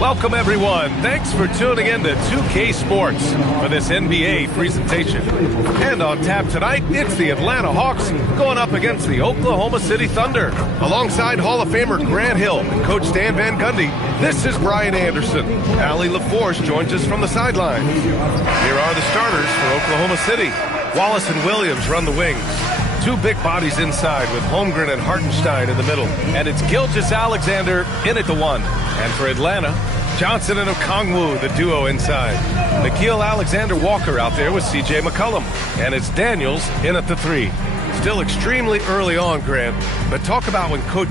Welcome, everyone. Thanks for tuning in to 2K Sports for this NBA presentation. And on tap tonight, it's the Atlanta Hawks going up against the Oklahoma City Thunder. Alongside Hall of Famer Grant Hill and Coach Stan Van Gundy, this is Brian Anderson. Allie LaForce joins us from the sidelines. Here are the starters for Oklahoma City. Wallace and Williams run the wings. Two big bodies inside with Holmgren and Hartenstein in the middle. And it's Gilgeous-Alexander in at the one. And for Atlanta, Johnson and Okongwu, the duo inside. Nickeil Alexander-Walker out there with C.J. McCollum. And it's Daniels in at the three. Still extremely early on, Grant. But talk about when Coach...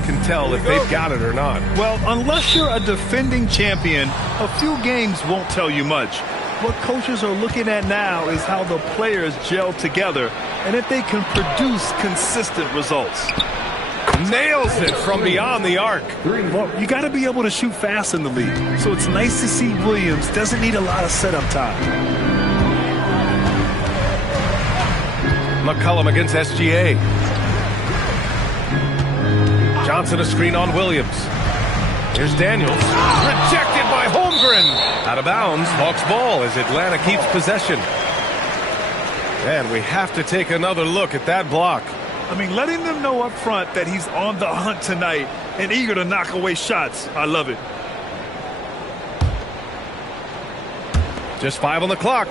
can tell if they've got it or not. Well, unless you're a defending champion, a few games won't tell you much. What coaches are looking at now is how the players gel together and if they can produce consistent results. Nails it from beyond the arc. Well, you got to be able to shoot fast in the league, so it's nice to see Williams doesn't need a lot of setup time. McCollum against SGA. Johnson a screen on Williams. Here's Daniels. Rejected by Holmgren. Out of bounds. Hawks ball as Atlanta keeps possession. And we have to take another look at that block. I mean, letting them know up front that he's on the hunt tonight and eager to knock away shots. I love it. Just 5 on the clock.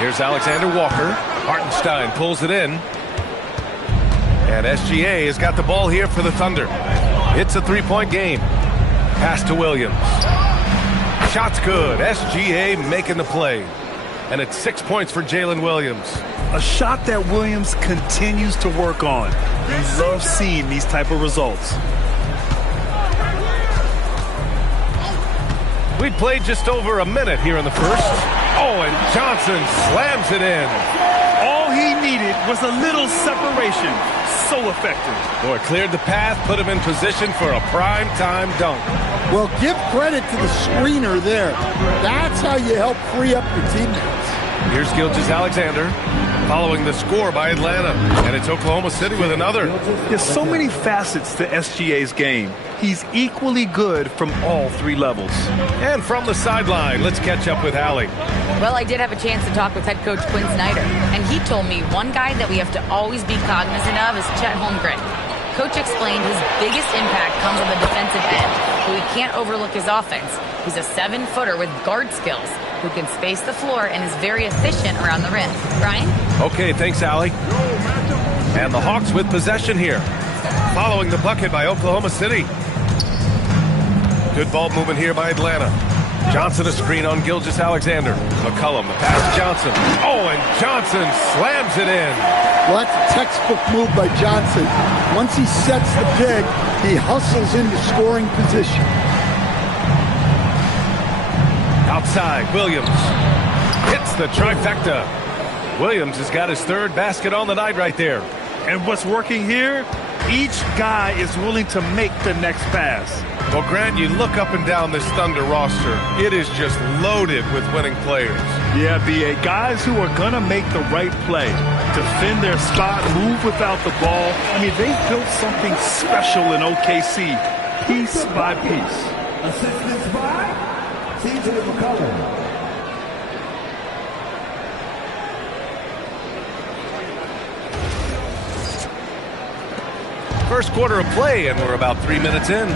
Here's Alexander Walker. Hartenstein pulls it in. And SGA has got the ball here for the Thunder. It's a three-point game. Pass to Williams. Shot's good. SGA making the play. And it's 6 points for Jalen Williams. A shot that Williams continues to work on. We love seeing these type of results. We played just over a minute here in the first. Oh, and Johnson slams it in. All he needed was a little separation. So effective. Boy, cleared the path, put him in position for a prime-time dunk. Well, give credit to the screener there. That's how you help free up your teammates. Here's Gilgeous-Alexander following the score by Atlanta. And it's Oklahoma City with another. There's so many facets to SGA's game. He's equally good from all three levels. And from the sideline, let's catch up with Allie. Well, I did have a chance to talk with head coach Quinn Snyder, and he told me one guy that we have to always be cognizant of is Chet Holmgren. Coach explained his biggest impact comes on the defensive end, but we can't overlook his offense. He's a 7-footer with guard skills who can space the floor and is very efficient around the rim. Brian? Okay, thanks, Allie. And the Hawks with possession here. Following the bucket by Oklahoma City. Good ball movement here by Atlanta. Johnson a screen on Gilgeous-Alexander. McCollum, the pass to Johnson. Oh, and Johnson slams it in. Well, that's a textbook move by Johnson. Once he sets the pick, he hustles into scoring position. Outside, Williams hits the trifecta. Williams has got his third basket on the night right there. And what's working here? Each guy is willing to make the next pass. Well, Grant, you look up and down this Thunder roster, it is just loaded with winning players. Yeah, B.A. Guys who are going to make the right play, defend their spot, move without the ball. I mean, they've built something special in OKC, piece by piece. Assistance by C.J. McCollum. First quarter of play, and we're about 3 minutes in.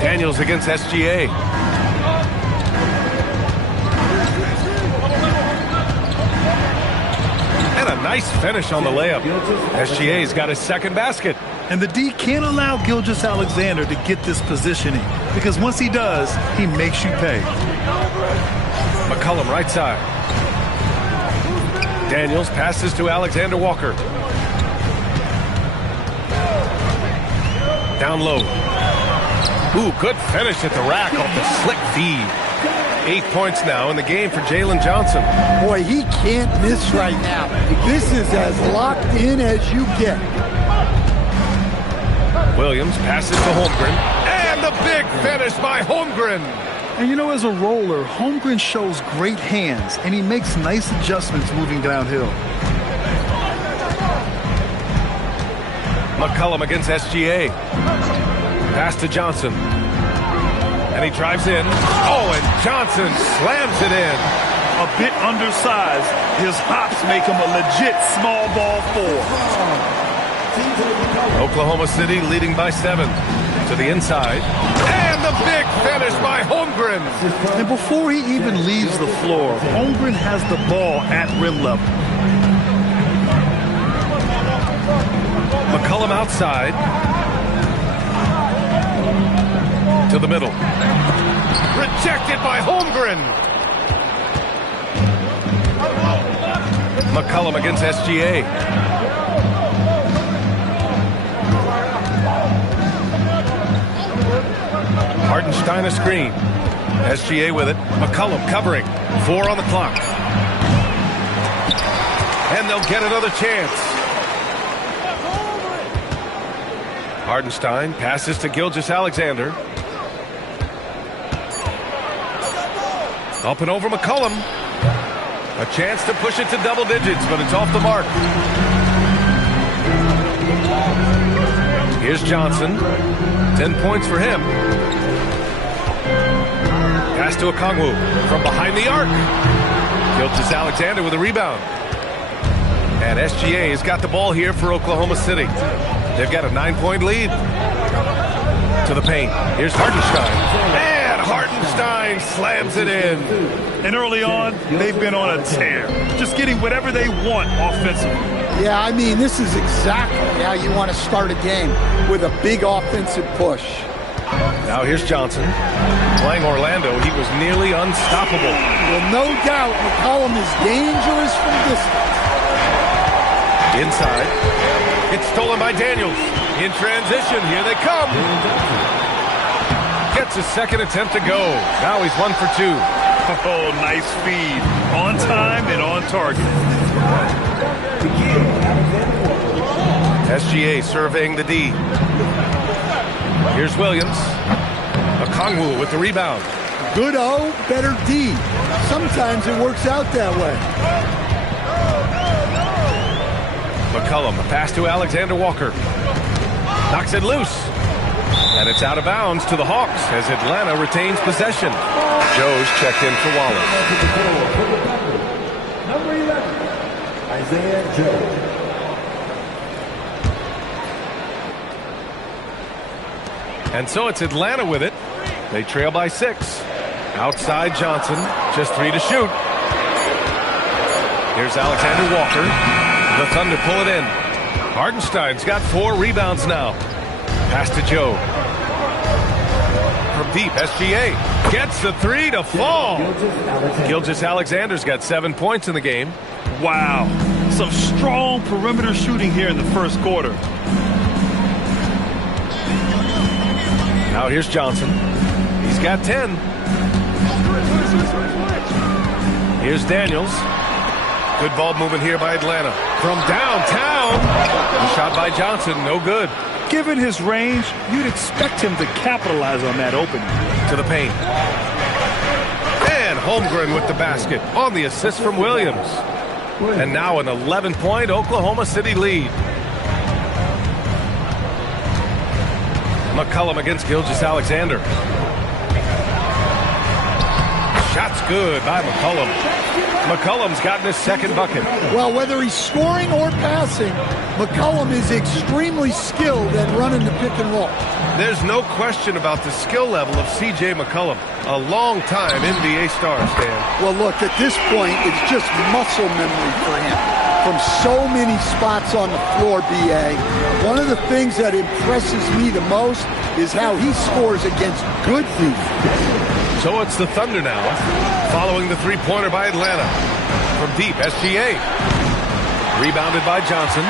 Daniels against SGA. And a nice finish on the layup. SGA's got his second basket. And the D can't allow Gilgeous-Alexander to get this positioning, because once he does, he makes you pay. McCollum right side. Daniels passes to Alexander Walker. Down low. Ooh, good finish at the rack off the slick feed. 8 points now in the game for Jalen Johnson. Boy, he can't miss right now. This is as locked in as you get. Williams passes to Holmgren. And the big finish by Holmgren. And you know, as a roller, Holmgren shows great hands, and he makes nice adjustments moving downhill. McCollum against SGA. Pass to Johnson. And he drives in. Oh, and Johnson slams it in. A bit undersized. His hops make him a legit small ball 4. Oklahoma City leading by 7. To the inside. And the big finish by Holmgren. And before he even leaves the floor, Holmgren has the ball at rim level. McCollum outside. To the middle. Rejected by Holmgren. McCollum against SGA. Hartenstein a screen. SGA with it. McCollum covering. 4 on the clock. And they'll get another chance. Hartenstein passes to Gilgeous-Alexander. Up and over McCollum. A chance to push it to double digits, but it's off the mark. Here's Johnson. 10 points for him. Pass to Okongwu from behind the arc. Gilgeous-Alexander with a rebound. And SGA has got the ball here for Oklahoma City. They've got a 9-point lead. To the paint. Here's Hartenstein. And Hartenstein slams it in. And early on, they've been on a tear. Just getting whatever they want offensively. Yeah, I mean, this is exactly how you want to start a game, with a big offensive push. Now here's Johnson. Playing Orlando, he was nearly unstoppable. Well, no doubt, McCollum is dangerous from distance. Inside. It's stolen by Daniels. In transition, here they come. Gets his second attempt to go. Now he's 1 for 2. Oh, nice feed. On time and on target. SGA surveying the D. Here's Williams. Okongwu with the rebound. Good O, better D. Sometimes it works out that way. McCollum, a pass to Alexander Walker. Knocks it loose. And it's out of bounds to the Hawks as Atlanta retains possession. Joe's checked in for Wallace. Number 11, Isaiah Joe. And so it's Atlanta with it. They trail by 6. Outside Johnson, just 3 to shoot. Here's Alexander Walker. The Thunder pull it in. Hartenstein's got 4 rebounds now. Pass to Joe. From deep, SGA gets the 3 to fall. Gilgeous-Alexander's got 7 points in the game. Wow. Some strong perimeter shooting here in the first quarter. Now here's Johnson. He's got 10. Here's Daniels. Good ball movement here by Atlanta. From downtown. The shot by Johnson, no good. Given his range, you'd expect him to capitalize on that opening. To the paint. And Holmgren with the basket on the assist from Williams. And now an 11-point Oklahoma City lead. McCollum against Gilgeous-Alexander. Shot's good by McCollum. McCollum's gotten his second bucket. Well, whether he's scoring or passing, McCollum is extremely skilled at running the pick and roll. There's no question about the skill level of C.J. McCollum, a long-time NBA star, Stan. Well, look, at this point, it's just muscle memory for him. From so many spots on the floor, B.A. One of the things that impresses me the most is how he scores against good defense. So it's the Thunder now, following the three-pointer by Atlanta. From deep, SGA. Rebounded by Johnson.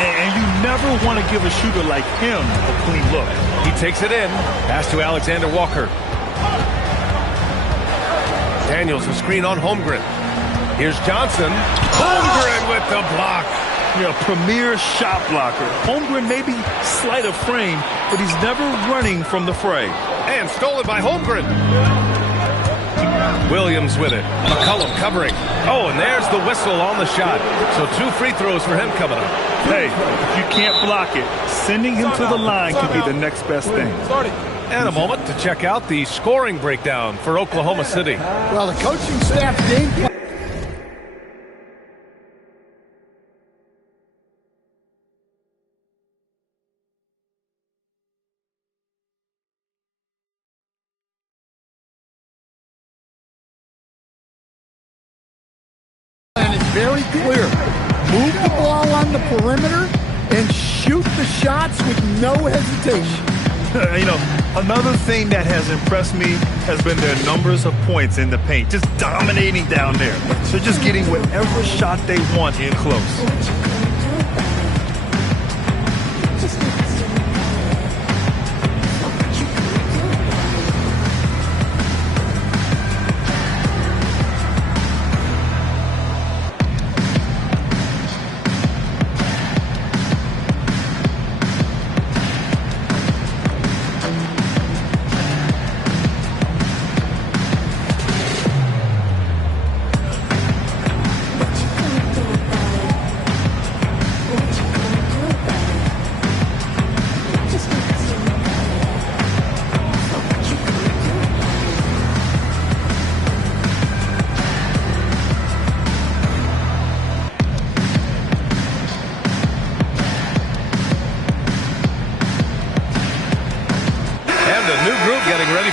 And you never want to give a shooter like him a clean look. He takes it in. Pass to Alexander Walker. Daniels a screen on Holmgren. Here's Johnson. Holmgren with the block. Yeah, premier shot blocker. Holmgren may be slight of frame, but he's never running from the fray. And stolen by Holmgren. Williams with it. McCollum covering. Oh, and there's the whistle on the shot. So 2 free throws for him coming up. Hey, if you can't block it, sending him to the line could be the next best thing. And a moment to check out the scoring breakdown for Oklahoma City. Well, the coaching staff game plan is very clear. Move the ball on the perimeter and shoot the shots with no hesitation. You know, another thing that has impressed me has been their numbers of points in the paint, just dominating down there. So just getting whatever shot they want in close.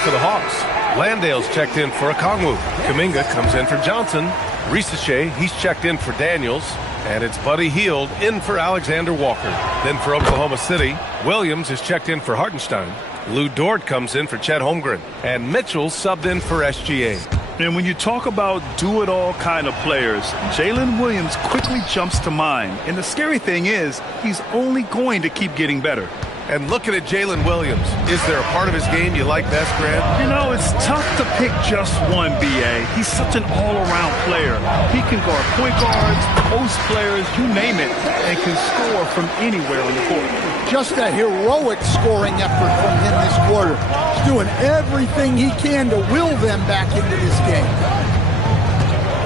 For the Hawks. Landale's checked in for Okongwu. Kuminga comes in for Johnson. Risachet, he's checked in for Daniels. And it's Buddy Hield in for Alexander Walker. Then for Oklahoma City, Williams is checked in for Hartenstein. Lou Dort comes in for Chet Holmgren. And Mitchell subbed in for SGA. And when you talk about do-it-all kind of players, Jalen Williams quickly jumps to mind. And the scary thing is, he's only going to keep getting better. And looking at Jalen Williams, is there a part of his game you like best, Grant? You know, it's tough to pick just one, B.A. He's such an all-around player. He can guard point guards, post players, you name it, and can score from anywhere on the court. Just a heroic scoring effort from him this quarter. He's doing everything he can to will them back into this game.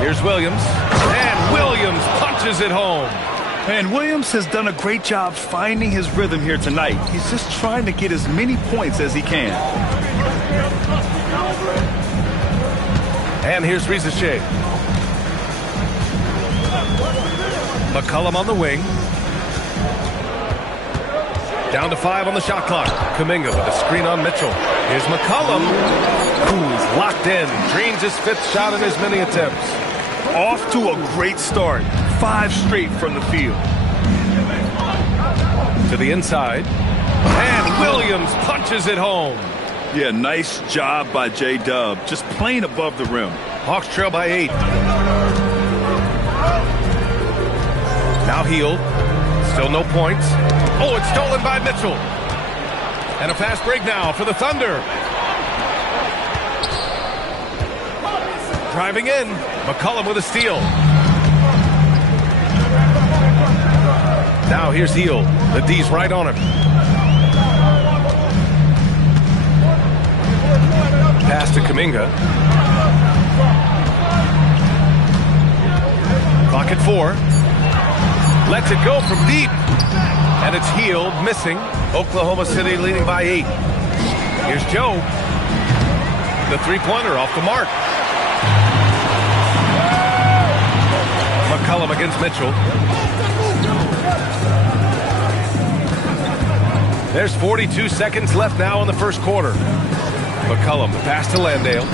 Here's Williams, and Williams punches it home. And Williams has done a great job finding his rhythm here tonight. He's just trying to get as many points as he can. And here's Risachet. McCollum on the wing. Down to 5 on the shot clock. Kuminga with a screen on Mitchell. Here's McCollum, who's locked in. Dreams his 5th shot in as many attempts. Off to a great start. 5 straight from the field. To the inside. And Williams punches it home. Yeah, nice job by J-Dub. Just playing above the rim. Hawks trail by 8. Now Hield. Still no points. Oh, it's stolen by Mitchell. And a fast break now for the Thunder. Driving in. McCollum with a steal. Now here's Hield. The D's right on him. Pass to Kuminga. Clock at 4. Lets it go from deep. And it's Hield missing. Oklahoma City leading by 8. Here's Joe. The three-pointer off the mark. McCollum against Mitchell. There's 42 seconds left now in the first quarter. McCollum, the pass to Landale.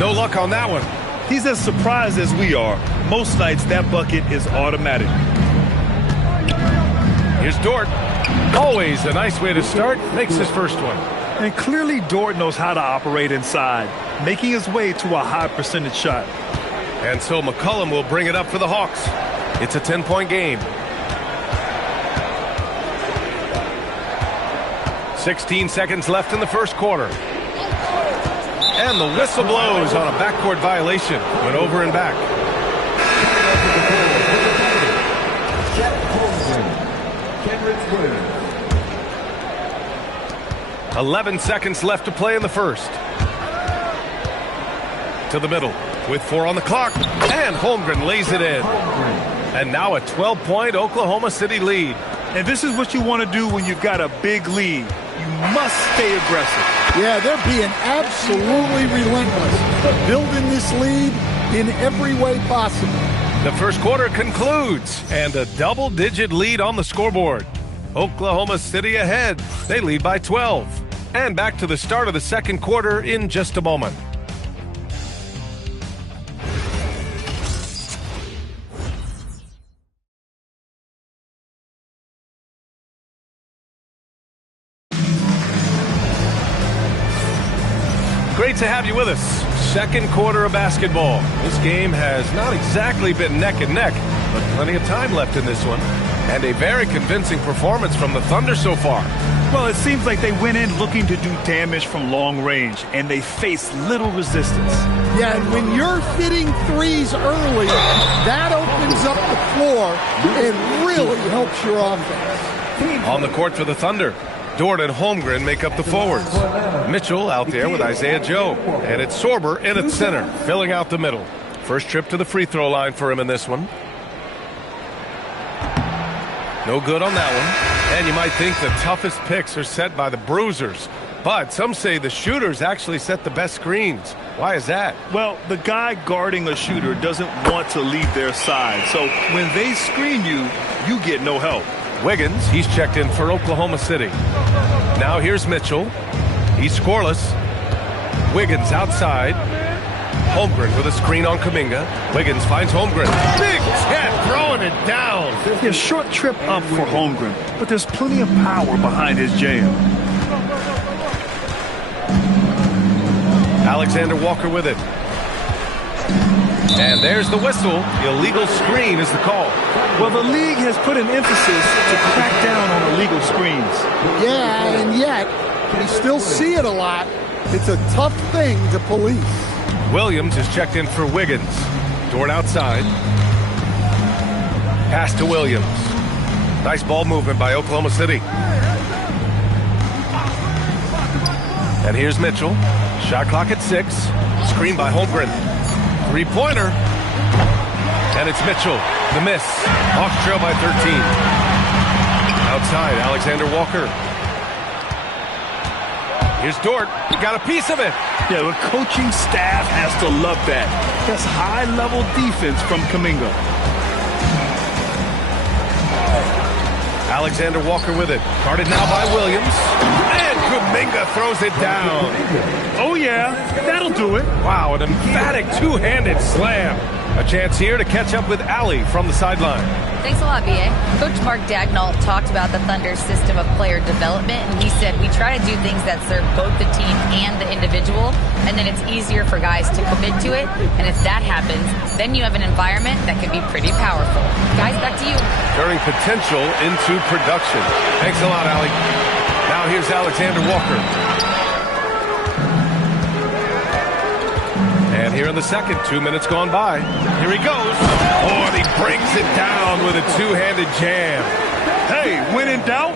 No luck on that one. He's as surprised as we are. Most nights that bucket is automatic. Here's Dort. Always a nice way to start. Makes his first one. And clearly Dort knows how to operate inside, making his way to a high percentage shot. And so McCollum will bring it up for the Hawks. It's a 10-point game. 16 seconds left in the first quarter. And the whistle blows on a backcourt violation. Went over and back. 11 seconds left to play in the first. To the middle with 4 on the clock. And Holmgren lays it in. And now a 12-point Oklahoma City lead. And this is what you want to do when you've got a big lead. You must stay aggressive. Yeah, they're being absolutely relentless, building this lead in every way possible. The first quarter concludes, and a double-digit lead on the scoreboard. Oklahoma City ahead. They lead by 12. And back to the start of the second quarter in just a moment. Great to have you with us. Second quarter of basketball. This game has not exactly been neck and neck, but plenty of time left in this one. And a very convincing performance from the Thunder so far. Well, it seems like they went in looking to do damage from long range, and they faced little resistance. Yeah, and when you're hitting threes early, that opens up the floor and really helps your offense. On the court for the Thunder, Dort and Holmgren make up the forwards. Mitchell out there with Isaiah Joe. And it's Sorber in at center, filling out the middle. First trip to the free throw line for him in this one. No good on that one. And you might think the toughest picks are set by the bruisers. But some say the shooters actually set the best screens. Why is that? Well, the guy guarding a shooter doesn't want to leave their side. So when they screen you, you get no help. Wiggins, he's checked in for Oklahoma City. Now here's Mitchell. He's scoreless. Wiggins outside. Holmgren with a screen on Kuminga. Wiggins finds Holmgren. Big tap, throwing it down. Yeah, short trip up for Holmgren, but there's plenty of power behind his jam. Alexander Walker with it. And there's the whistle. Illegal screen is the call. Well, the league has put an emphasis to crack down on illegal screens. Yeah, and yet, we still see it a lot. It's a tough thing to police. Williams is checked in for Wiggins. Dort outside. Pass to Williams. Nice ball movement by Oklahoma City. And here's Mitchell. Shot clock at 6. Screen by Holmgren. Three-pointer. And it's Mitchell. The miss. Hawks trail by 13. Outside, Alexander Walker. Here's Dort. He got a piece of it. Yeah, the coaching staff has to love that. That's high-level defense from Kuminga. Alexander Walker with it. Guarded now by Williams. And Kuminga throws it down. Oh, yeah. That'll do it. Wow, an emphatic two-handed slam. A chance here to catch up with Allie from the sideline. Thanks a lot, B.A. Coach Mark Dagnall talked about the Thunder's system of player development, and he said, we try to do things that serve both the team and the individual, and then it's easier for guys to commit to it, and if that happens, then you have an environment that can be pretty powerful. Guys, back to you. Turning potential into production. Thanks a lot, Allie. Now here's Alexander Walker. And here in the second, 2 minutes gone by. Here he goes. Oh, and he brings it down with a two-handed jam. Hey, when in doubt,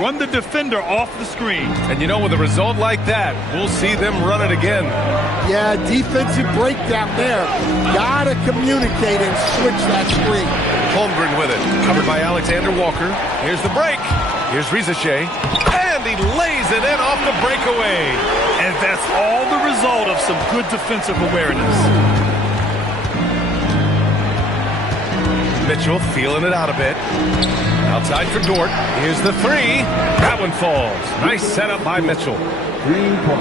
run the defender off the screen. And you know, with a result like that, we'll see them run it again. Yeah, defensive breakdown there. Gotta communicate and switch that screen. Holmgren with it. Covered by Alexander Walker. Here's the break. Here's Rizashe. And he lays it in off the breakaway. And that's all the result of some good defensive awareness. Mitchell feeling it out a bit. Outside for Dort. Here's the three. That one falls. Nice setup by Mitchell.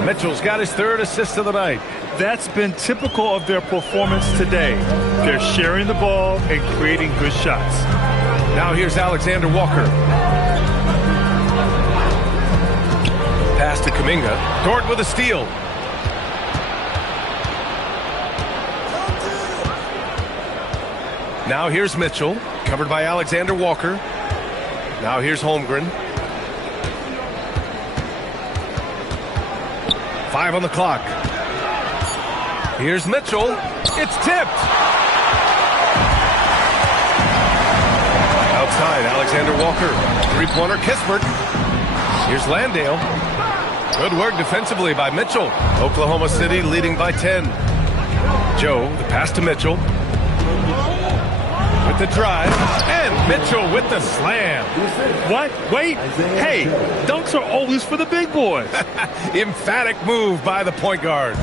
Mitchell's got his third assist of the night. That's been typical of their performance today. They're sharing the ball and creating good shots. Now here's Alexander Walker. Pass to Kuminga. Dort with a steal. Now here's Mitchell. Covered by Alexander Walker. Now here's Holmgren. 5 on the clock. Here's Mitchell. It's tipped. Outside, Alexander Walker. Three-pointer, Kispert. Here's Landale. Good work defensively by Mitchell. Oklahoma City leading by 10. Joe, the pass to Mitchell. With the drive, and Mitchell with the slam. What? Wait. Hey, dunks are always for the big boys. Emphatic move by the point guard.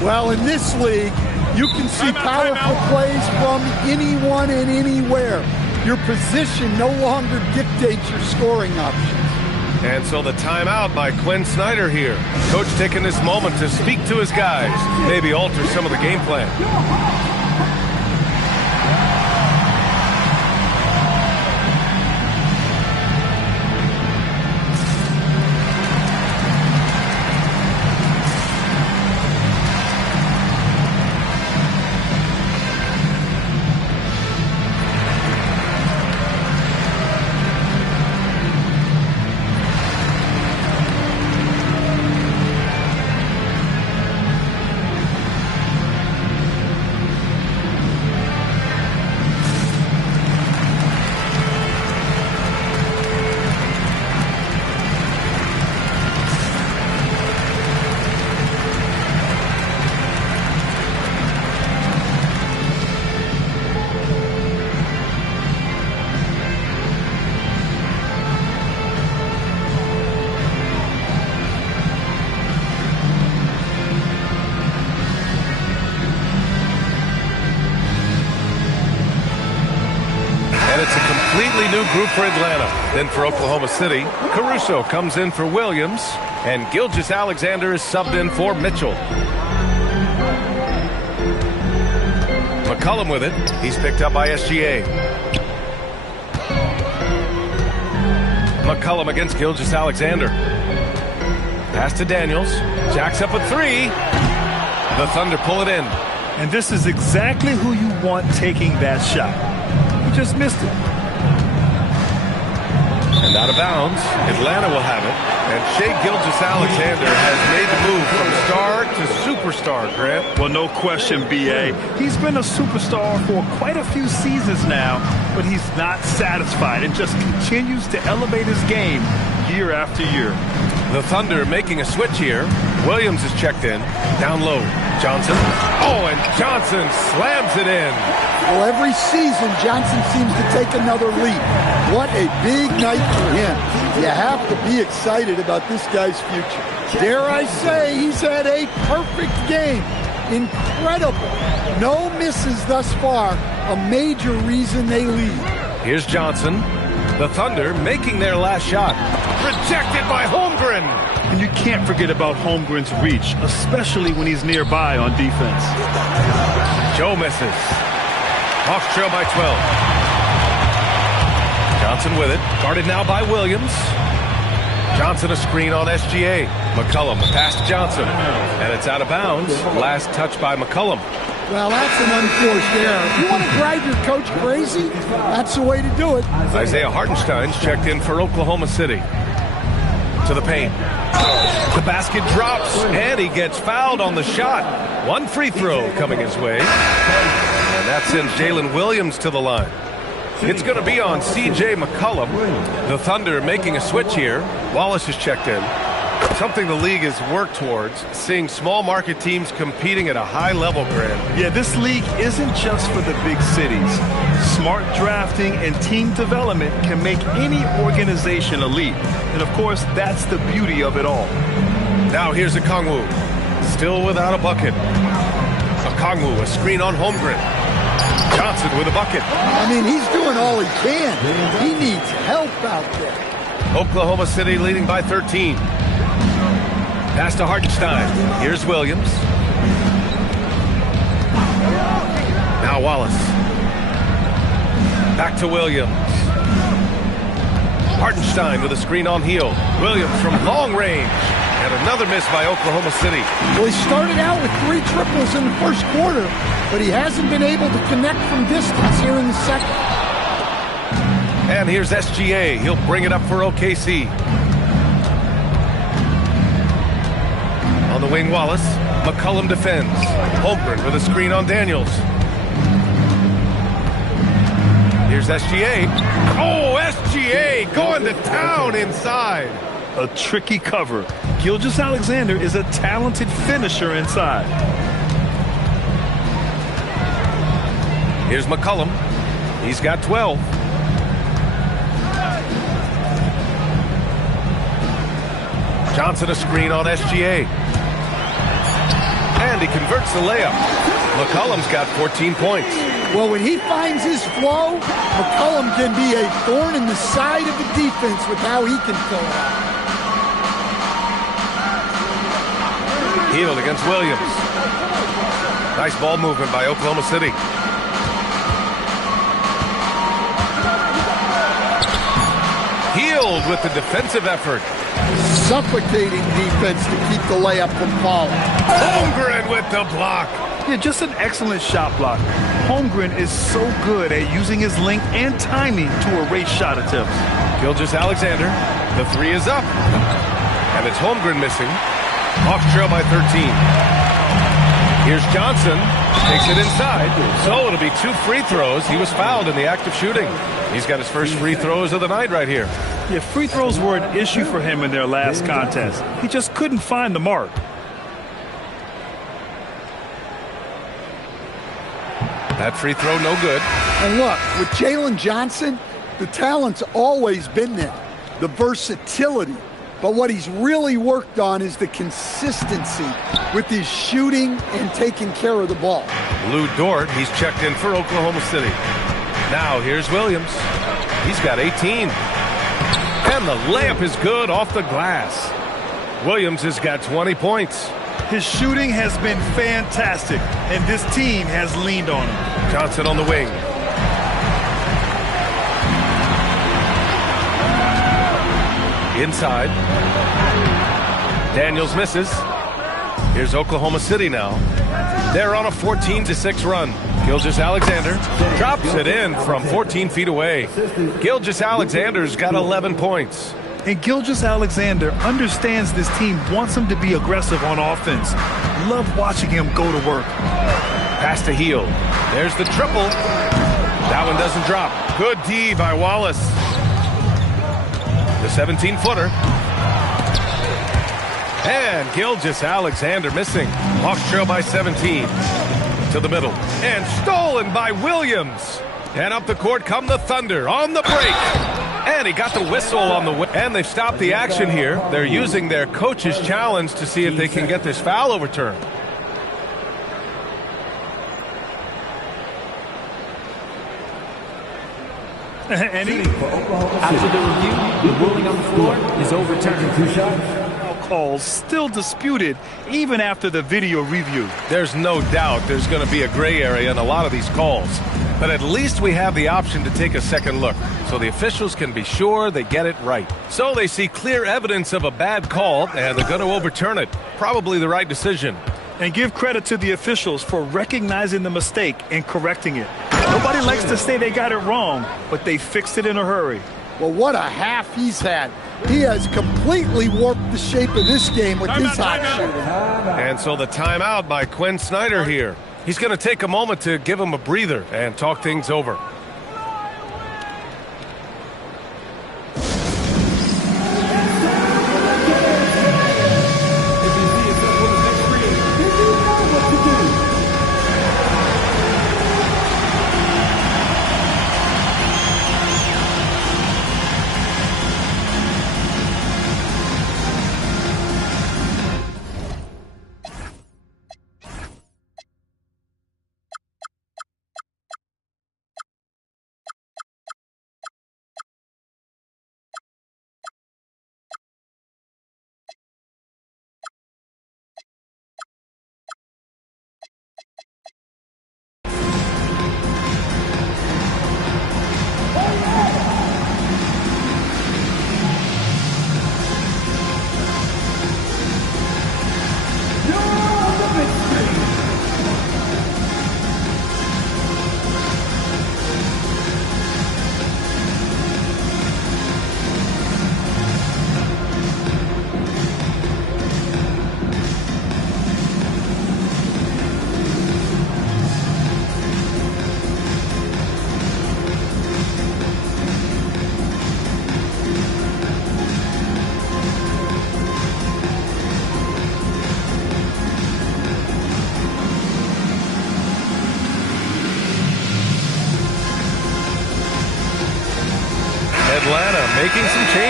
Well, in this league, you can see powerful plays from anyone and anywhere. Your position no longer dictates your scoring options. And so the timeout by Quinn Snyder here. Coach taking this moment to speak to his guys, maybe alter some of the game plan. Completely new group for Atlanta. Then for Oklahoma City, Caruso comes in for Williams, and Gilgeous-Alexander is subbed in for Mitchell. McCollum with it. He's picked up by SGA. McCollum against Gilgeous-Alexander. Pass to Daniels. Jacks up a three. The Thunder pull it in. And this is exactly who you want taking that shot. He just missed it. And out of bounds, Atlanta will have it. And Shai Gilgeous-Alexander has made the move from star to superstar, Grant. Well, no question, B.A. He's been a superstar for quite a few seasons now, but he's not satisfied and just continues to elevate his game year after year. The Thunder making a switch here. Williams is checked in. Down low. Johnson. Oh, and Johnson slams it in. Well, every season, Johnson seems to take another leap. What a big night for him. You have to be excited about this guy's future. Dare I say, he's had a perfect game. Incredible. No misses thus far. A major reason they lead. Here's Johnson. The Thunder making their last shot. Rejected by Holmgren. And you can't forget about Holmgren's reach, especially when he's nearby on defense. Joe misses. Hawks trail by 12. Johnson with it. Guarded now by Williams. Johnson a screen on SGA. McCollum, the pass to Johnson. And it's out of bounds. Last touch by McCollum. Well, that's an unforced error. If you want to drive your coach crazy, that's the way to do it. Isaiah Hartenstein's checked in for Oklahoma City. To the paint. The basket drops, and he gets fouled on the shot. One free throw coming his way. And that sends Jalen Williams to the line. It's going to be on C.J. McCollum. The Thunder making a switch here. Wallace is checked in. Something the league has worked towards, seeing small market teams competing at a high level, Grant. Yeah, this league isn't just for the big cities. Smart drafting and team development can make any organization elite. And of course, that's the beauty of it all. Now here's Okongwu. Still without a bucket. Okongwu, a screen on Holmgren. Johnson with a bucket. I mean, he's doing all he can. He needs help out there. Oklahoma City leading by 13. Pass to Hartenstein. Here's Williams. Now Wallace. Back to Williams. Hartenstein with a screen on Heel. Williams from long range. And another miss by Oklahoma City. Well, he started out with 3 triples in the first quarter, but he hasn't been able to connect from distance here in the second. And here's SGA. He'll bring it up for OKC. On the wing, Wallace. McCullum defends. Holmgren with a screen on Daniels. Here's SGA. Oh, SGA going to town inside. A tricky cover. Gilgeous-Alexander is a talented finisher inside. Here's McCullum. He's got 12. Johnson a screen on SGA. And he converts the layup. McCullum's got 14 points. Well, when he finds his flow, McCullum can be a thorn in the side of the defense with how he can fill it out. Hield against Williams. Nice ball movement by Oklahoma City. Hield with the defensive effort. Suffocating defense to keep the layup from falling. Holmgren with the block. Yeah, just an excellent shot block. Holmgren is so good at using his length and timing to erase shot attempts. Gilgeous-Alexander, the three is up. And it's Holmgren missing. Hawks trail by 13. Here's Johnson, takes it inside. So it'll be 2 free throws. He was fouled in the act of shooting. He's got his first free throws of the night right here. Yeah, free throws were an issue for him in their last contest. He just couldn't find the mark. That free throw no good. And look, with Jalen Johnson, the talent's always been there, the versatility. But what he's really worked on is the consistency with his shooting and taking care of the ball. Lou Dort, he's checked in for Oklahoma City. Now here's Williams. He's got 18. And the layup is good off the glass. Williams has got 20 points. His shooting has been fantastic, and this team has leaned on him. Johnson on the wing. Inside. Daniels misses. Here's Oklahoma City now. They're on a 14-6 run. Gilgeous-Alexander drops it in from 14 feet away. Gilgeous-Alexander's got 11 points. And Gilgeous-Alexander understands this team wants him to be aggressive on offense. Love watching him go to work. Pass to Hield. There's the triple. That one doesn't drop. Good D by Wallace. The 17-footer. And Gilgeous-Alexander missing. Hawks trail by 17. To the middle. And stolen by Williams. And up the court come the Thunder on the break. And he got the whistle on the way. And they've stopped the action here. They're using their coach's challenge to see if they can get this foul overturned. After the review, the ruling on the floor is overturned. Calls still disputed even after the video review. There's no doubt there's going to be a gray area in a lot of these calls. But at least we have the option to take a second look, so the officials can be sure they get it right. So they see clear evidence of a bad call, and they're going to overturn it. Probably the right decision. And give credit to the officials for recognizing the mistake and correcting it. Nobody likes to say they got it wrong, but they fixed it in a hurry. Well, what a half he's had. He has completely warped the shape of this game with his hot shooting. And so the timeout by Quinn Snyder here. He's going to take a moment to give him a breather and talk things over.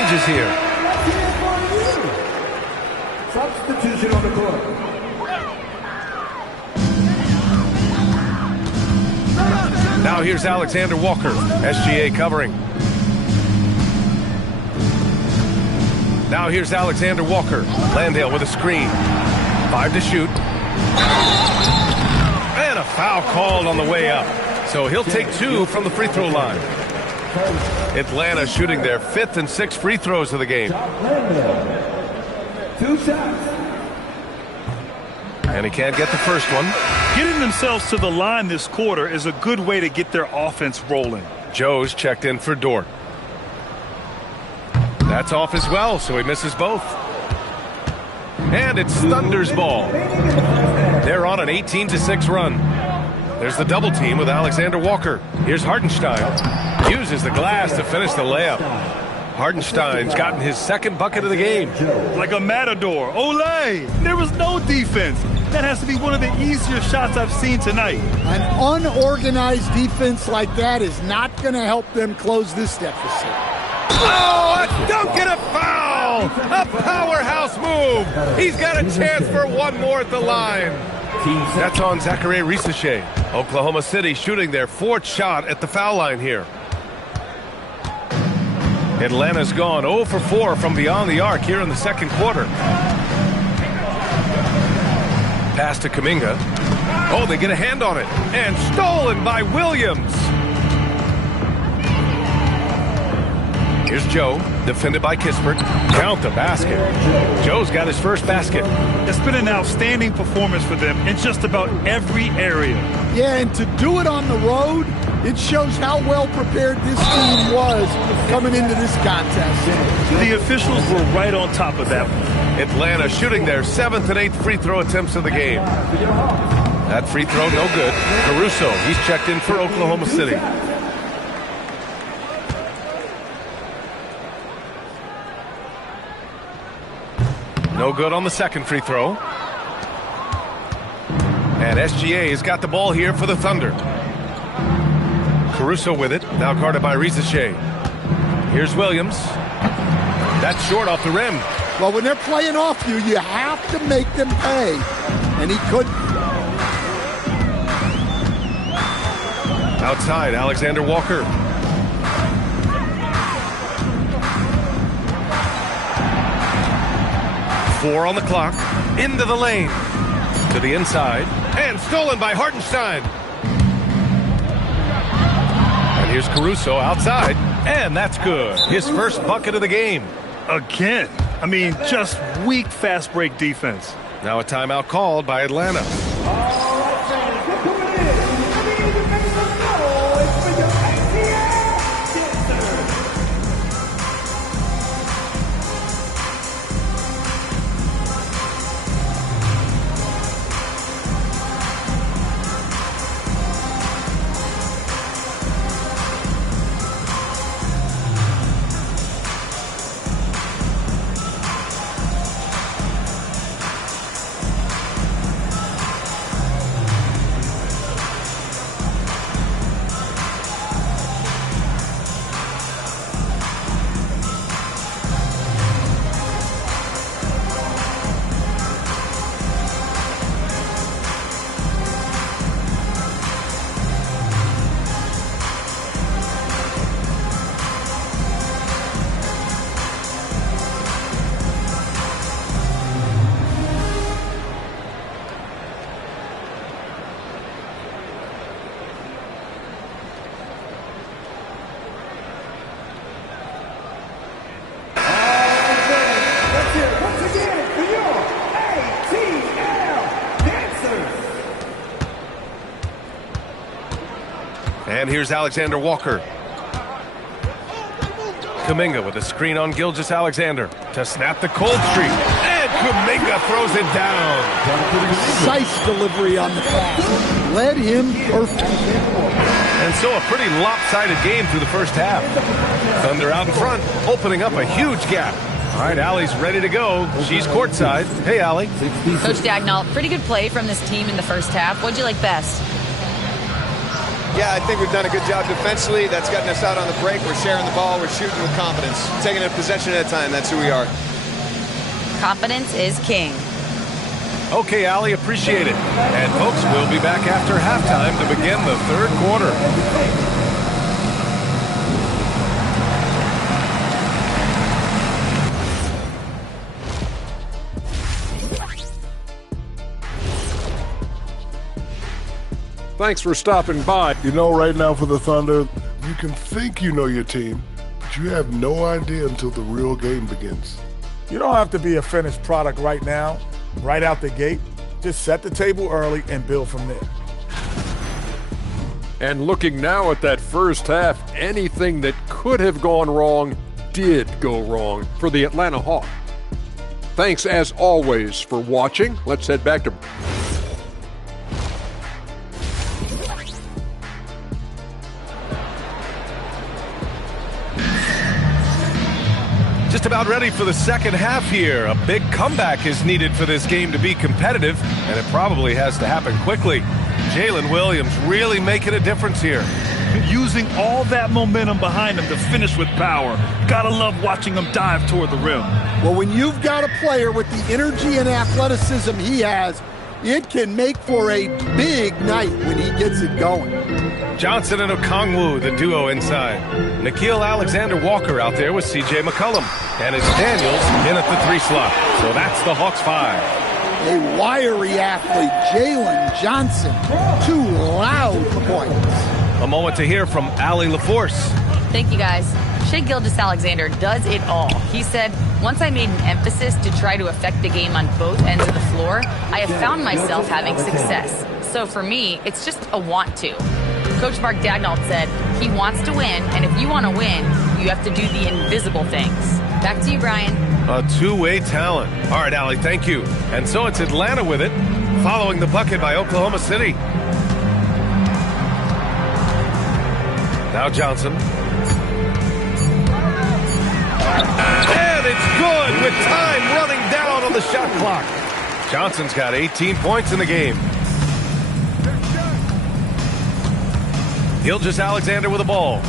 changes here. Substitution on the court. Now here's Alexander Walker. SGA covering. Now here's Alexander Walker. Landale with a screen. 5 to shoot. And a foul called on the way up. So he'll take 2 from the free throw line. Atlanta shooting their 5th and 6th free throws of the game. 2 shots. And he can't get the first one. Getting themselves to the line this quarter is a good way to get their offense rolling. Joe's checked in for Dort. That's off as well, so he misses both. And it's Thunder's ball. They're on an 18-6 run. There's the double team with Alexander Walker. Here's Hartenstein. Uses the glass to finish the layup. Hartenstein's gotten his 2nd bucket of the game. Like a matador. Olay! There was no defense. That has to be one of the easier shots I've seen tonight. An unorganized defense like that is not going to help them close this deficit. Oh, a dunk and a foul! A powerhouse move! He's got a chance for one more at the line. That's on Zachary Risache. Oklahoma City shooting their 4th shot at the foul line here. Atlanta's gone 0 for 4 from beyond the arc here in the 2nd quarter. Pass to Kuminga. Oh, they get a hand on it. And stolen by Williams. Here's Joe, defended by Kispert. Count the basket. Joe's got his first basket. It's been an outstanding performance for them in just about every area. Yeah, and to do it on the road, it shows how well prepared this team was coming into this contest. The officials were right on top of that one. Atlanta shooting their 7th and 8th free throw attempts of the game. That free throw no good. Caruso, he's checked in for Oklahoma City. No good on the 2nd free throw. And SGA has got the ball here for the Thunder. Caruso with it, now guarded by Risache. Here's Williams. That's short off the rim. Well, when they're playing off you, you have to make them pay. And he couldn't. Outside, Alexander Walker. Four on the clock. Into the lane. To the inside. And stolen by Hartenstein. And here's Caruso outside. And that's good. His first bucket of the game. Again. I mean, just weak fast break defense. Now a timeout called by Atlanta. And here's Alexander Walker. Kuminga with a screen on Gilgeous-Alexander to snap the cold streak. And Kuminga throws it down. Precise delivery on the pass. Led him perfect. And so a pretty lopsided game through the first half. Thunder out in front, opening up a huge gap. All right, Allie's ready to go. She's courtside. Hey, Allie. Coach Dagnall, pretty good play from this team in the first half. What'd you like best? Yeah, I think we've done a good job defensively. That's gotten us out on the break. We're sharing the ball. We're shooting with confidence. Taking it possession at a time. That's who we are. Confidence is king. Okay, Allie, appreciate it. And folks, we'll be back after halftime to begin the third quarter. Thanks for stopping by. You know, right now for the Thunder, you can think you know your team, but you have no idea until the real game begins. You don't have to be a finished product right now, right out the gate. Just set the table early and build from there. And looking now at that first half, anything that could have gone wrong did go wrong for the Atlanta Hawks. Thanks, as always, for watching. Let's head back to... Just about ready for the second half here. A big comeback is needed for this game to be competitive, and it probably has to happen quickly. Jalen Williams really making a difference here. Using all that momentum behind him to finish with power. Gotta love watching him dive toward the rim. Well, when you've got a player with the energy and athleticism he has, it can make for a big night when he gets it going. Johnson and Okongwu, the duo inside. Nickeil Alexander-Walker out there with C.J. McCollum. And it's Daniels in at the 3 slot. So that's the Hawks 5. A wiry athlete, Jalen Johnson. 2 loud points. A moment to hear from Allie LaForce. Thank you, guys. Shai Gilgeous-Alexander does it all. He said, once I made an emphasis to try to affect the game on both ends of the floor, I have found myself having success. So for me, it's just a want to. Coach Mark Daigneault said he wants to win, and if you want to win, you have to do the invisible things. Back to you, Brian. A two-way talent. All right, Allie, thank you. And so it's Atlanta with it, following the bucket by Oklahoma City. Now Johnson. And it's good with time running down on the shot clock. Johnson's got 18 points in the game. Gilgeous-Alexander with the ball.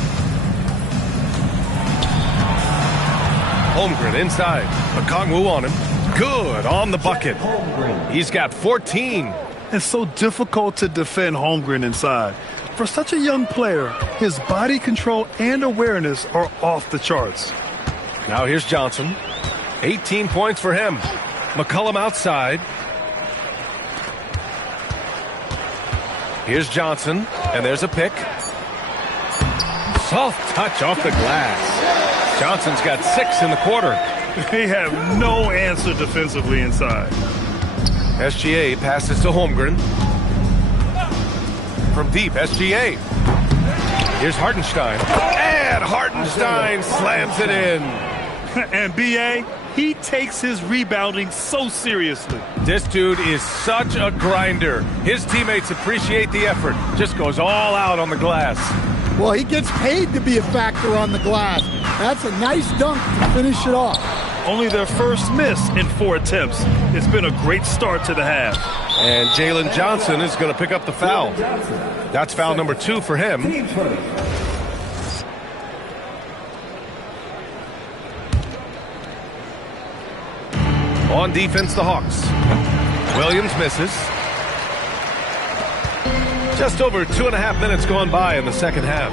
Holmgren inside. Okongwu on him. Good on the bucket. He's got 14. It's so difficult to defend Holmgren inside. For such a young player, his body control and awareness are off the charts. Now here's Johnson. 18 points for him. McCollum outside. Here's Johnson, and there's a pick. Soft touch off the glass. Johnson's got 6 in the quarter. They have no answer defensively inside. SGA passes to Holmgren. From deep, SGA. Here's Hartenstein. And Hartenstein slams it in. And B.A., he takes his rebounding so seriously. This dude is such a grinder. His teammates appreciate the effort. Just goes all out on the glass. Well, he gets paid to be a factor on the glass. That's a nice dunk to finish it off. Only their first miss in 4 attempts. It's been a great start to the half. And Jalen Johnson is going to pick up the foul. That's foul number 2 for him. On defense, the Hawks. Williams misses. Just over 2.5 minutes gone by in the second half.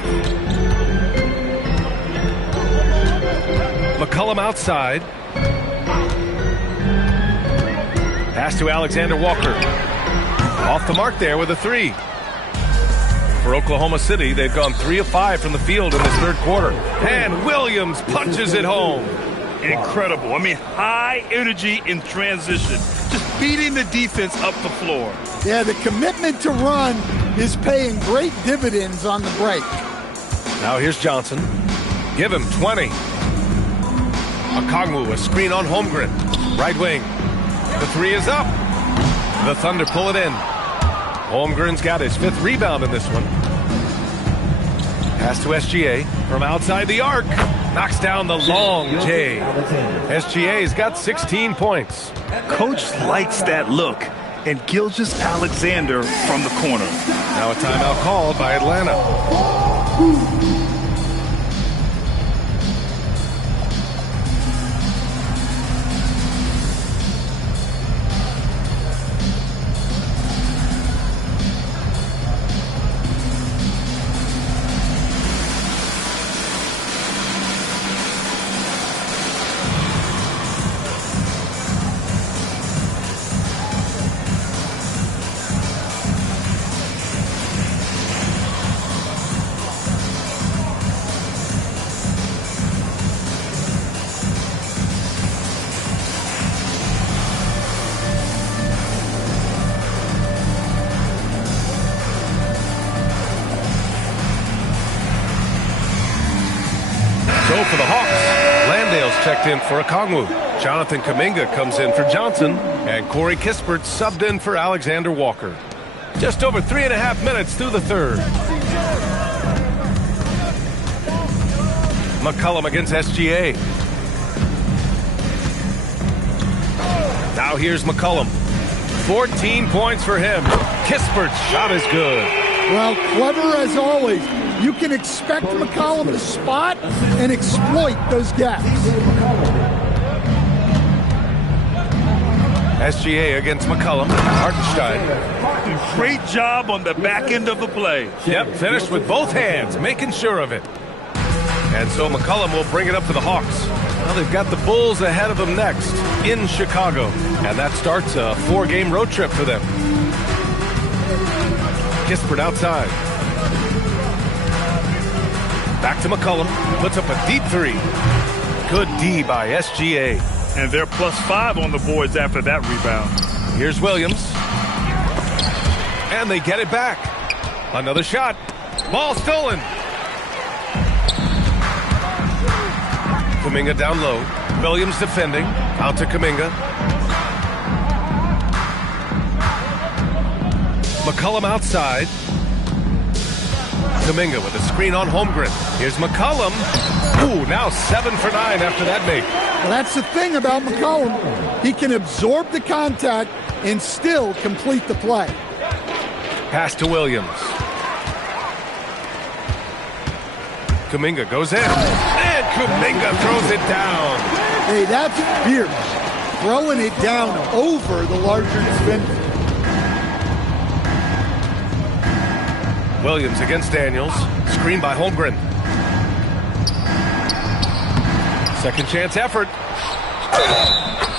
McCollum outside. Pass to Alexander-Walker. Off the mark there with a 3. For Oklahoma City, they've gone 3 of 5 from the field in this third quarter. And Williams punches it home. Incredible. I mean, high energy in transition. Just beating the defense up the floor. Yeah, the commitment to run is paying great dividends on the break. Now here's Johnson. Give him 20. Okongwu, a screen on Holmgren. Right wing. The 3 is up. The Thunder pull it in. Holmgren's got his 5th rebound in this one. Pass to SGA from outside the arc. Knocks down the long J. SGA's got 16 points. Coach likes that look. and Gilgeous Alexander from the corner. Now a timeout called by Atlanta. So for the Hawks, Landale's checked in for Okongwu. Jonathan Kuminga comes in for Johnson, and Corey Kispert subbed in for Alexander Walker. Just over 3.5 minutes through the third. McCollum against SGA. Now here's McCollum. 14 points for him. Kispert's shot is good. Well, clever as always. You can expect McCollum to spot and exploit those gaps. SGA against McCollum. Hartenstein. Great job on the back end of the play. Yep, finished with both hands, making sure of it. And so McCollum will bring it up to the Hawks. Well, they've got the Bulls ahead of them next in Chicago. And that starts a 4-game road trip for them. Kispert outside. Back to McCollum. Puts up a deep three. Good D by SGA. And they're +5 on the boards after that rebound. Here's Williams. And they get it back. Another shot. Ball stolen. Kuminga down low. Williams defending. Out to Kuminga. McCollum outside. Kuminga with a screen on Holmgren. Here's McCollum. Ooh, now 7 for 9 after that make. Well, that's the thing about McCollum. He can absorb the contact and still complete the play. Pass to Williams. Kuminga goes in. And Kuminga throws it down. Hey, that's fierce. Throwing it down over the larger defender. Williams against Daniels. Screen by Holmgren. Second chance effort.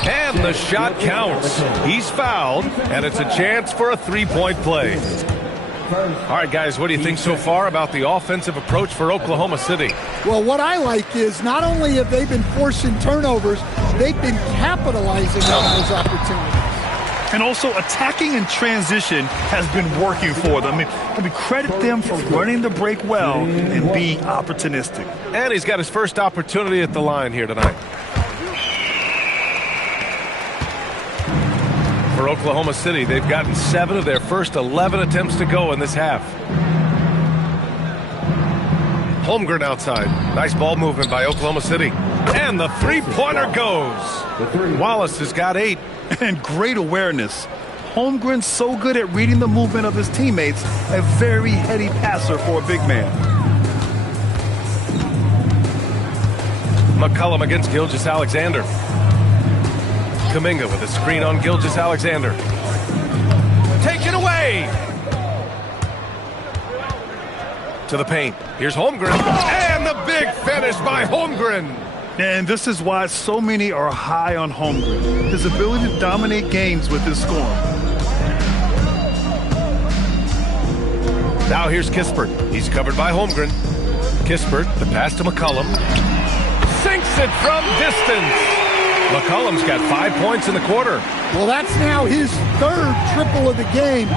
And the shot counts. He's fouled, and it's a chance for a three-point play. All right, guys, what do you think so far about the offensive approach for Oklahoma City? Well, what I like is not only have they been forcing turnovers, they've been capitalizing on those opportunities. And also attacking in transition has been working for them. I mean, credit them for running the break well and being opportunistic. And he's got his first opportunity at the line here tonight. For Oklahoma City, they've gotten 7 of their first 11 attempts to go in this half. Holmgren outside. Nice ball movement by Oklahoma City. And the three-pointer goes. Wallace has got 8. And great awareness. Holmgren's so good at reading the movement of his teammates, a very heady passer for a big man. McCollum against Gilgeous Alexander. Kuminga with a screen on Gilgeous Alexander. Taken away! To the paint. Here's Holmgren. And the big finish by Holmgren. And this is why so many are high on Holmgren. His ability to dominate games with his scoring. Now here's Kispert. He's covered by Holmgren. Kispert, the pass to McCollum. Sinks it from distance. McCollum's got 5 points in the quarter. Well, that's now his 3rd triple of the game.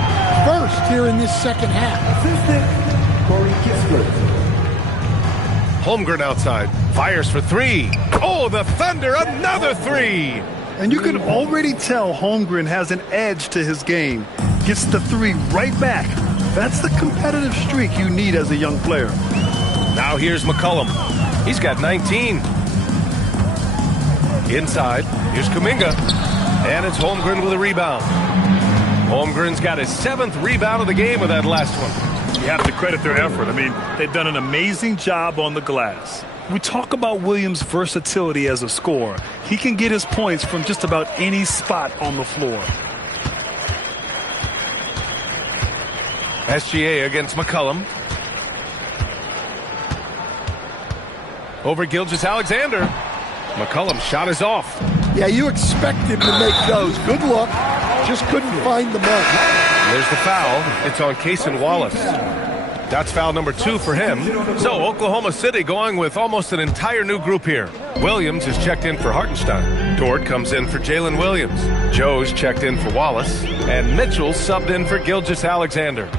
First here in this second half. Assistant, Corey Kispert. Holmgren outside. Fires for 3. Oh, the Thunder, another 3. And you can already tell Holmgren has an edge to his game. Gets the 3 right back. That's the competitive streak you need as a young player. Now here's McCollum. He's got 19. Inside, here's Kuminga. And it's Holmgren with a rebound. Holmgren's got his 7th rebound of the game with that last one. You have to credit their effort. I mean, they've done an amazing job on the glass. We talk about Williams' versatility as a scorer. He can get his points from just about any spot on the floor. SGA against McCollum. Over Gilgeous-Alexander. McCollum's shot is off. Yeah, you expect him to make those. Good look. Just couldn't find the mark. There's the foul. It's on Cason Wallace. That's foul number 2 for him. So Oklahoma City going with almost an entire new group here. Williams is checked in for Hartenstein. Dort comes in for Jalen Williams. Joe's checked in for Wallace. And Mitchell subbed in for Gilgeous-Alexander.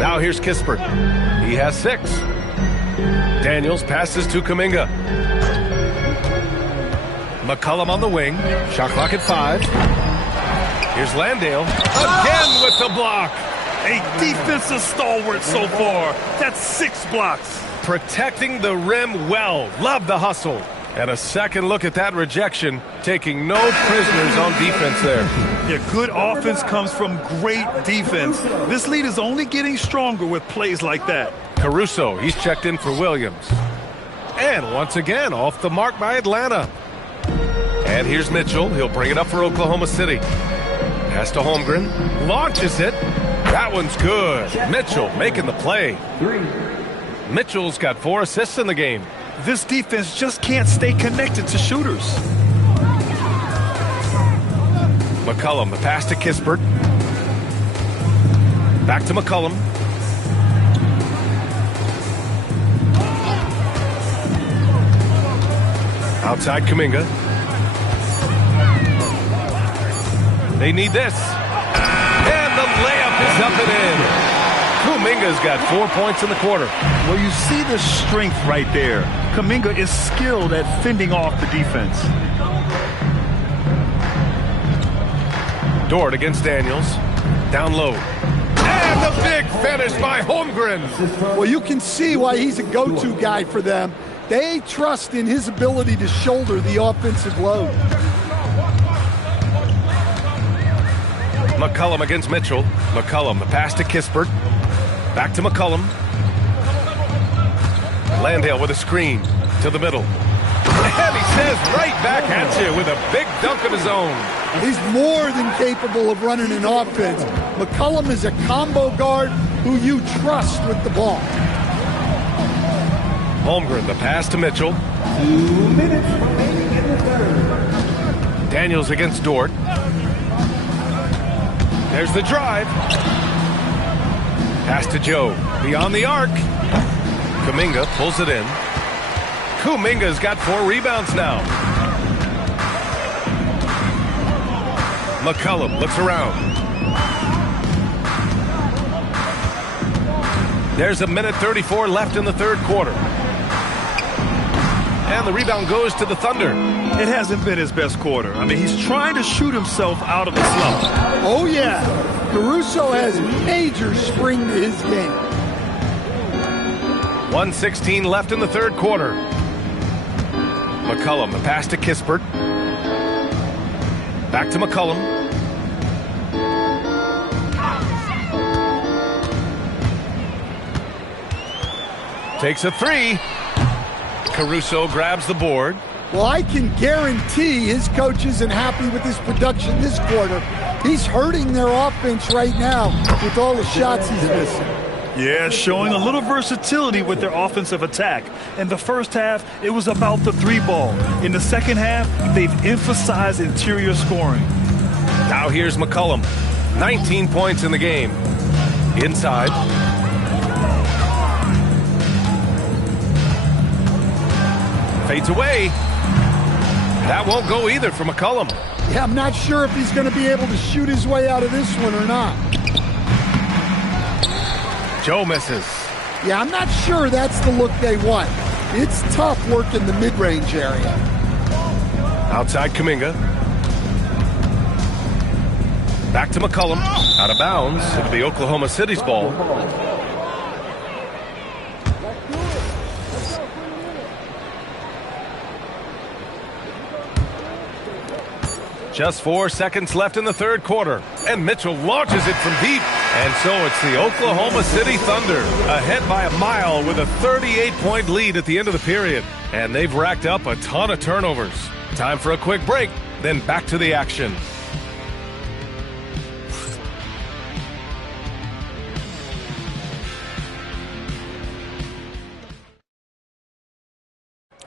Now here's Kispert. He has 6. Daniels passes to Kuminga. McCollum on the wing. Shot clock at 5. Here's Landale. Again with the block. A defensive stalwart so far. That's 6 blocks. Protecting the rim well. Love the hustle. And a second look at that rejection. Taking no prisoners on defense there. Yeah, good offense comes from great defense. This lead is only getting stronger with plays like that. Caruso, he's checked in for Williams. And once again, off the mark by Atlanta. And here's Mitchell. He'll bring it up for Oklahoma City. Pass to Holmgren. Launches it. That one's good. Mitchell making the play. Mitchell's got 4 assists in the game. This defense just can't stay connected to shooters. McCollum, the pass to Kispert. Back to McCollum. Outside Kuminga. They need this. And the layup is up and in. Kuminga's got 4 points in the quarter. Well, you see the strength right there. Kuminga is skilled at fending off the defense. Dort against Daniels. Down low. And the big finish by Holmgren. Well, you can see why he's a go-to guy for them. They trust in his ability to shoulder the offensive load. McCollum against Mitchell. McCollum, the pass to Kispert. Back to McCollum. Landale with a screen to the middle. And he says right back at you with a big dunk of his own. He's more than capable of running an offense. McCollum is a combo guard who you trust with the ball. Holmgren, the pass to Mitchell. 2 minutes remaining in the third. Daniels against Dort. There's the drive. Pass to Joe. Beyond the arc. Kuminga pulls it in. Kuminga's got 4 rebounds now. McCollum looks around. There's a minute 34 left in the third quarter. And the rebound goes to the Thunder. It hasn't been his best quarter. I mean, he's trying to shoot himself out of the slump. Oh, yeah. Caruso has major spring to his game. 1:16 left in the third quarter. McCollum, the pass to Kispert. Back to McCollum. Takes a 3. Caruso grabs the board. Well, I can guarantee his coach isn't happy with his production this quarter. He's hurting their offense right now with all the shots he's missing. Yeah, showing a little versatility with their offensive attack. In the first half, it was about the 3-ball. In the second half, they've emphasized interior scoring. Now here's McCollum. 19 points in the game. Inside. Fades away. That won't go either for McCollum. Yeah, I'm not sure if he's going to be able to shoot his way out of this one or not. Joe misses. Yeah, I'm not sure that's the look they want. It's tough work in the mid-range area. Outside Kuminga. Back to McCollum. Out of bounds. It'll be Oklahoma City's ball. Just 4 seconds left in the third quarter. and Mitchell launches it from deep. And so it's the Oklahoma City Thunder ahead by a mile with a 38-point lead at the end of the period. And they've racked up a ton of turnovers. Time for a quick break, then back to the action.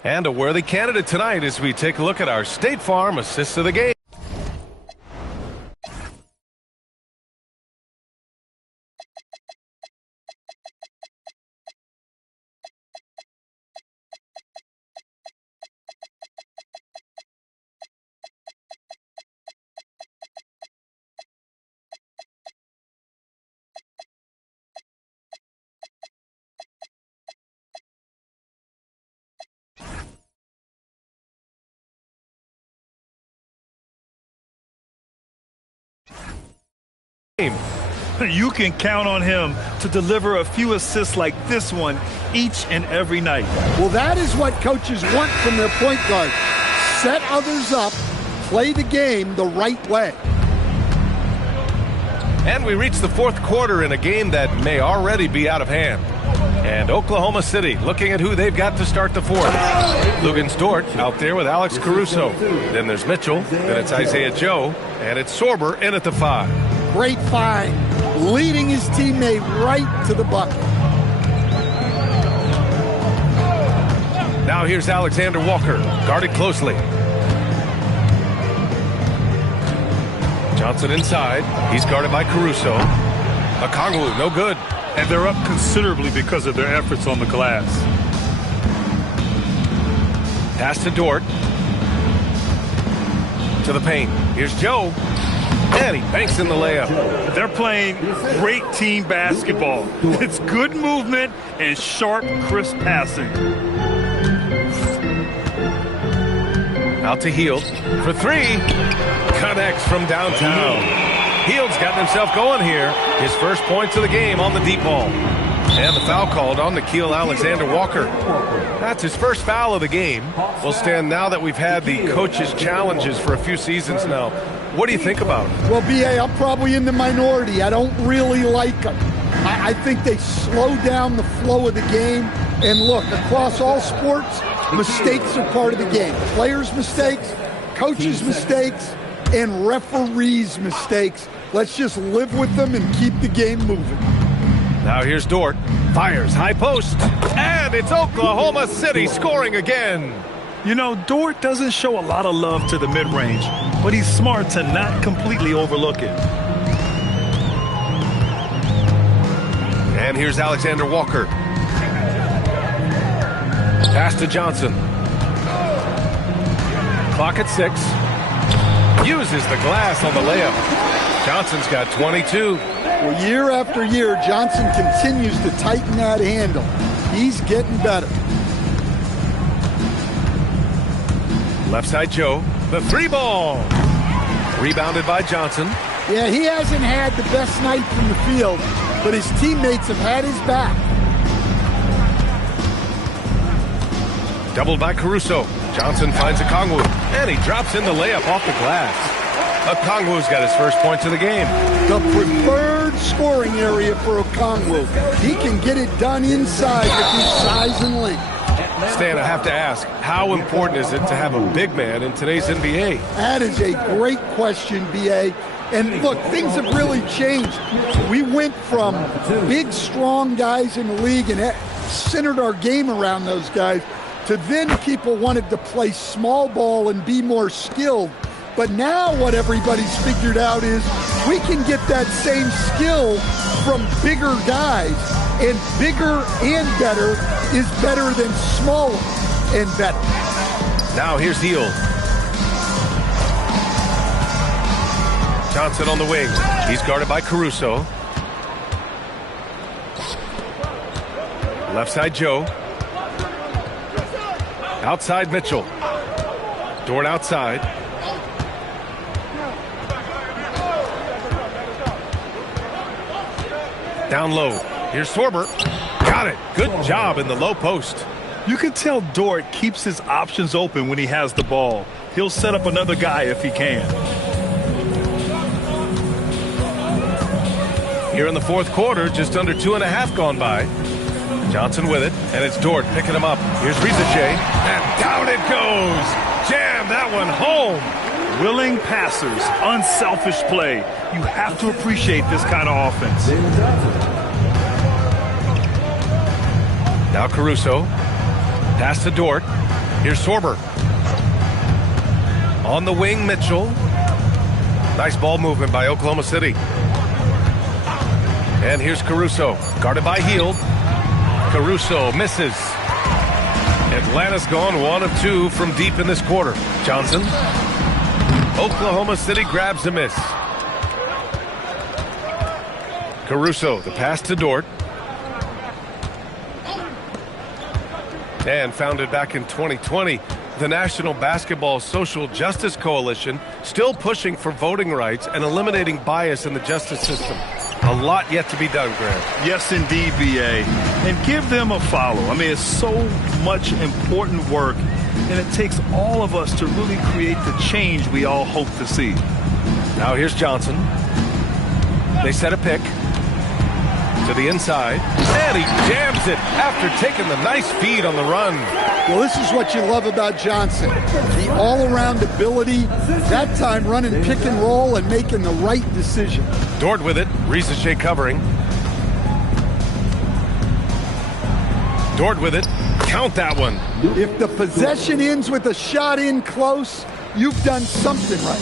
And a worthy candidate tonight as we take a look at our State Farm Assist of the Game. You can count on him to deliver a few assists like this one each and every night. Well, that is what coaches want from their point guard. Set others up, play the game the right way. And we reach the fourth quarter in a game that may already be out of hand. And Oklahoma City looking at who they've got to start the fourth. Lugens Dort out there with Alex Caruso. Then there's Mitchell. Then it's Isaiah Joe. And it's Sorber in at the 5. Great find, leading his teammate right to the bucket. Now here's Alexander Walker, guarded closely. Johnson inside. He's guarded by Caruso. Okongwu, no good. And they're up considerably because of their efforts on the glass. Pass to Dort. To the paint. Here's Joe. And he banks in the layup. They're playing great team basketball. It's good movement and sharp, crisp passing. Out to Hield for 3. Connects from downtown. Hield's gotten himself going here. His first points of the game on the deep ball. And the foul called on Nickeil Alexander-Walker. That's his first foul of the game. We'll stand now that we've had the coaches' challenges for a few seasons now. What do you think about it? Well, B.A., I'm probably in the minority. I don't really like them. I think they slow down the flow of the game. And look, across all sports, mistakes are part of the game. Players' mistakes, coaches' mistakes, and referees' mistakes. Let's just live with them and keep the game moving. Now here's Dort. Fires high post. And it's Oklahoma City scoring again. You know, Dort doesn't show a lot of love to the mid-range, but he's smart to not completely overlook it. And here's Alexander Walker. Pass to Johnson. Clock at 6. Uses the glass on the layup. Johnson's got 22. Well, year after year, Johnson continues to tighten that handle. He's getting better. Left side Joe. The 3 ball. Rebounded by Johnson. Yeah, he hasn't had the best night from the field, but his teammates have had his back. Doubled by Caruso. Johnson finds Okongwu, and he drops in the layup off the glass. Okongwu's got his first points of the game. The preferred scoring area for Okongwu. He can get it done inside with his size and length. Stan, I have to ask, how important is it to have a big man in today's NBA? That is a great question, B.A. And look, things have really changed. We went from big, strong guys in the league and centered our game around those guys to then people wanted to play small ball and be more skilled. But now what everybody's figured out is we can get that same skill from bigger guys, and bigger and better is better than smaller and better. Now here's Hield. Johnson on the wing. He's guarded by Caruso. Left side Joe. Outside Mitchell. Dort outside. Down low. Here's Sorber. Got it. Good job in the low post. You can tell Dort keeps his options open when he has the ball. He'll set up another guy if he can. Here in the fourth quarter, just under 2.5 gone by. Johnson with it, and it's Dort picking him up. Here's Rizichet, and down it goes. Jam that one home. Willing passers, unselfish play. You have to appreciate this kind of offense. Now Caruso. Pass to Dort. Here's Sorber. On the wing, Mitchell. Nice ball movement by Oklahoma City. And here's Caruso. Guarded by Hield. Caruso misses. Atlanta's gone 1 of 2 from deep in this quarter. Johnson. Oklahoma City grabs a miss. Caruso, the pass to Dort. And founded back in 2020, the National Basketball Social Justice Coalition still pushing for voting rights and eliminating bias in the justice system. A lot yet to be done, Grant. Yes, indeed, B.A. And give them a follow. I mean, it's so much important work, and it takes all of us to really create the change we all hope to see. Now here's Johnson. They set a pick to the inside, and he jams it after taking the nice feed on the run. Well, this is what you love about Johnson. The all-around ability, that time running pick and roll and making the right decision. Dort with it, Rizichet covering. Dort with it, count that one. If the possession ends with a shot in close, you've done something right.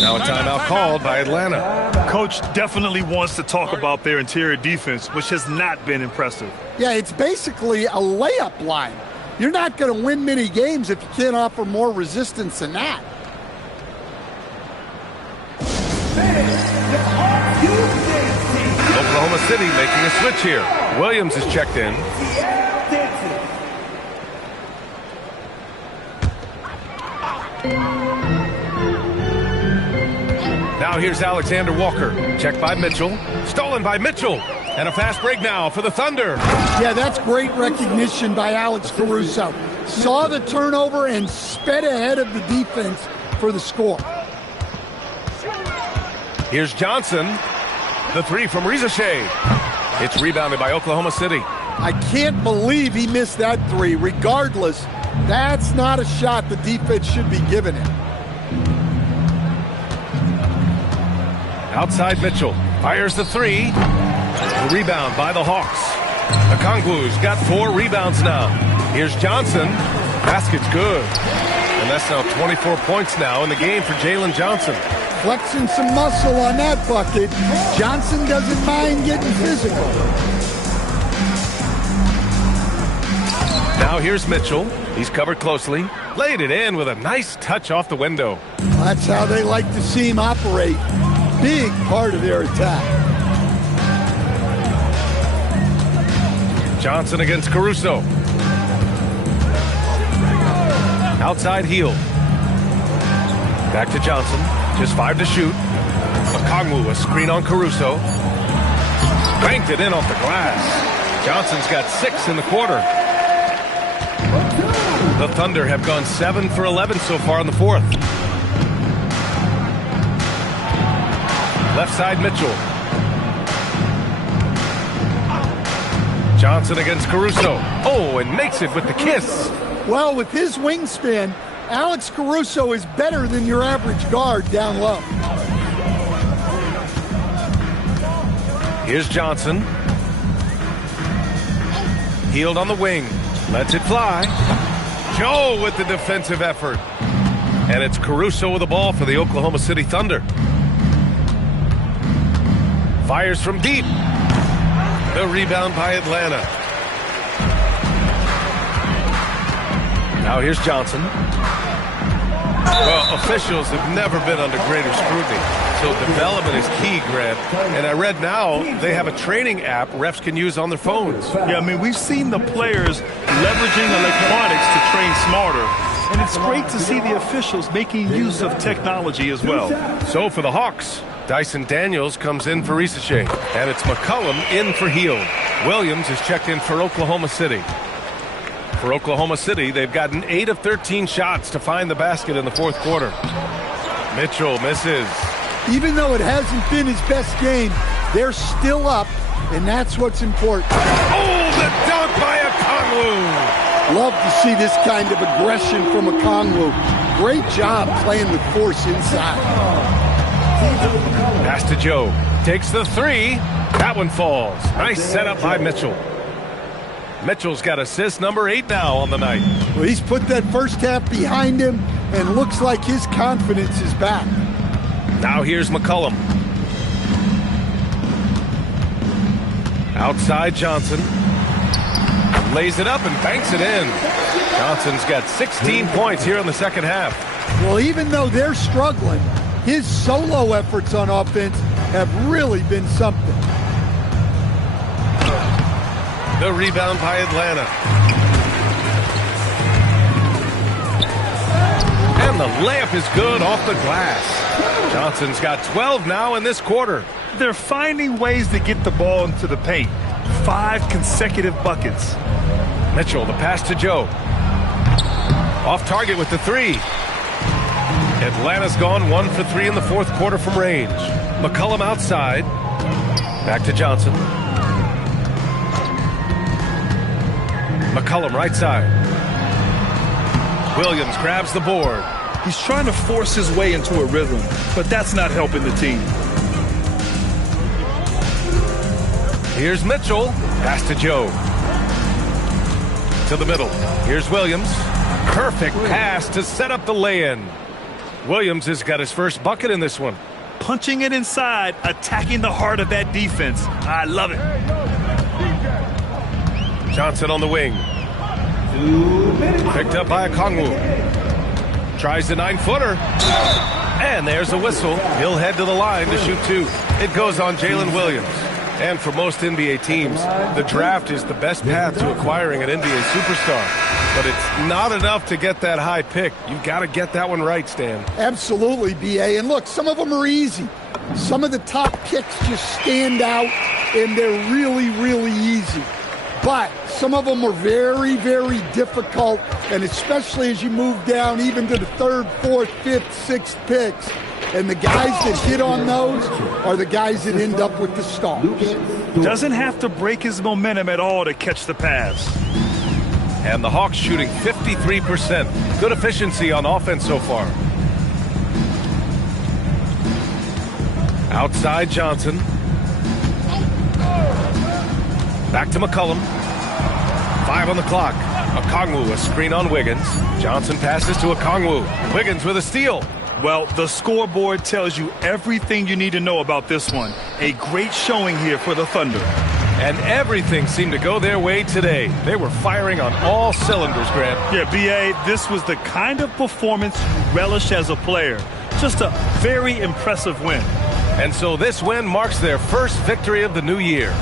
Now a timeout called by Atlanta. Coach definitely wants to talk about their interior defense, which has not been impressive. Yeah, it's basically a layup line. You're not going to win many games if you can't offer more resistance than that. Oklahoma City making a switch here. Williams is checked in. Now here's Alexander Walker. Checked by Mitchell. Stolen by Mitchell. And a fast break now for the Thunder. Yeah, that's great recognition by Alex Caruso. Saw the turnover and sped ahead of the defense for the score. Here's Johnson. The three from Rizichet. It's rebounded by Oklahoma City. I can't believe he missed that three. Regardless, that's not a shot the defense should be giving him. Outside Mitchell. Fires the three. The rebound by the Hawks. Okongwu's got 4 rebounds now. Here's Johnson. Basket's good. And that's now 24 points now in the game for Jalen Johnson. Flexing some muscle on that bucket. Johnson doesn't mind getting physical. Now here's Mitchell. He's covered closely. Laid it in with a nice touch off the window. That's how they like to see him operate. Big part of their attack. Johnson against Caruso. Outside Hield. Back to Johnson. Just 5 to shoot. Okongwu, a screen on Caruso. Banked it in off the glass. Johnson's got 6 in the quarter. The Thunder have gone 7 for 11 so far in the fourth. Left side Mitchell. Johnson against Caruso. Oh, and makes it with the kiss. Well, with his wingspan, Alex Caruso is better than your average guard down low. Here's Johnson. Hield on the wing. Lets it fly. Joe with the defensive effort. And it's Caruso with the ball for the Oklahoma City Thunder. Fires from deep. The rebound by Atlanta. Now here's Johnson. Well, officials have never been under greater scrutiny. So development is key, Grant. And I read now they have a training app refs can use on their phones. Yeah, I mean, we've seen the players leveraging electronics to train smarter. And it's great to see the officials making use of technology as well. So for the Hawks, Dyson Daniels comes in for Rizichet. And it's McCollum in for Hield. Williams is checked in for Oklahoma City. For Oklahoma City, they've gotten 8 of 13 shots to find the basket in the fourth quarter. Mitchell misses. Even though it hasn't been his best game, they're still up, and that's what's important. Oh, the dunk by Okongwu! Love to see this kind of aggression from Okongwu. Great job playing with force inside. Pass to Joe. Takes the three. That one falls. Nice setup by Mitchell. Mitchell's got assist number 8 now on the night. Well, he's put that first half behind him, and looks like his confidence is back. Now here's McCollum. Outside Johnson. Lays it up and banks it in. Johnson's got 16 points here in the second half. Well, even though they're struggling, his solo efforts on offense have really been something. The rebound by Atlanta. And the layup is good off the glass. Johnson's got 12 now in this quarter. They're finding ways to get the ball into the paint. 5 consecutive buckets. Mitchell, the pass to Joe. Off target with the three. Atlanta's gone 1 for 3 in the fourth quarter from range. McCollum outside. Back to Johnson. McCollum right side. Williams grabs the board. He's trying to force his way into a rhythm, but that's not helping the team. Here's Mitchell. Pass to Joe. To the middle. Here's Williams. Perfect pass to set up the lay-in. Williams has got his first bucket in this one. Punching it inside, attacking the heart of that defense. I love it. Johnson on the wing. Picked up by Okongwu. Tries the 9-footer. And there's a whistle. He'll head to the line to shoot 2. It goes on Jalen Williams. And for most NBA teams, the draft is the best path to acquiring an NBA superstar. But it's not enough to get that high pick. You've got to get that one right, Stan. Absolutely, B.A. And look, some of them are easy. Some of the top picks just stand out, and they're really, really easy. But some of them are very, very difficult, and especially as you move down even to the 3rd, 4th, 5th, 6th picks. And the guys that hit on those are the guys that end up with the stars. Doesn't have to break his momentum at all to catch the pass. And the Hawks shooting 53%. Good efficiency on offense so far. Outside Johnson. Back to McCollum. 5 on the clock. Okongwu, a screen on Wiggins. Johnson passes to Okongwu. Wiggins with a steal. Well, the scoreboard tells you everything you need to know about this one. A great showing here for the Thunder. And everything seemed to go their way today. They were firing on all cylinders, Grant. Yeah, B.A., this was the kind of performance you relish as a player. Just a very impressive win. And so this win marks their first victory of the new year.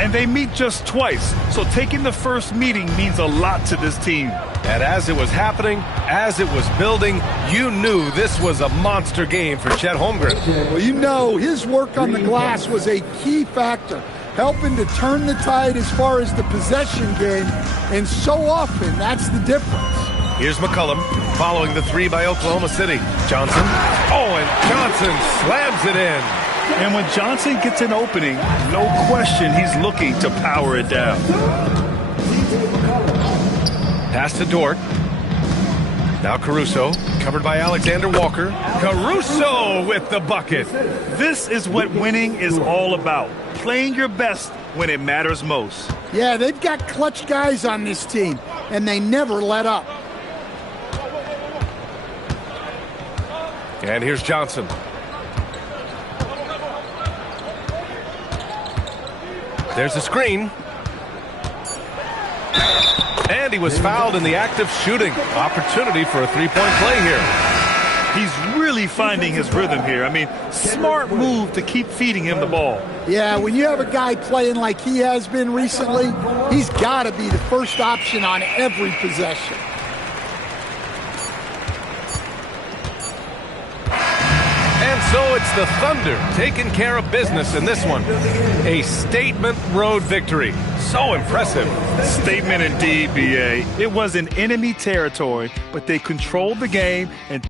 And they meet just twice, so taking the first meeting means a lot to this team. And as it was happening, as it was building, you knew this was a monster game for Chet Holmgren. Well, you know, his work on the glass was a key factor, helping to turn the tide as far as the possession game, and so often that's the difference. Here's McCollum following the 3 by Oklahoma City. Johnson. Oh, and Johnson slams it in. And when Johnson gets an opening, no question he's looking to power it down. Pass to Dort. Now Caruso, covered by Alexander Walker. Caruso with the bucket. This is what winning is all about. Playing your best when it matters most. Yeah, they've got clutch guys on this team, and they never let up. And here's Johnson. There's a screen. And he was fouled in the act of shooting. Opportunity for a three-point play here. He's really finding his rhythm here. I mean, smart move to keep feeding him the ball. Yeah, when you have a guy playing like he has been recently, he's got to be the first option on every possession. And so it's the Thunder taking care of business in this one. A statement road victory. So impressive. Statement indeed, B.A. It was in enemy territory, but they controlled the game and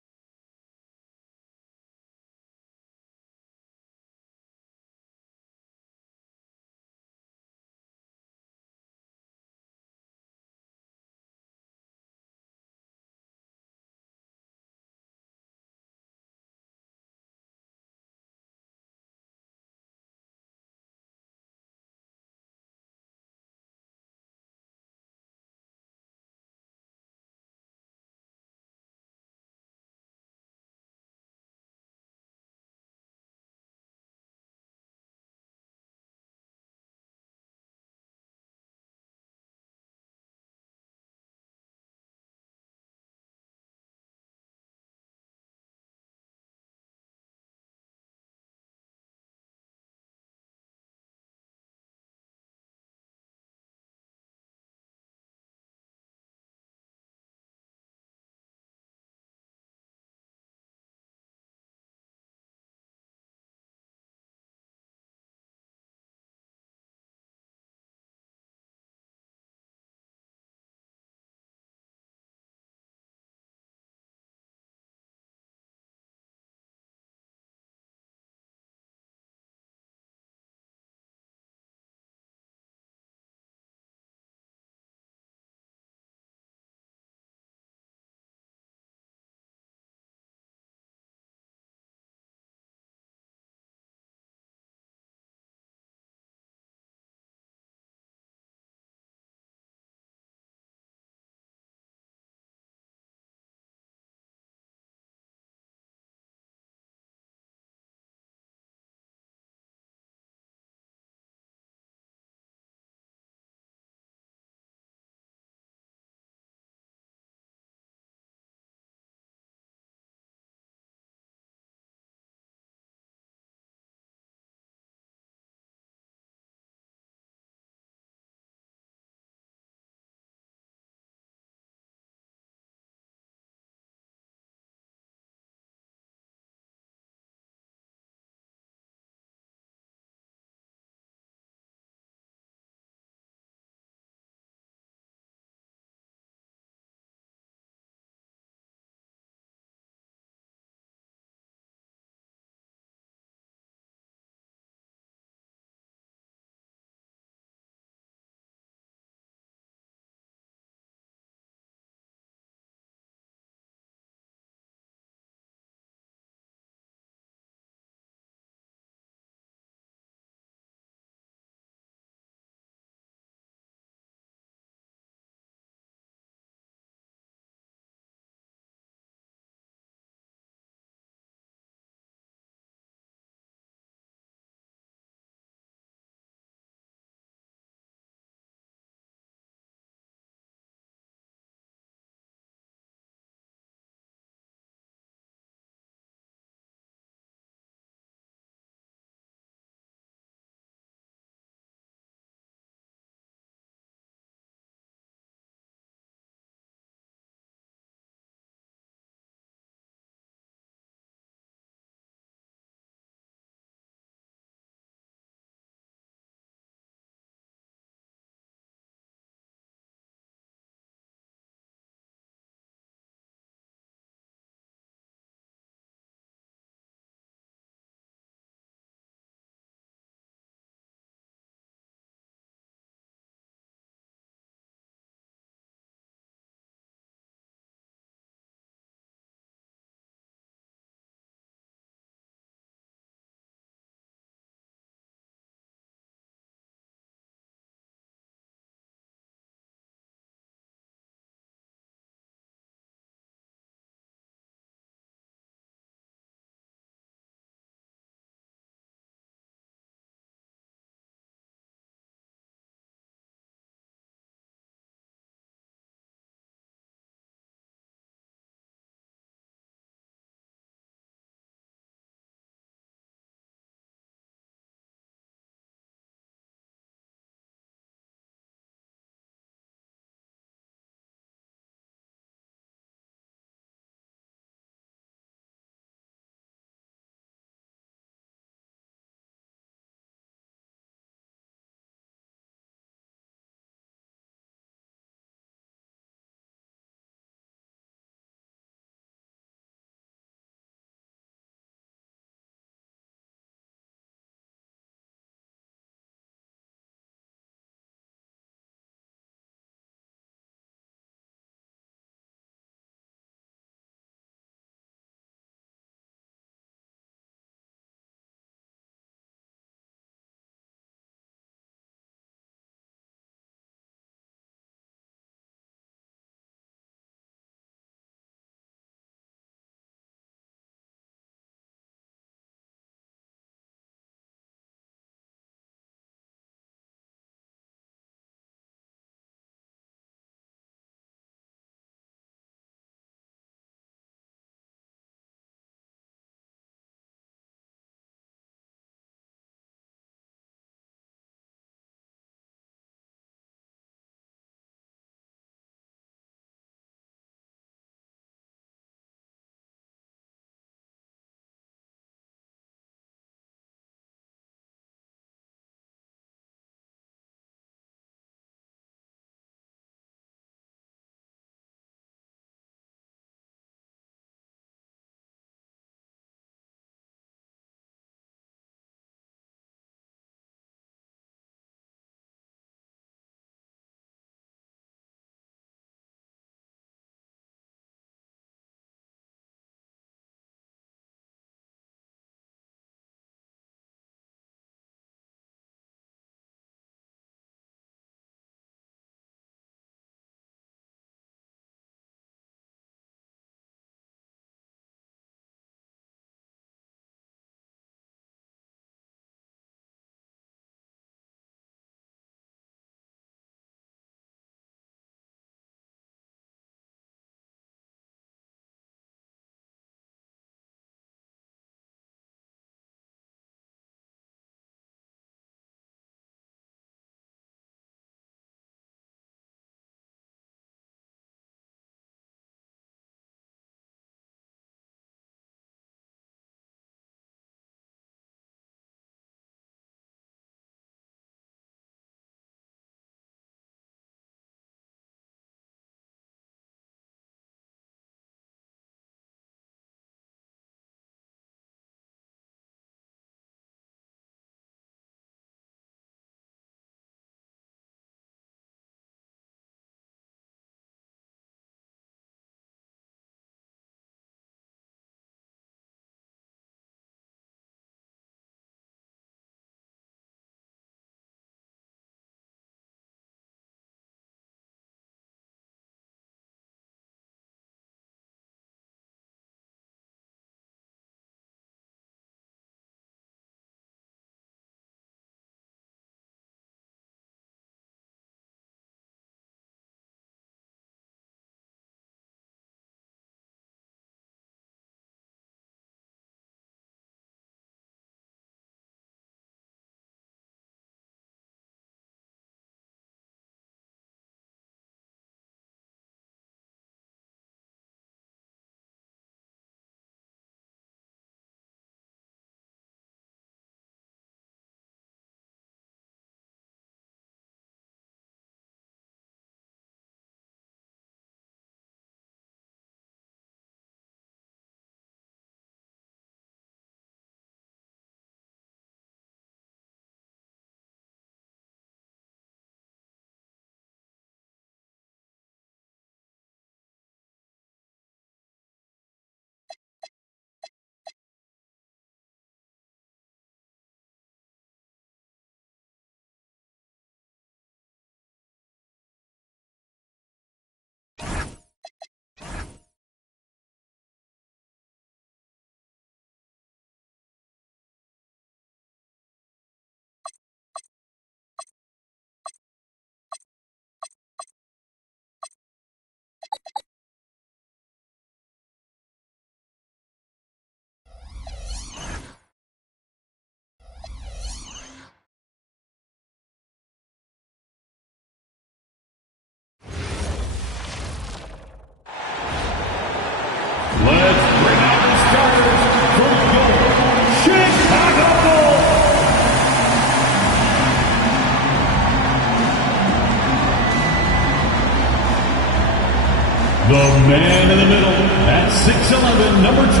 Man in the middle at 6'11", number 12,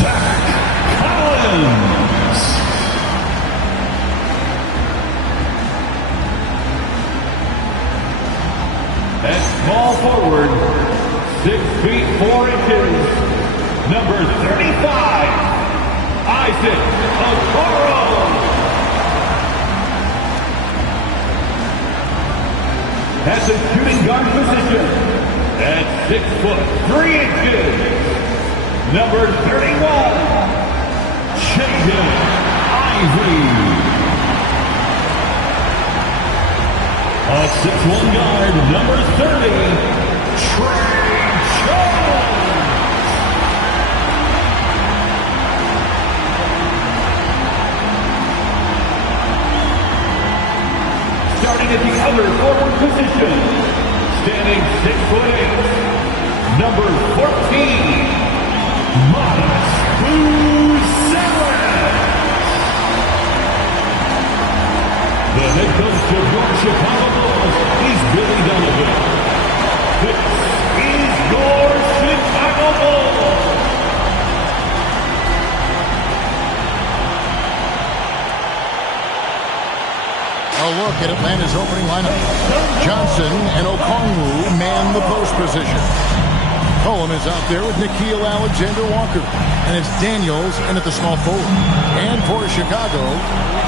Zach Collins. At small forward, 6 feet 4 inches, number 35, Isaac Okoro. At the shooting guard position, at 6 foot 3 inches, number 31, Jaden Ivey. A 6'1" guard, number 30, Trey Jones. Starting at the other forward position, standing 6'8", number 14, Miles Buzelis. The head coach of your Chicago Bulls is Billy Donovan. This is your Chicago Bulls. A look at Atlanta's opening lineup. Johnson and Okongwu man the post position. Cullum is out there with Nickeil Alexander-Walker. And it's Daniels in at the small forward. And for Chicago,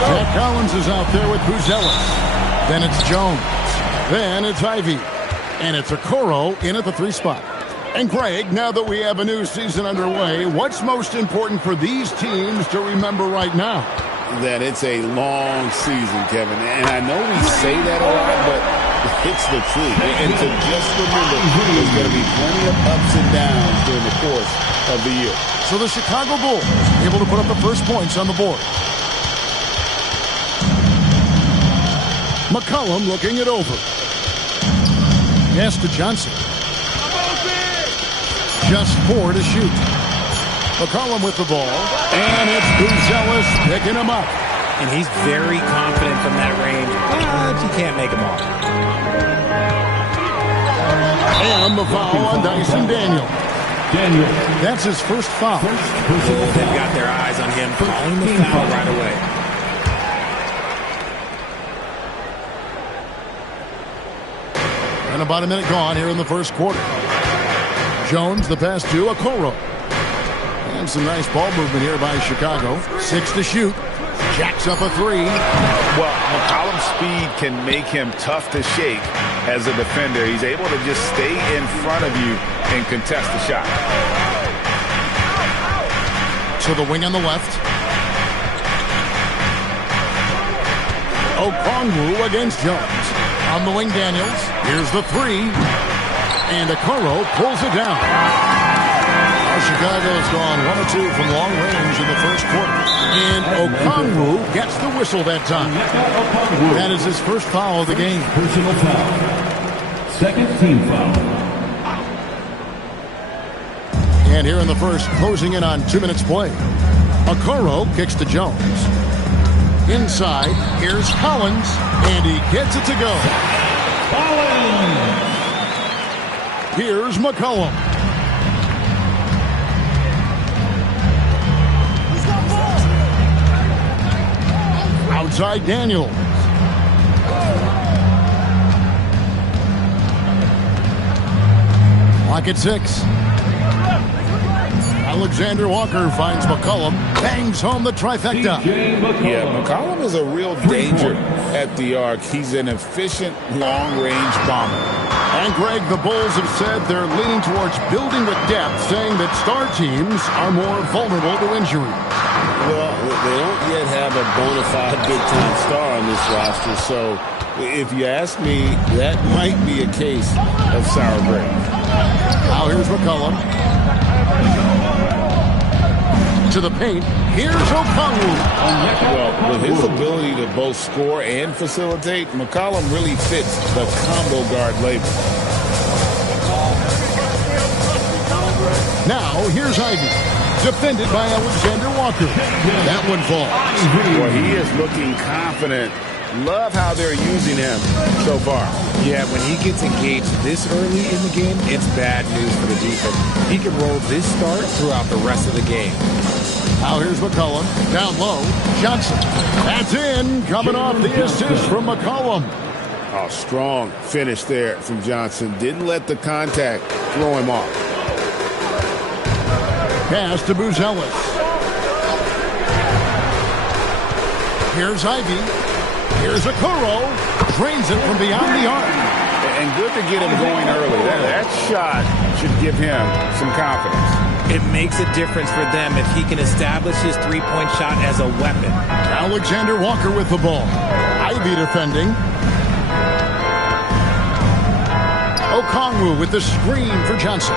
Zach Collins is out there with Buzelis. Then it's Jones. Then it's Ivey. And it's Okoro in at the 3 spot. And Greg, now that we have a new season underway, what's most important for these teams to remember right now? That it's a long season, Kevin. And I know we say that a lot, but it's the truth. And to just remember, there's going to be plenty of ups and downs during the course of the year. So the Chicago Bulls able to put up the first points on the board. McCollum looking it over. Yes to Johnson. Just 4 to shoot. McCollum with the ball. And it's Buzelis picking him up. And he's very confident from that range, but he can't make him all. And the foul on Dyson Daniel. That's his first foul. They've got their eyes on him, calling the foul right away. And about a minute gone here in the first quarter. Jones, the pass to Okoro. And some nice ball movement here by Chicago. 6 to shoot. Jacks up a 3. Well, McCollum's speed can make him tough to shake as a defender. He's able to just stay in front of you and contest the shot. To the wing on the left. Okongwu against Jones. On the wing, Daniels. Here's the 3. And Okoro pulls it down. Chicago's gone 1 or 2 from long range in the first quarter. And Okongwu gets the whistle that time. That is his first foul of the game. Personal foul. Second team foul. And here in the first, closing in on 2 minutes play. Okoro kicks to Jones. Inside, here's Collins, and he gets it to go. Collins! Here's McCollum. Outside Daniels. Lock at 6. Alexander Walker finds McCollum, bangs home the trifecta. Yeah, McCollum is a real danger at the arc. He's an efficient long-range bomber. And Greg, the Bulls have said they're leaning towards building with depth, saying that star teams are more vulnerable to injury. Well, they don't yet have a bona fide big-time star on this roster, so if you ask me, that might be a case of sour grapes. Now here's McCollum. To the paint. Here's Okongwu. Well, with his ability to both score and facilitate, McCollum really fits the combo guard label. Now here's Ivey. Defended by Alexander Walker. That one falls. Well, he is looking confident Love how they're using him so far. Yeah, when he gets engaged this early in the game, it's bad news for the defense. He can roll this start throughout the rest of the game. Now here's McCollum. Down low. Johnson. That's in. Coming off the assist from McCollum. Oh, strong finish there from Johnson. Didn't let the contact throw him off. Pass to Buzelis. Here's Ivy. Here's Okoro. Drains it from beyond the arc. And good to get him going early. That shot should give him some confidence. It makes a difference for them if he can establish his three-point shot as a weapon. Alexander Walker with the ball. Ivy defending. Okongwu with the screen for Johnson.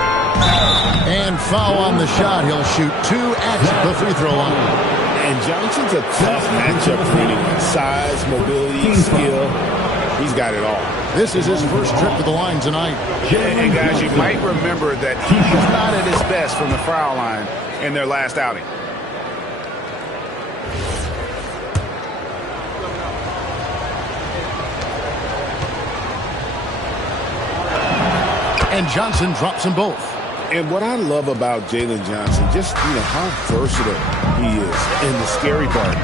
And foul on the shot. He'll shoot 2 at the free throw line. And Johnson's a tough matchup for anyone. Size, mobility, skill. He's got it all. This is his first trip to the line tonight. And guys, you might remember that he was not at his best from the foul line in their last outing. And Johnson drops them both. And what I love about Jalen Johnson, just how versatile he is. And the scary part,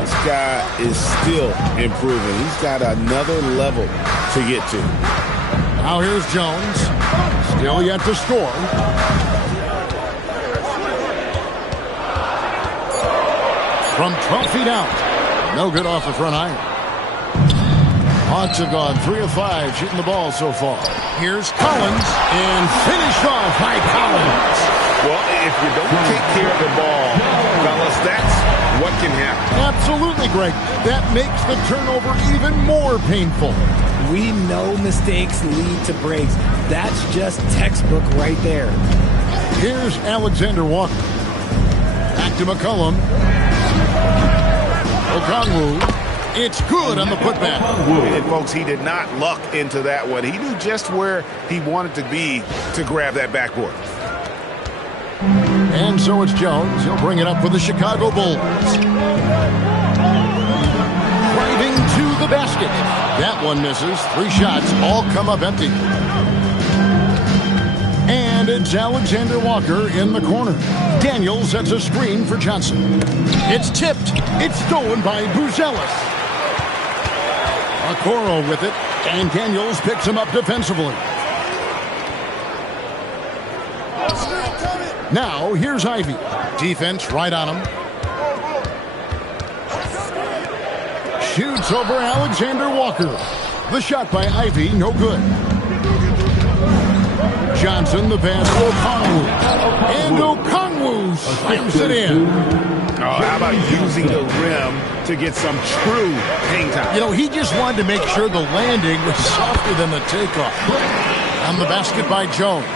this guy is still improving. He's got another level to get to. Now here's Jones. Still yet to score. From 12 feet out. No good off the front iron. Hawks have gone 3 of 5 shooting the ball so far. Here's Collins, and finished off by Collins. Well, if you don't take care of the ball, fellas, that's what can happen. Absolutely, Greg. That makes the turnover even more painful. We know mistakes lead to breaks. That's just textbook right there. Here's Alexander Walker. Back to McCollum. Okongwu. It's good on the putback. And folks, he did not luck into that one. He knew just where he wanted to be to grab that backboard. And so it's Jones. He'll bring it up for the Chicago Bulls. Driving to the basket. That one misses. 3 shots all come up empty. And it's Alexander Walker in the corner. Daniel sets a screen for Johnson. It's tipped. It's stolen by Buzelis. Okoro with it, and Daniels picks him up defensively. Now, here's Ivy. Defense right on him. Shoots over Alexander Walker. The shot by Ivy, no good. Johnson, the pass to Okongwu. And Okongwu slams it in. Oh, how about using the rim to get some true hang time? He just wanted to make sure the landing was softer than the takeoff. On the basket by Jones.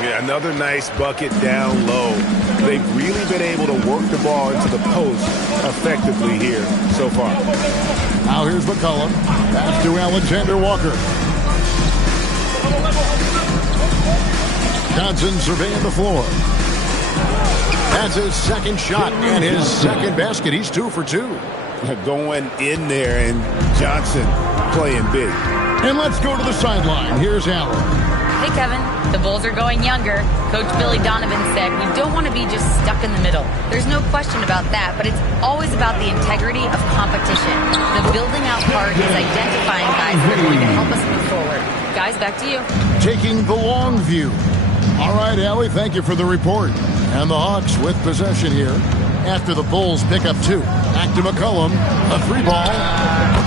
Yeah, another nice bucket down low. They've really been able to work the ball into the post effectively here so far. Now here's McCollum. Pass to Alexander Walker. Johnson surveying the floor. That's his second shot and his second basket. He's 2 for 2. Going in there, and Johnson playing big. And let's go to the sideline. Here's Allen. Hey, Kevin. The Bulls are going younger. Coach Billy Donovan said we don't want to be just stuck in the middle. There's no question about that, but it's always about the integrity of competition. The building out part is identifying guys that are going to help us move forward. Guys, back to you. Taking the long view. All right, Allie, thank you for the report. And the Hawks with possession here after the Bulls pick up 2. Back to McCollum. A 3-ball.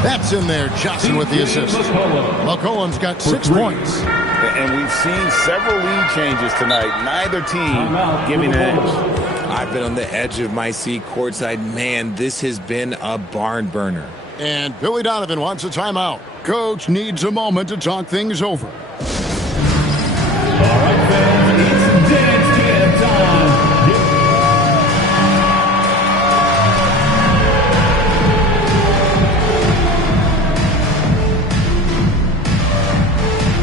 That's in there. Johnson with the assist. McCollum's got 6 points. And we've seen several lead changes tonight. Neither team giving an edge. I've been on the edge of my seat courtside. Man, this has been a barn burner. And Billy Donovan wants a timeout. Coach needs a moment to talk things over. All right, fans, it's dance camp time.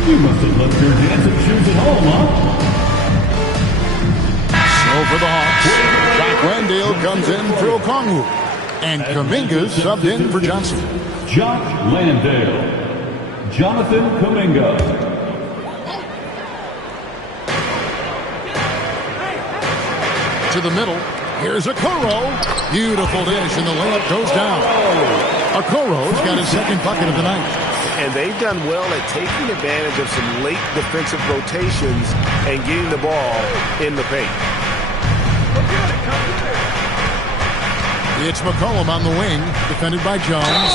You must have left your dancing shoes at home, huh? So for the Hawks, Jock Landale comes in for Okongwu. And Kuminga's subbed in for Johnson. Josh Landale. Jonathan Kuminga. To the middle. Here's Okoro. Beautiful dish, and the layup goes down. Okoro's got his second bucket of the night. And they've done well at taking advantage of some late defensive rotations and getting the ball in the paint. It's McCollum on the wing, defended by Jones.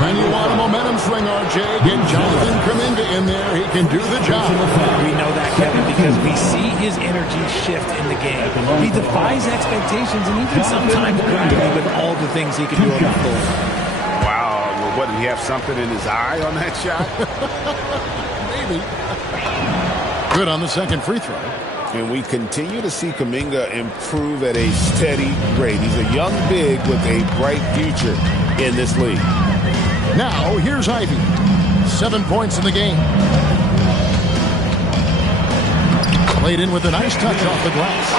When you want a momentum swing, RJ, get Jonathan Kuminga in there. He can do the job. We know that, Kevin, because we see his energy shift in the game. He defies expectations, and even sometimes Kuminga with all the things he can do on the floor. Wow, what, did he have something in his eye on that shot? Maybe. Good on the second free throw. And we continue to see Kuminga improve at a steady rate. He's a young big with a bright future in this league. Now, here's Ivy. 7 points in the game. Played in with a nice touch off the glass.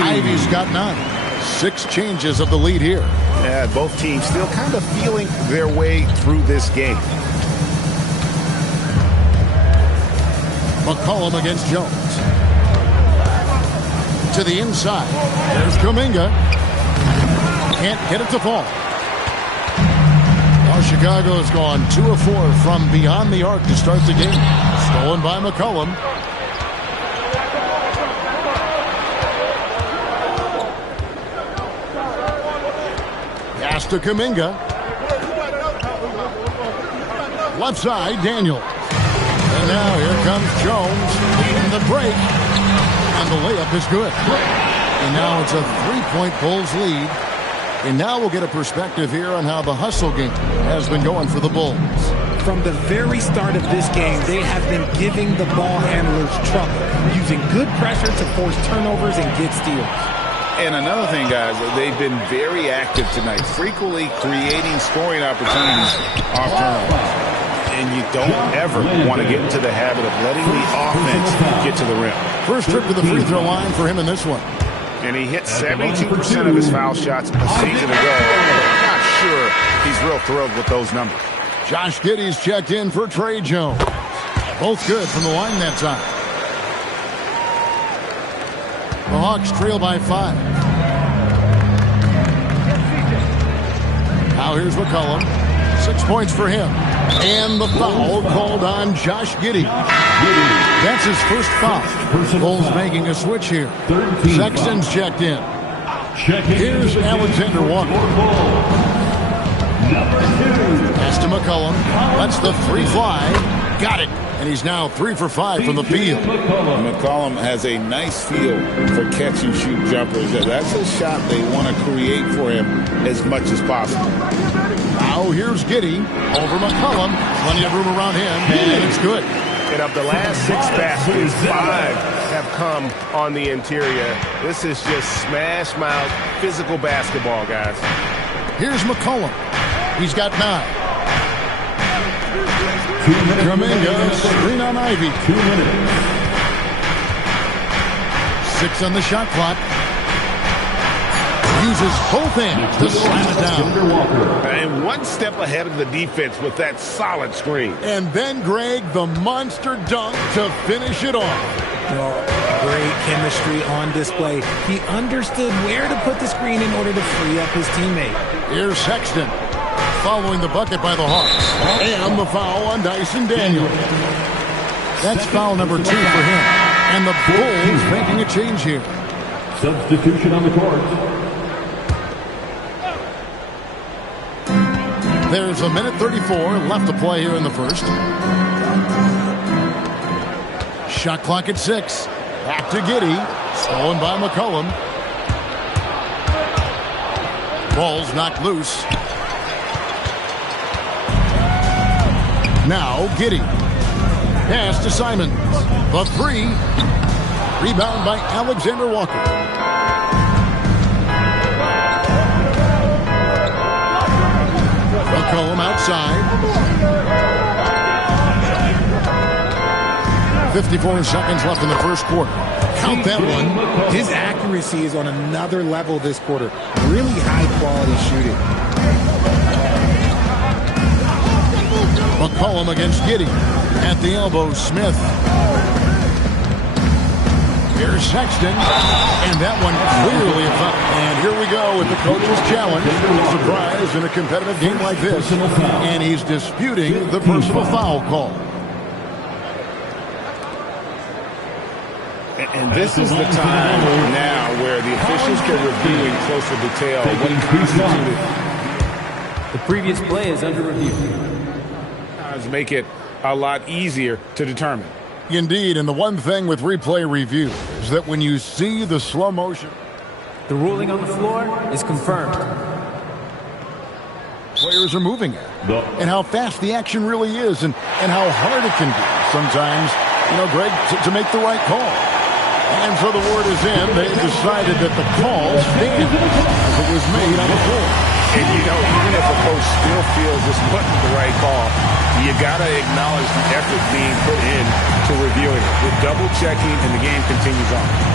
Ivy's got 9. 6 changes of the lead here. Yeah, both teams still kind of feeling their way through this game. McCollum against Jones. To the inside. There's Kuminga. Can't get it to fall. Now Chicago has gone 2 of 4 from beyond the arc to start the game. Stolen by McCollum. Pass to Kuminga. Left side, Daniel. And now here comes Jones in the break. And the layup is good. And now it's a 3-point Bulls lead. And now we'll get a perspective here on how the hustle game has been going for the Bulls. From the very start of this game, they have been giving the ball handlers trouble, using good pressure to force turnovers and get steals. And another thing, guys, they've been very active tonight, frequently creating scoring opportunities off turnovers. And you don't ever want to get into the habit of letting the offense get to the rim. First trip to the free throw line for him in this one. And he hit 72% of his foul shots a season ago. I'm not sure he's real thrilled with those numbers. Josh Giddey's checked in for Trey Jones. Both good from the line that time. The Hawks trail by 5. Now here's McCollum. 6 points for him. And the foul called on Josh Giddey. That's his first foul. Bulls making a switch here. Sexton's checked in. Here's Alexander Walker. Pass to McCollum. Lets the 3 fly. Got it. And he's now 3 for 5 from the field. McCollum has a nice feel for catch and shoot jumpers. That's a shot they want to create for him as much as possible. Now here's Giddey over McCollum. Plenty of room around him, and it's good. And of the last 6 baskets, 5 have come on the interior. This is just smash mouth physical basketball, guys. Here's McCollum. He's got 9. Kuminga, screen on Ivy. 2 minutes. 6 on the shot clock. Uses both hands to slam it down. And one step ahead of the defense with that solid screen. And then, Greg, the monster dunk to finish it off. Great chemistry on display. He understood where to put the screen in order to free up his teammate. Here's Sexton following the bucket by the Hawks. And the foul on Dyson Daniel. That's foul number 2 for him. And the Bulls making a change here. Substitution on the court. There's a minute 34 left to play here in the first. Shot clock at 6. Back to Giddey. Stolen by McCollum. Ball's knocked loose. Now Giddey. Pass to Simons. The 3. Rebound by Alexander Walker. McCollum outside. 54 seconds left in the first quarter. Count that one. His accuracy is on another level this quarter. Really high quality shooting. Cullum against Giddey. At the elbow, Smith. Here's Sexton, and that one clearly a foul. And here we go with the coach's challenge. Surprise in a competitive game like this. And he's disputing the personal foul call. And this is the time now where the officials can review in closer detail what constituted. The previous play is under review. Make it a lot easier to determine. Indeed, and the one thing with replay review is that when you see the slow motion, the ruling on the floor is confirmed. Players are moving it, and how fast the action really is, and how hard it can be sometimes, Greg, to make the right call. And so the word is in. They've decided that the call stands as it was made on the floor. And, even if a coach still feels this wasn't the right call, you got to acknowledge the effort being put in to reviewing it. With double checking, and the game continues on.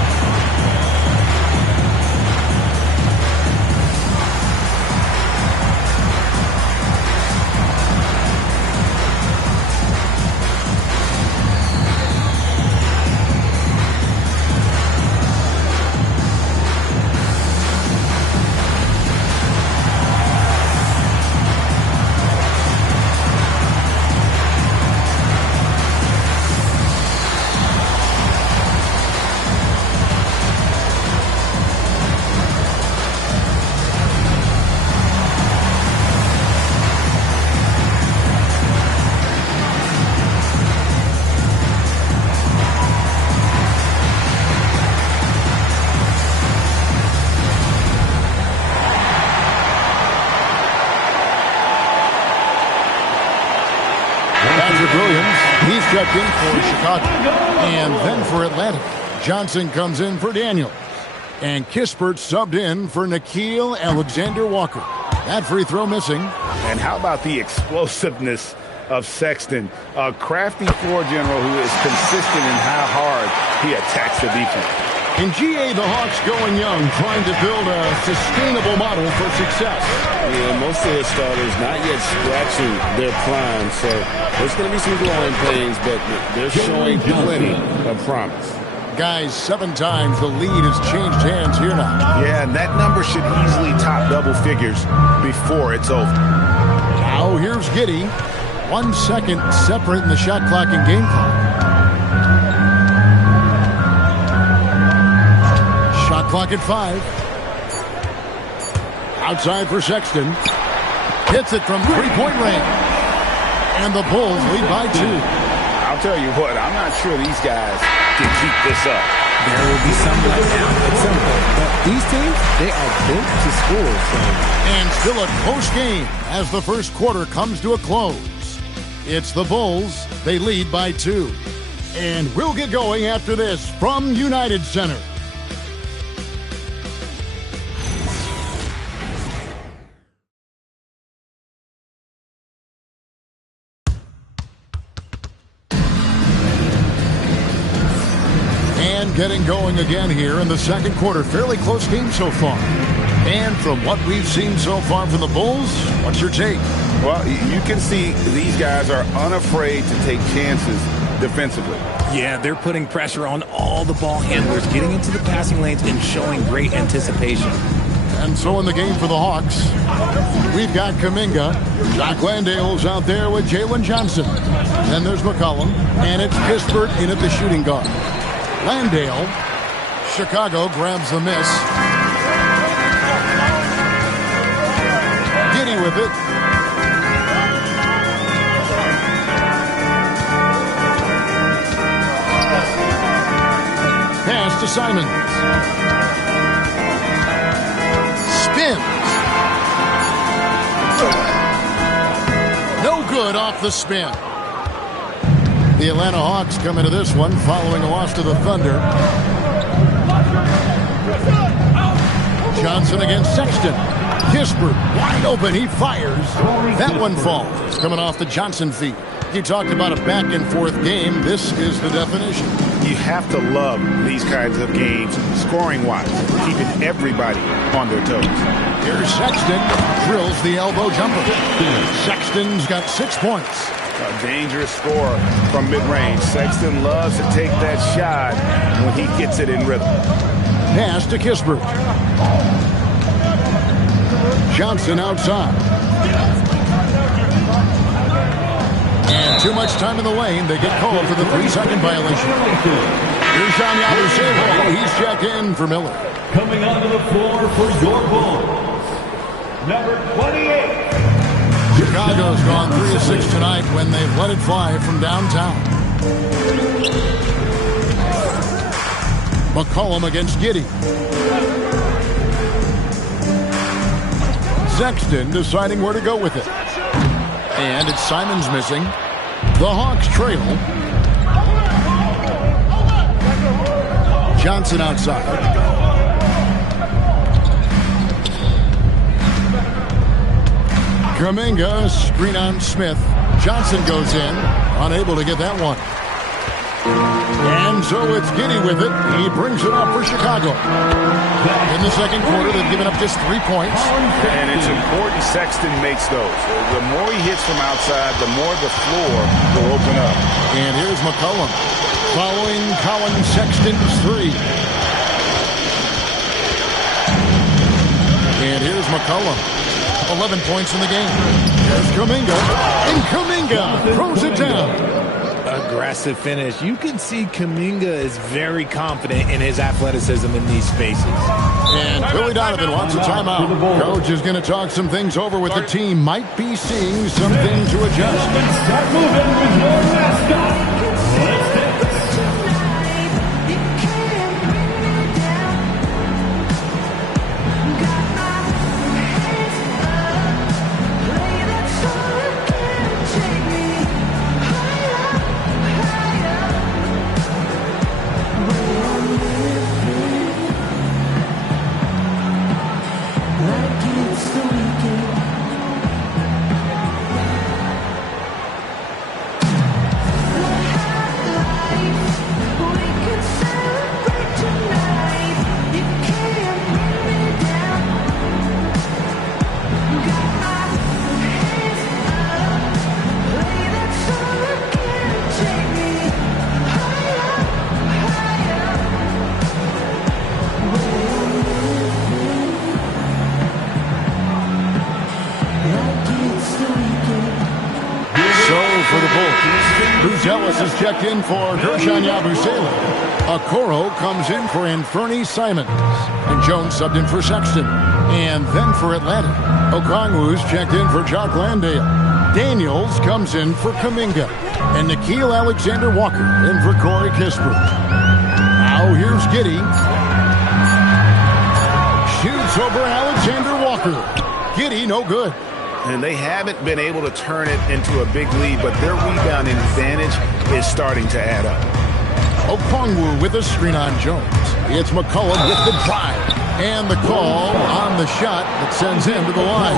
He's checked in for Chicago. And then for Atlanta, Johnson comes in for Daniel. And Kispert subbed in for Nickeil Alexander-Walker. That free throw missing. And how about the explosiveness of Sexton? A crafty floor general who is consistent in how hard he attacks the defense. In GA, the Hawks going young, trying to build a sustainable model for success. Yeah, most of the starters not yet scratching their prime, so there's going to be some growing pains, but they're showing plenty of promise. Guys, 7 times the lead has changed hands here now. Yeah, and that number should easily top double figures before it's over. Now here's Giddey. 1 second separating the shot clock and game clock. Shot clock at 5. Outside for Sexton. Hits it from three-point range. And the Bulls lead by 2. I'll tell you what, I'm not sure these guys can keep this up. There will be some letdown at some point. But these teams, they are built to score. So. And still a close game as the first quarter comes to a close. It's the Bulls. They lead by 2. And we'll get going after this from United Center. Getting going again here in the second quarter. Fairly close game so far. And from what we've seen so far from the Bulls, what's your take? Well, you can see these guys are unafraid to take chances defensively. Yeah, they're putting pressure on all the ball handlers, getting into the passing lanes and showing great anticipation. And so in the game for the Hawks, we've got Kuminga. Doc Landale's out there with Jalen Johnson. Then there's McCollum. And it's Kispert in at the shooting guard. Landale, Chicago grabs the miss. Giddey with it. Pass to Simons. Spins. No good off the spin. The Atlanta Hawks come into this one following a loss to the Thunder. Johnson against Sexton. Kispert wide open. He fires. That one falls. Coming off the Johnson feet. You talked about a back and forth game. This is the definition. You have to love these kinds of games, scoring-wise, keeping everybody on their toes. Here's Sexton. Drills the elbow jumper. Sexton's got 6 points. A dangerous score from mid-range. Sexton loves to take that shot when he gets it in rhythm. Pass to Kispert. Johnson outside. And too much time in the lane. They get called for the 3-second violation. Here's John Yabusele. He's checked in for Miller. Coming onto the floor for your Bulls, number 28. Chicago's gone 3 of 6 tonight when they've let it fly from downtown. McCollum against Giddey. Sexton deciding where to go with it. And it's Simons missing. The Hawks trail. Johnson outside. Kuminga, screen on Smith. Johnson goes in, unable to get that one. And so it's Giddey with it. He brings it up for Chicago. In the second quarter, they've given up just 3 points. And it's important Sexton makes those. The more he hits from outside, the more the floor will open up. And here's McCollum following Colin Sexton's 3. And here's McCollum. 11 points in the game. There's Kuminga. And Kuminga throws it down. Aggressive finish. You can see Kuminga is very confident in his athleticism in these spaces. And Billy Donovan wants a timeout. Coach is going to talk some things over with the team. Might be seeing something to adjust. Start moving with your mascot. Checked in for Gershon Yabusele. Okoro comes in for Anthony Simons. And Jones subbed in for Sexton. And then for Atlanta, Okongwu's checked in for Jock Landale. Daniels comes in for Kuminga. And Nickeil Alexander-Walker in for Corey Kispert. Now here's Giddey. Shoots over Alexander-Walker. Giddey no good. And they haven't been able to turn it into a big lead, but their rebounding advantage is starting to add up. Okongwu with a screen on Jones. It's McCollum with the drive. And the call on the shot that sends him to the line.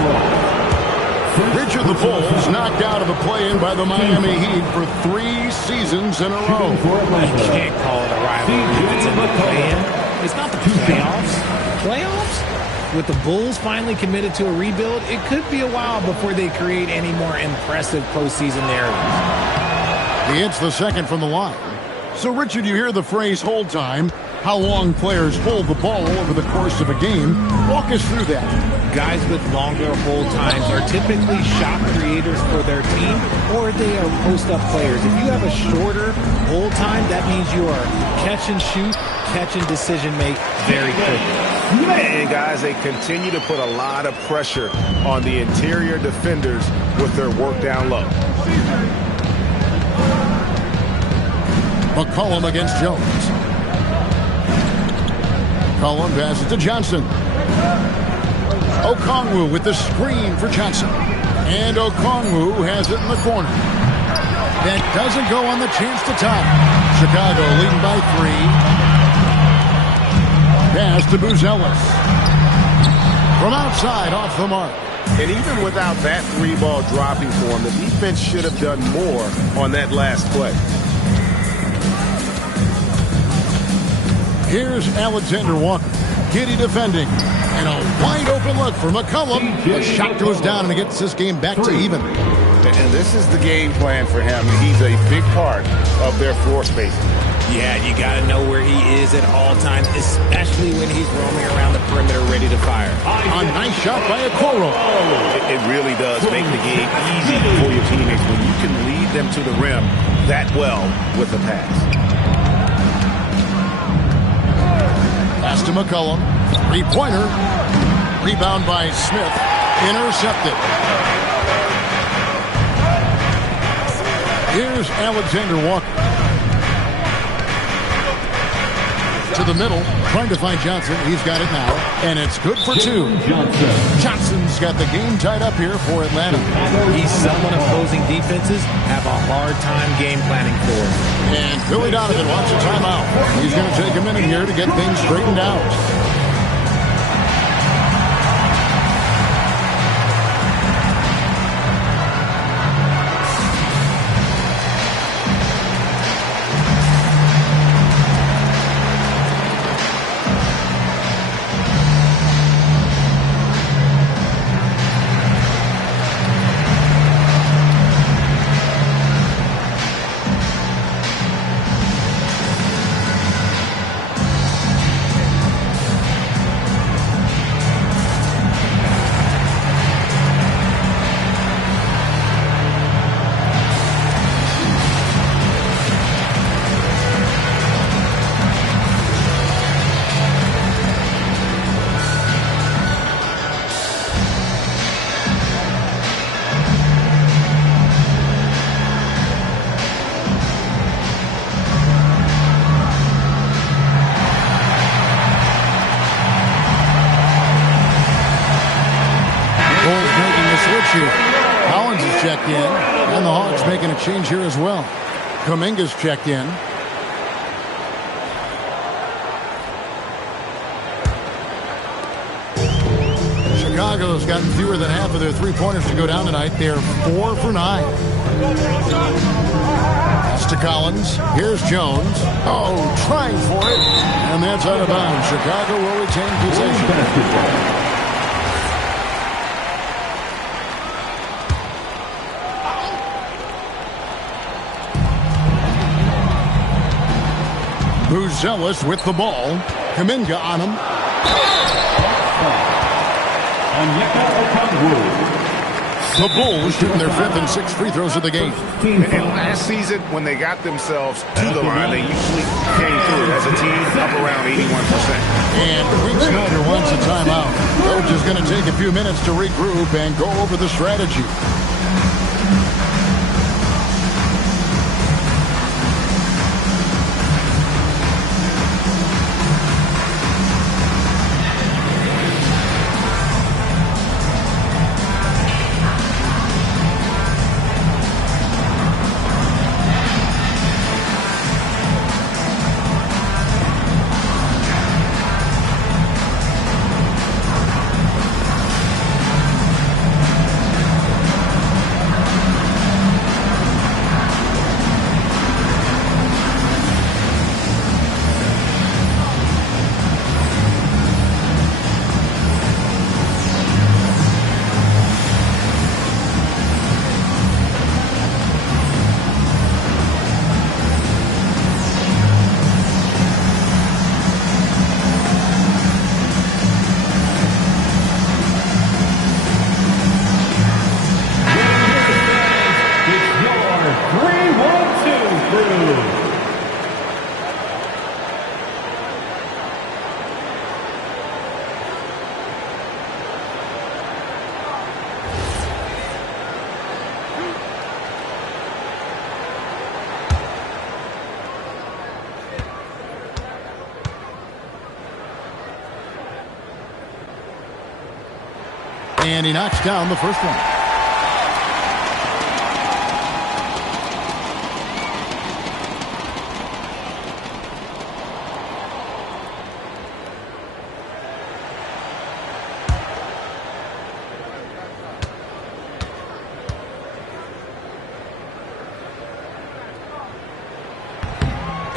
Richard the Bulls knocked out of the play-in by the Miami Heat for 3 seasons in a row. You can't call it a rivalry. It's in the play-in. It's not the playoffs. Playoffs? With the Bulls finally committed to a rebuild, it could be a while before they create any more impressive postseason narratives. He hits the second from the line. So, Richard, you hear the phrase hold time. How long players hold the ball over the course of a game. Walk us through that. Guys with longer hold times are typically shot creators for their team, or they are post-up players. If you have a shorter hold time, that means you are catch and shoot, catch and decision make very quickly. And guys, they continue to put a lot of pressure on the interior defenders with their work down low. McCollum against Jones. McCollum passes to Johnson. Okongwu with the screen for Johnson. And Okongwu has it in the corner. That doesn't go on the chance to tie. Chicago leading by 3. Pass to Buzelis. From outside, off the mark. And even without that 3-ball dropping for him, the defense should have done more on that last play. Here's Alexander Walker. Giddey defending. And a wide open look for McCollum. The shot goes down and it gets this game back to even. And this is the game plan for him. He's a big part of their floor spacing. Yeah, you got to know where he is at all times, especially when he's roaming around the perimeter ready to fire. A nice shot by Okoro. It really does make the game easy for your teammates when you can lead them to the rim that well with the pass. Pass to McCollum. Three-pointer. Rebound by Smith. Intercepted. Here's Alexander Walker. To the middle, trying to find Johnson. He's got it now, and it's good for two. Johnson's got the game tied up here for Atlanta. He's someone opposing defenses have a hard time game planning for. And Billy Donovan wants a timeout. He's going to take a minute here to get things straightened out. Collins is checked in, and the Hawks making a change here as well. Kuminga's checked in. Chicago's gotten fewer than half of their three-pointers to go down tonight. They're 4 for 9. Pass to Collins. Here's Jones. Oh, trying for it. And that's out of bounds. Chicago will retain possession. Buzelis with the ball. Kuminga on him. The Bulls shooting their 5th and 6th free throws of the game. And last season, when they got themselves to the line, they usually came through as a team up around 81%. And Quinn Snyder wants a timeout. Coach is going to take a few minutes to regroup and go over the strategy. And he knocks down the first one.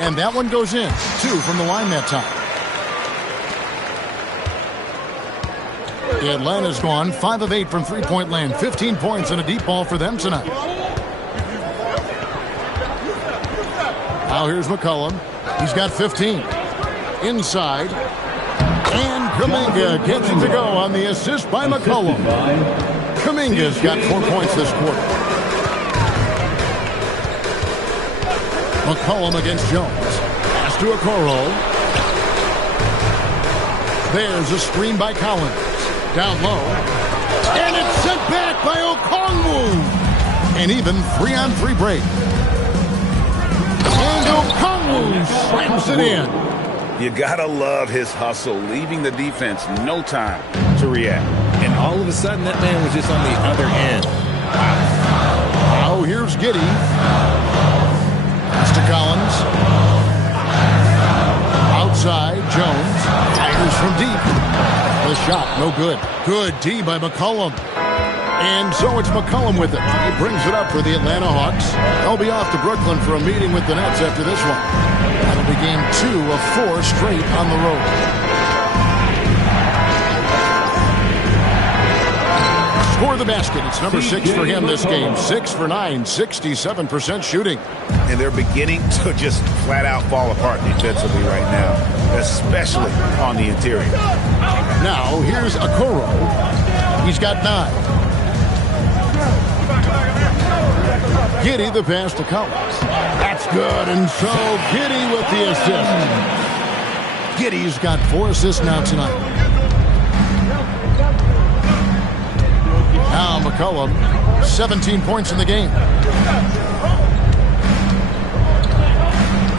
And that one goes in. 2 from the line that time. Atlanta's gone 5 of 8 from three-point land. 15 points and a deep ball for them tonight. Now here's McCollum. He's got 15. Inside. And Kuminga gets it to go on the assist by McCollum. Kuminga's got 4 points this quarter. McCollum against Jones. Pass to Okoro. There's a screen by Collins. Down low. And it's sent back by Okongwu. An even 3-on-3 break. And Okongwu slams it in. You gotta love his hustle, leaving the defense no time to react. And all of a sudden, that man was just on the other end. Wow. Now here's Giddey. Pass to Collins. Outside, Jones. Fires from deep. The shot, no good. Good D by McCollum. And so it's McCollum with it. He brings it up for the Atlanta Hawks. They'll be off to Brooklyn for a meeting with the Nets after this one. That'll be game 2 of 4 straight on the road. Score the basket. It's number 6 for him this game. 6 for 9, 67% shooting. And they're beginning to just flat out fall apart defensively right now, especially on the interior. Now here's Okoro. He's got 9. Giddey the pass to Collins. That's good, and so Giddey with the assist. Giddey's got 4 assists now tonight. Now McCollum, 17 points in the game.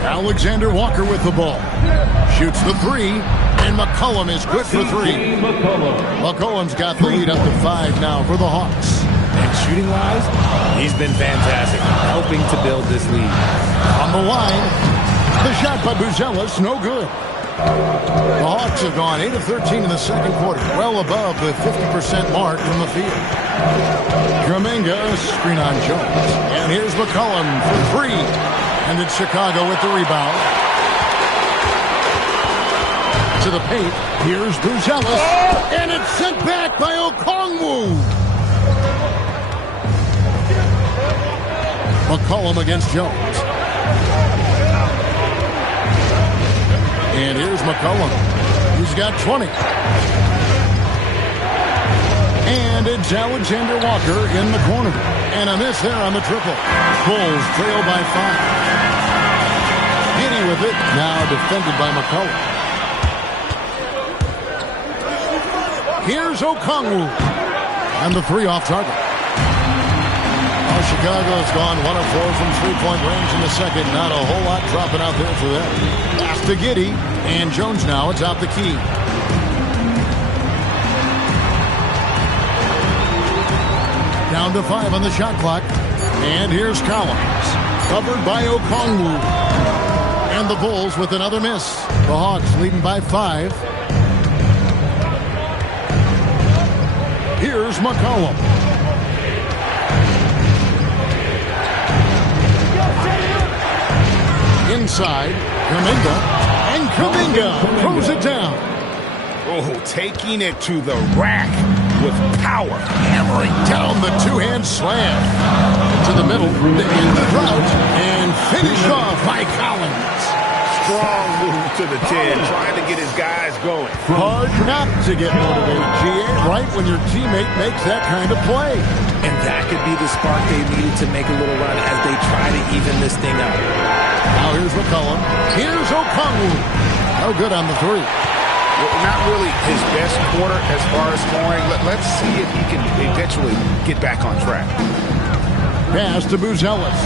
Alexander Walker with the ball. Shoots the 3, and McCollum is good for 3. McCollum's got the lead up to 5 now for the Hawks. And shooting-wise, he's been fantastic, helping to build this lead. On the line, the shot by Buzelis, no good. The Hawks have gone 8 of 13 in the second quarter, well above the 50% mark from the field. Kuminga, screen on Jones. And here's McCollum for 3. And it's Chicago with the rebound. To the paint, here's Buzelis. And it's sent back by Okongwu. McCollum against Jones. And here's McCollum. He's got 20. And it's Alexander Walker in the corner. And a miss there on the triple. Bulls trail by 5. Giddey with it. Now defended by McCollum. Here's Okongwu. And the 3 off target. Chicago's gone 1 of 4 from three-point range in the second. Not a whole lot dropping out there for them. Pass to Giddey. And Jones now atop the key. Down to 5 on the shot clock. And here's Collins. Covered by Okongwu. And the Bulls with another miss. The Hawks leading by 5. Here's McCollum. Inside, Kuminga, and Kuminga throws it down. Oh, taking it to the rack with power. Hammering down the 2-hand slam. To the middle, to end the drought, and finish off by Collins. Strong move to the 10, trying to get his guys going. Hard not to get motivated, GA, right when your teammate makes that kind of play. And that could be the spark they needed to make a little run as they try to even this thing up. Now here's McCollum. Here's Okongwu. No good on the 3. Not really his best quarter as far as scoring. Let's see if he can eventually get back on track. Pass to Buzelis.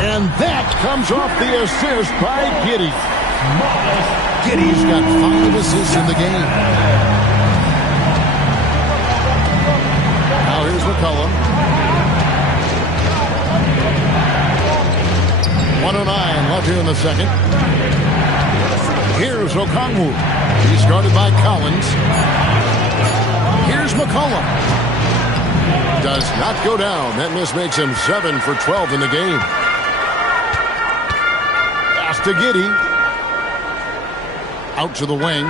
And that comes off the assist by Giddey. Giddey's got 5 assists in the game. Now here's McCollum. 1:09 left here in the second. Here's Okongwu. He's guarded by Collins. Here's McCollum. Does not go down. That miss makes him 7 for 12 in the game. Pass to Giddey. Out to the wing.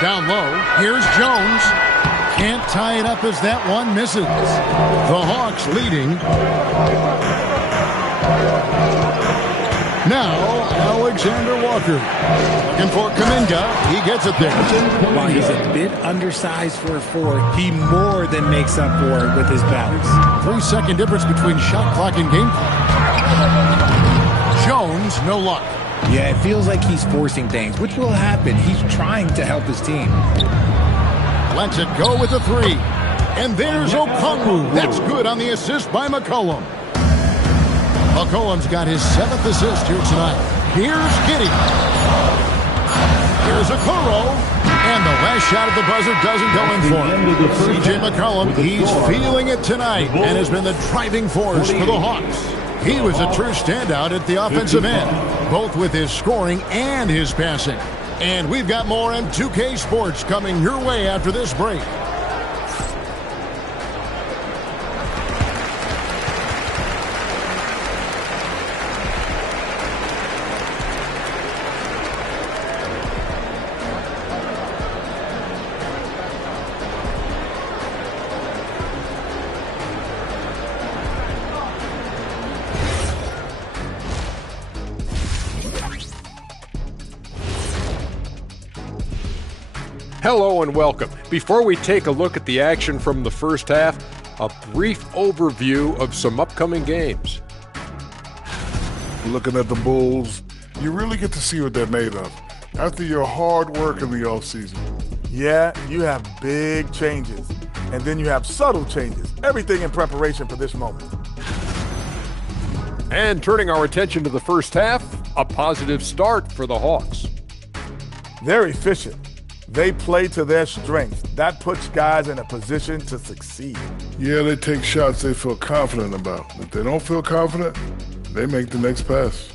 Down low, here's Jones. Can't tie it up as that one misses. The Hawks leading. Now, Alexander Walker. Looking for Kuminga. He gets it there. While he's a bit undersized for a forward, he more than makes up for it with his balance. 3-second difference between shot clock and game clock. Jones, no luck. Yeah, it feels like he's forcing things, which will happen. He's trying to help his team. Lets it go with the three. And there's Okongwu. That's good on the assist by McCollum. McCollum's got his 7th assist here tonight. Here's Giddey. Here's Okoro. And the last shot at the buzzer doesn't go in for him. C.J. McCollum, he's feeling it tonight and has been the driving force for the Hawks. He was a true standout at the offensive end, both with his scoring and his passing. And we've got more M2K Sports coming your way after this break. Hello and welcome. Before we take a look at the action from the first half, a brief overview of some upcoming games. Looking at the Bulls, you really get to see what they're made of after your hard work in the offseason. Yeah, you have big changes, and then you have subtle changes. Everything in preparation for this moment. And turning our attention to the first half, a positive start for the Hawks. They're efficient. They play to their strengths. That puts guys in a position to succeed. Yeah, they take shots they feel confident about. If they don't feel confident, they make the next pass.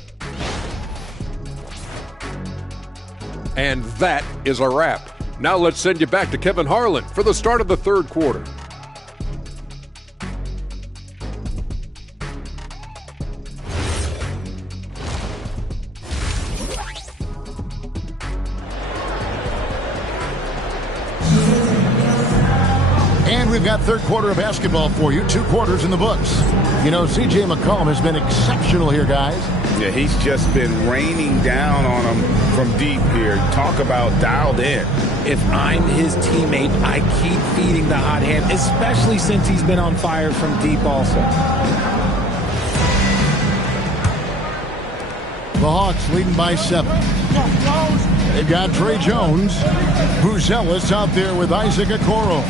And that is a wrap. Now let's send you back to Kevin Harlan for the start of the third quarter. We've got third quarter of basketball for you. 2 quarters in the books. You know, C.J. McCollum has been exceptional here, guys. Yeah, he's just been raining down on them from deep here. Talk about dialed in. If I'm his teammate, I keep feeding the hot hand, especially since he's been on fire from deep also. The Hawks leading by 7. They've got Trey Jones. Buzelis out there with Isaac Okoro.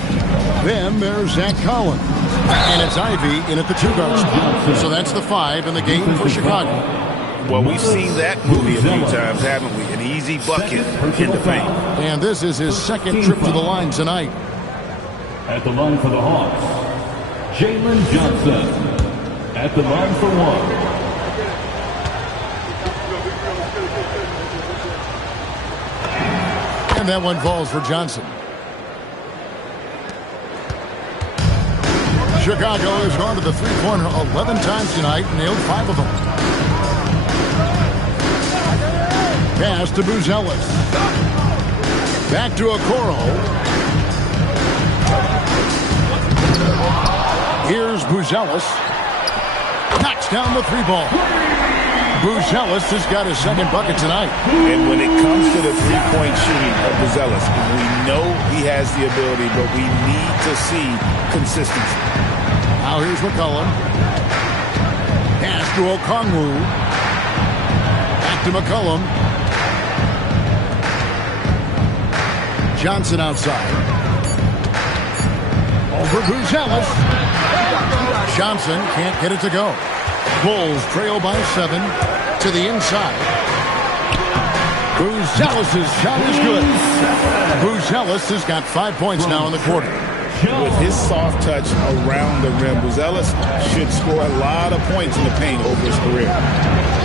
Then there's Zach Collins. And it's Ivy in at the 2-guard spot. So that's the 5 in the game for Chicago. Well, we've seen that movie a few times, haven't we? An easy bucket in the paint. And this is his second trip to the line tonight. At the line for the Hawks, Jalen Johnson. At the line for 1. And that one falls for Johnson. Chicago has gone to the three-pointer 11 times tonight, nailed 5 of them. Pass to Buzelis. Back to Okoro. Here's Buzelis. Knocks down the 3-ball. Buzelis has got his second bucket tonight. And when it comes to the three-point shooting of Buzelis, we know he has the ability, but we need to see consistency. Now here's McCollum. Pass to Okongwu. Back to McCollum. Johnson outside. Over Buzelis. Johnson can't get it to go. Bulls trail by 7 to the inside. Buzelis' shot is good. Buzelis has got 5 points now in the quarter. With his soft touch around the rim, Buzelis should score a lot of points in the paint over his career.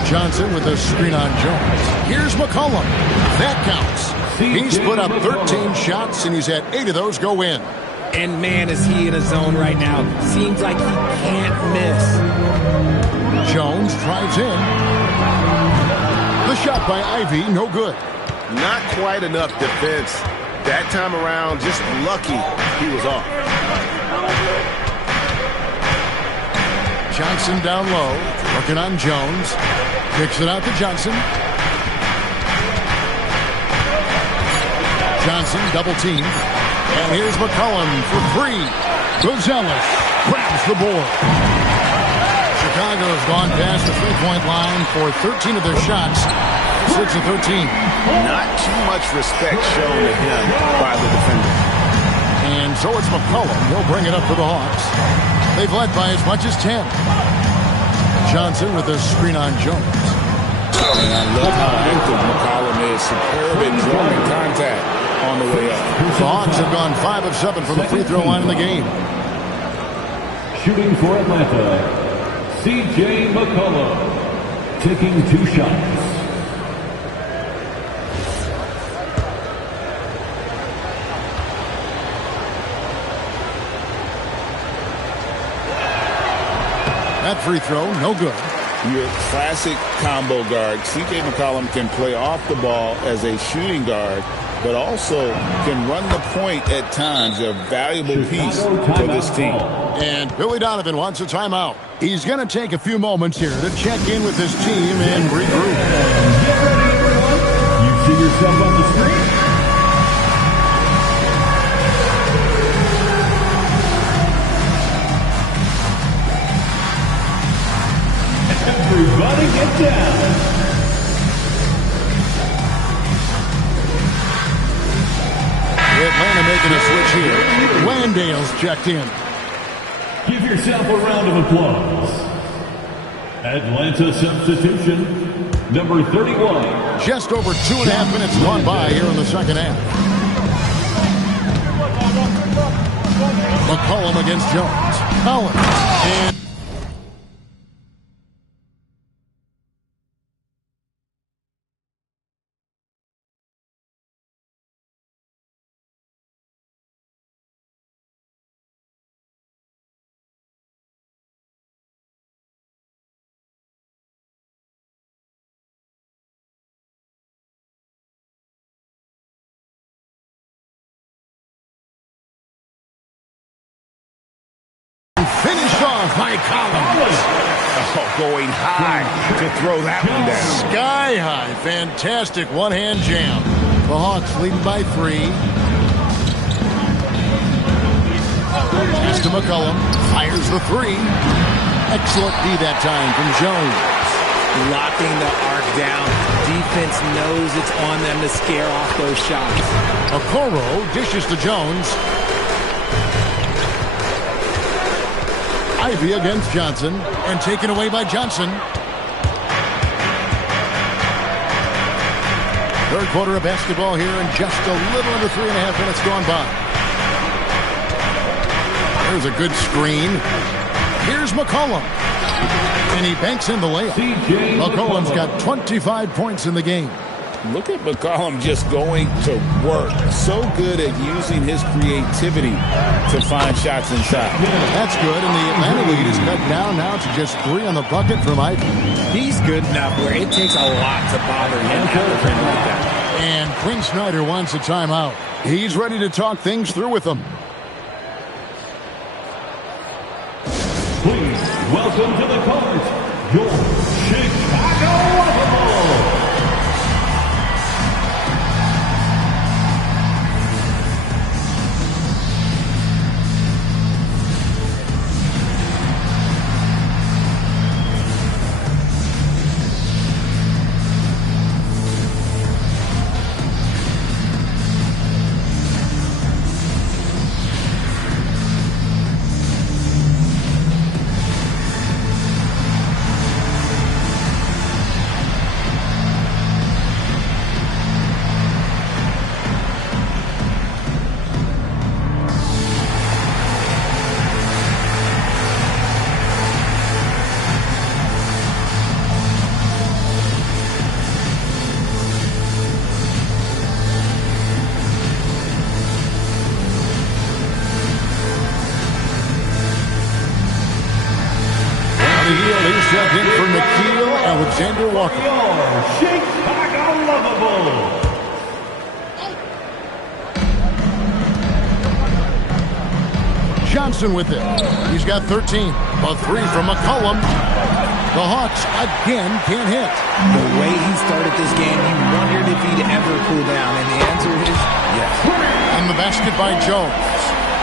Johnson with a screen on Jones. Here's McCollum. That counts. He's put up 13 shots, and he's had 8 of those go in. And man, is he in a zone right now. Seems like he can't miss. Jones drives in. The shot by Ivy, no good. Not quite enough defense That time around, just lucky he was off. Johnson down low, working on Jones. Kicks it out to Johnson. Johnson double team. And here's McCollum for three. Gonzalez grabs the board. Chicago has gone past the three-point line for 13 of their shots. 6 of 13. Not too much respect shown to him by the defender. And so it's McCollum. He'll bring it up to the Hawks. They've led by as much as 10. Johnson with a screen on Jones. And I love how active McCollum is. Superb in drawing contact on the way up. The Hawks have gone 5 of 7 from the free throw line in the game. Shooting for Atlanta, C.J. McCollum, taking 2 shots. That free throw, no good. Your classic combo guard. C.J. McCollum can play off the ball as a shooting guard, but also can run the point at times. A valuable piece for this team. And Billy Donovan wants a timeout. He's going to take a few moments here to check in with his team and regroup. Get ready, everyone. You see yourself on the screen? Everybody get down. Atlanta making a switch here. Landale's checked in. Give yourself a round of applause. Atlanta substitution, number 31. Just over 2.5 minutes gone by here in the second half. McCollum against Jones. Collins. And finished off by Collins. Oh, going high to throw that one down. Sky high. Fantastic one-hand jam. The Hawks leading by 3. Pass to McCollum. Fires the 3. Excellent D that time from Jones. Locking the arc down. Defense knows it's on them to scare off those shots. Okoro dishes to Jones. Ivy against Johnson, and taken away by Johnson. Third quarter of basketball here, and just a little under 3.5 minutes gone by. There's a good screen. Here's McCollum. And he banks in the layup. McCollum's got 25 points in the game. Look at McCollum just going to work. So good at using his creativity to find shots inside. That's good, and the Atlanta lead is cut down now to just 3 on the bucket from Ivy. He's good enough where it takes a lot to bother him like that. And Quinn Snyder wants a timeout. He's ready to talk things through with them. Please welcome to the court, your Chicago Bulls. In for Nikhil Alexander Walker. Chicago Lovable. Johnson with it. He's got 13. A three from McCollum. The Hawks again can't hit. The way he started this game, you wondered if he'd ever cool down, and the answer is yes. And the basket by Jones.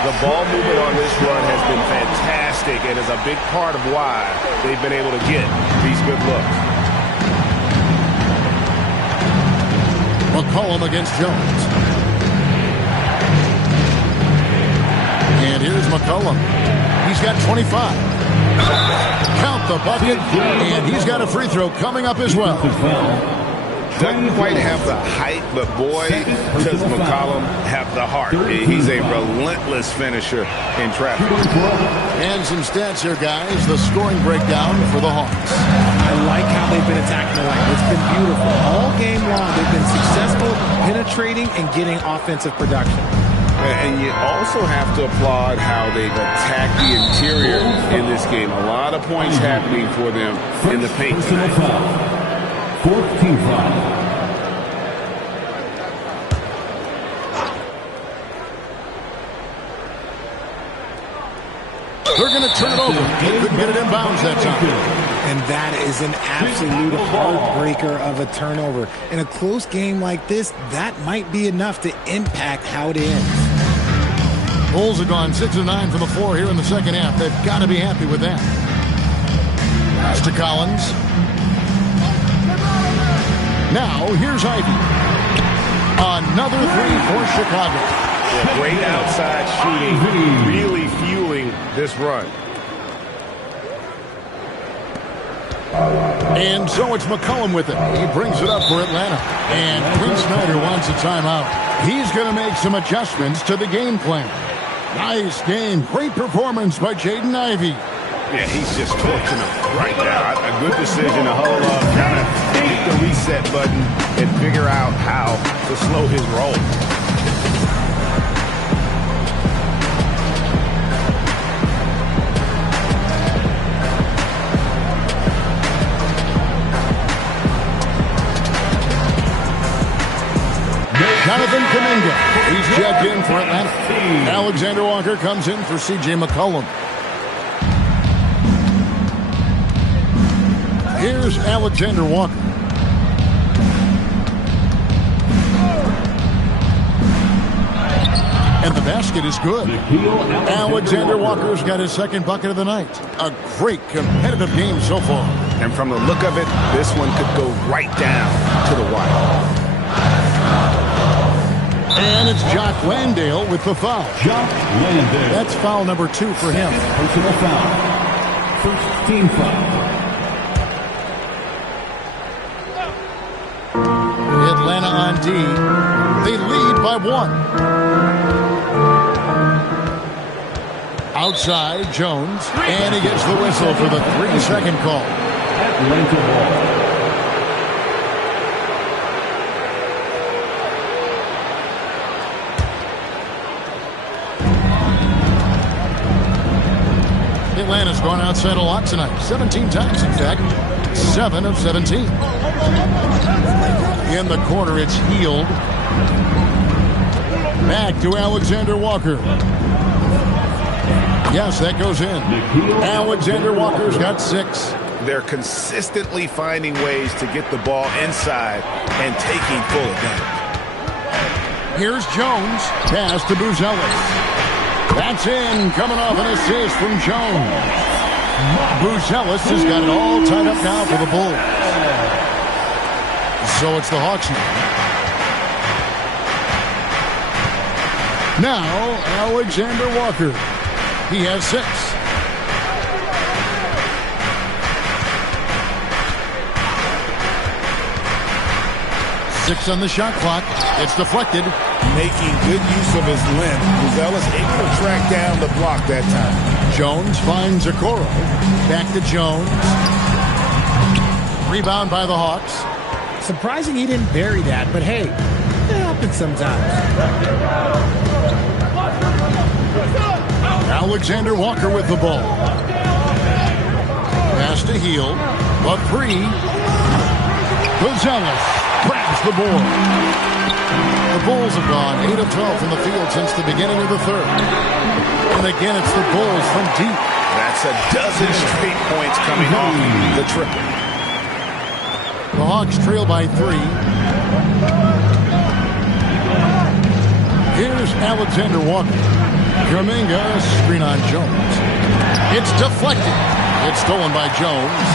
The ball movement on this run has been fantastic and is a big part of why they've been able to get these good looks. McCollum against Jones. And here's McCollum. He's got 25. Count the bucket, and he's got a free throw coming up as well. Doesn't quite have the height, but boy, does McCollum have the heart. He's a relentless finisher in traffic. And some stats here, guys. The scoring breakdown for the Hawks. I like how they've been attacking the lane. It's been beautiful. All game long, they've been successful penetrating and getting offensive production. And you also have to applaud how they've attacked the interior in this game. A lot of points happening for them in the paint tonight. 14 foul. They're going to turn it over. They couldn't get it in bounds that time. And that is an absolute heartbreaker of a turnover. In a close game like this, that might be enough to impact how it ends. Bulls have gone 6 of 9 from the floor here in the second half. They've got to be happy with that. Pass to Collins. Now, here's Ivy. Another three for Chicago. Yeah, great outside shooting, really fueling this run. And so it's McCollum with it. He brings it up for Atlanta. And Quinn Snyder wants a timeout. He's going to make some adjustments to the game plan. Nice game. Great performance by Jaden Ivey. Yeah, he's just torching them right now. A good decision to huddle up, kind of hit the reset button and figure out how to slow his roll. Jonathan Kuminga. He's checked in for Atlanta. Alexander Walker comes in for C.J. McCollum. Here's Alexander Walker. And the basket is good. Alexander Walker's got his second bucket of the night. A great competitive game so far. And from the look of it, this one could go right down to the wire. And it's Jock Landale with the foul. Jock Landale. That's foul number 2 for him. Personal foul. First team foul. Atlanta on D. They lead by 1. Outside, Jones. And he gets the whistle for the 3-second call. Atlanta ball. Atlanta's gone outside a lot tonight. 17 times, in fact. 7 of 17. In the corner, it's Hield. Back to Alexander Walker. Yes, that goes in. Alexander Walker's got 6. They're consistently finding ways to get the ball inside and taking full advantage. Here's Jones. Pass to Buzelis. That's in, coming off an assist from Jones. Buzelis has got it all tied up now for the Bulls. So it's the Hawks now. Alexander Walker. He has 6. Six on the shot clock. It's deflected. Making good use of his length. Buzelis able to track down the block that time. Jones finds Okoro. Back to Jones. Rebound by the Hawks. Surprising he didn't bury that, but hey, it happens sometimes. Alexander Walker with the ball. Pass to Hield. A 3. Buzelis grabs the board. The Bulls have gone 8 of 12 from the field since the beginning of the third. And again, it's the Bulls from deep. That's a dozen straight points coming off the triple. The Hawks trail by 3. Here's Alexander Walker. Kuminga, screen on Jones. It's deflected. It's stolen by Jones.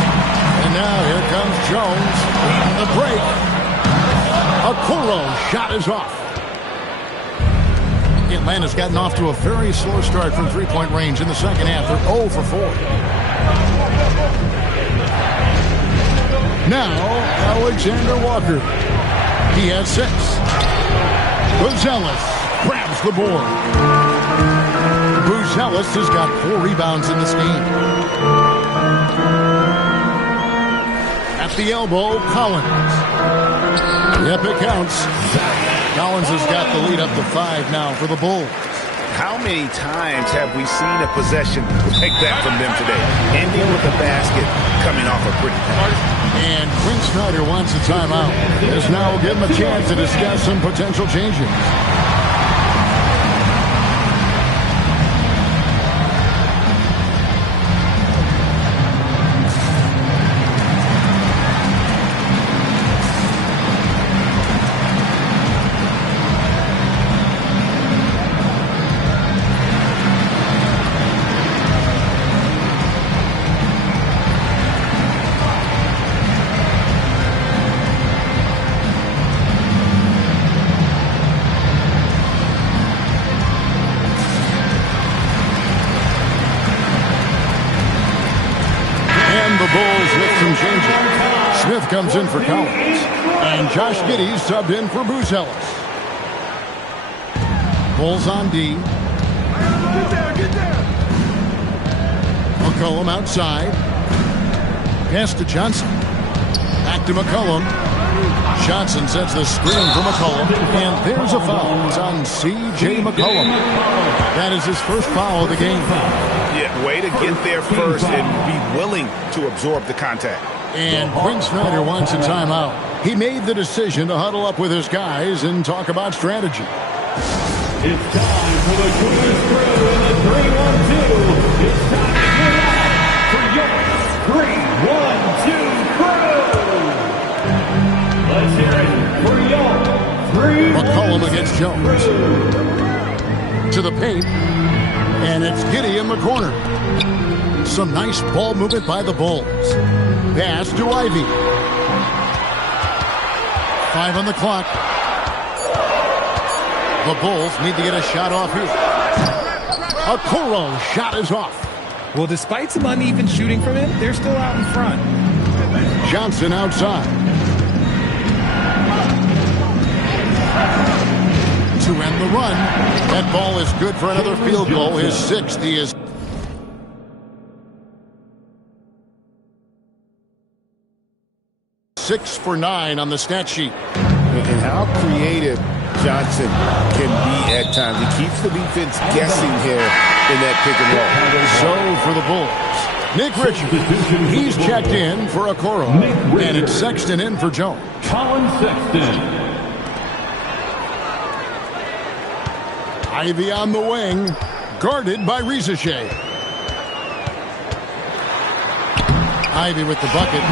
And now here comes Jones. The break. Okoro's shot is off. Atlanta's gotten off to a very slow start from three-point range in the second half. They're 0 for 4. Now, Alexander Walker. He has 6. Buzelis grabs the board. Buzelis has got 4 rebounds in this game. At the elbow, Collins. Yep, it counts. Collins has got the lead up to 5 now for the Bulls. How many times have we seen a possession like that from them today? Ending with a basket coming off a pretty pass. And Quinn Snyder wants a timeout. As now we'll give him a chance to discuss some potential changes. Smith comes in for Collins. And Josh Giddey subbed in for Buzelis. Bulls on D. Get there. McCollum outside. Pass to Johnson. Back to McCollum. Johnson sets the screen for McCollum. And there's a foul. It's on C.J. McCollum. That is his first foul of the game. Yeah, way to get there first and be willing to absorb the contact. And Quinn Snyder wants a timeout. He made the decision to huddle up with his guys and talk about strategy. It's time for the Cougars crew in the 3-1-2. It's time to get out for your 3-1-2 crew. Let's hear it for your 3-1-2 McCollum against Jones. To the paint. And it's Giddey in the corner. Some nice ball movement by the Bulls. Pass to Ivy. 5 on the clock. The Bulls need to get a shot off here. Okoro's shot is off. Well, despite some uneven shooting from him, they're still out in front. Johnson outside. To end the run. That ball is good for another field goal. His 6th. He is 6 for 9 on the stat sheet. And how creative Johnson can be at times. He keeps the defense guessing here in that pick and roll. So for the Bulls, Nick Richards, he's checked in for Okoro. And it's Sexton in for Jones. Colin Sexton. Ivy on the wing, guarded by Rizachet. Ivy with the bucket.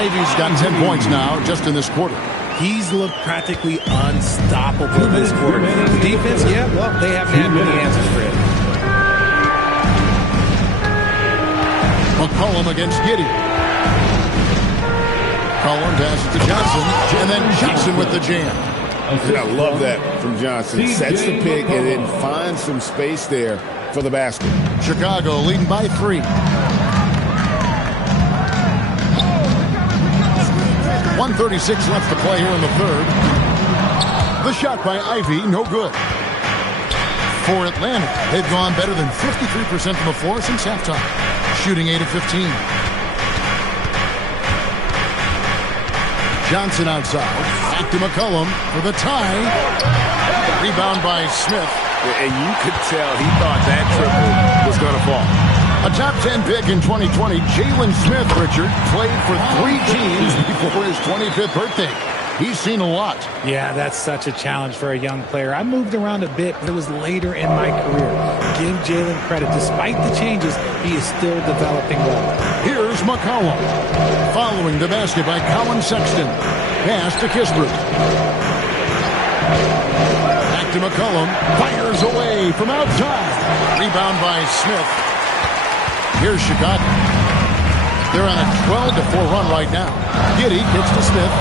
Ivy's got 10 points now just in this quarter. He's looked practically unstoppable this quarter. The defense, yeah, well, they haven't had many answers for it. McCollum against Giddey. McCollum passes to Johnson, and then Johnson with the jam. And I love that from Johnson. Sets the pick and then finds some space there for the basket. Chicago leading by 3. 1:36 left to play here in the third. The shot by Ivy, no good. For Atlanta, they've gone better than 53% from the floor since halftime, shooting 8 of 15. Johnson outside. Back to McCollum for the tie. Rebound by Smith. And you could tell he thought that triple was going to fall. A top 10 pick in 2020, Jalen Smith, Richard, played for 3 teams before his 25th birthday. He's seen a lot. Yeah, that's such a challenge for a young player. I moved around a bit, but it was later in my career. Give Jalen credit. Despite the changes, he is still developing well. Here's McCollum. Following the basket by Colin Sexton. Pass to Kispert. Back to McCollum. Fires away from outside. Rebound by Smith. Here's Chicago. They're on a 12-4 run right now. Giddey gets to Smith.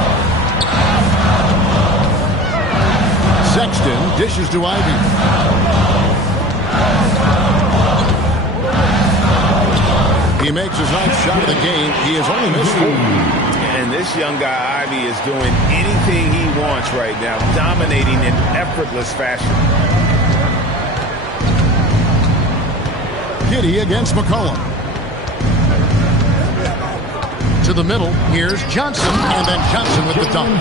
Sexton dishes to Ivy. He makes his ninth shot of the game. He has only missed 4. And this young guy, Ivy, is doing anything he wants right now, dominating in effortless fashion. Giddey against McCollum. To the middle, here's Johnson, and then Johnson with the dunk.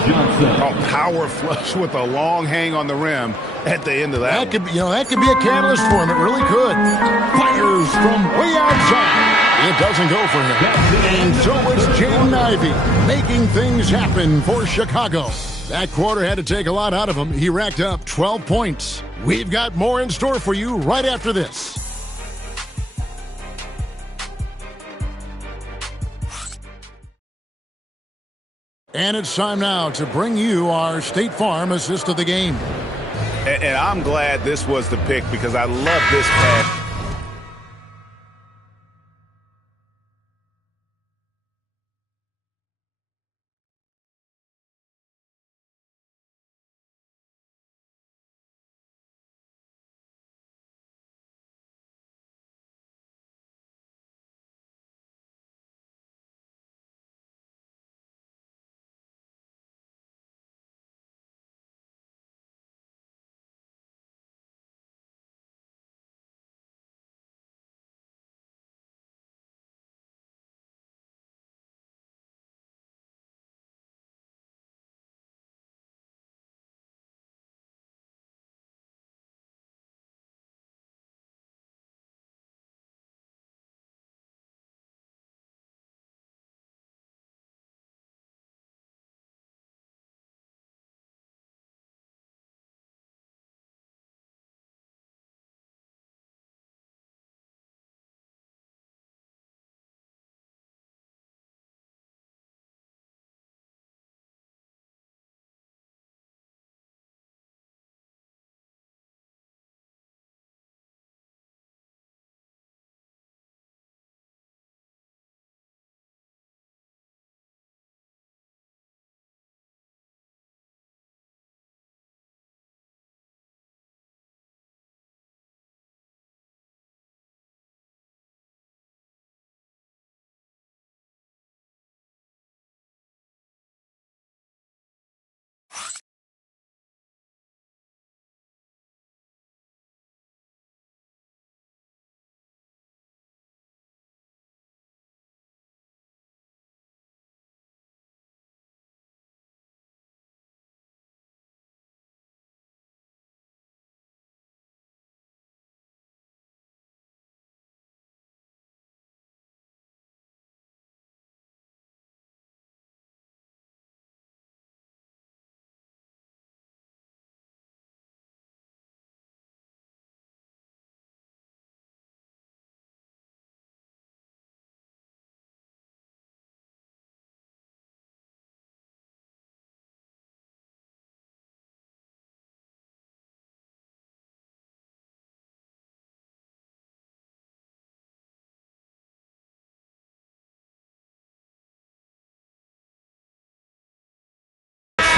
A power flush with a long hang on the rim at the end of that. That could be a catalyst for him. It really could. Fires from way outside. It doesn't go for him. And so is Jaden Ivey, making things happen for Chicago. That quarter had to take a lot out of him. He racked up 12 points. We've got more in store for you right after this. And it's time now to bring you our State Farm assist of the game. And I'm glad this was the pick because I love this pass.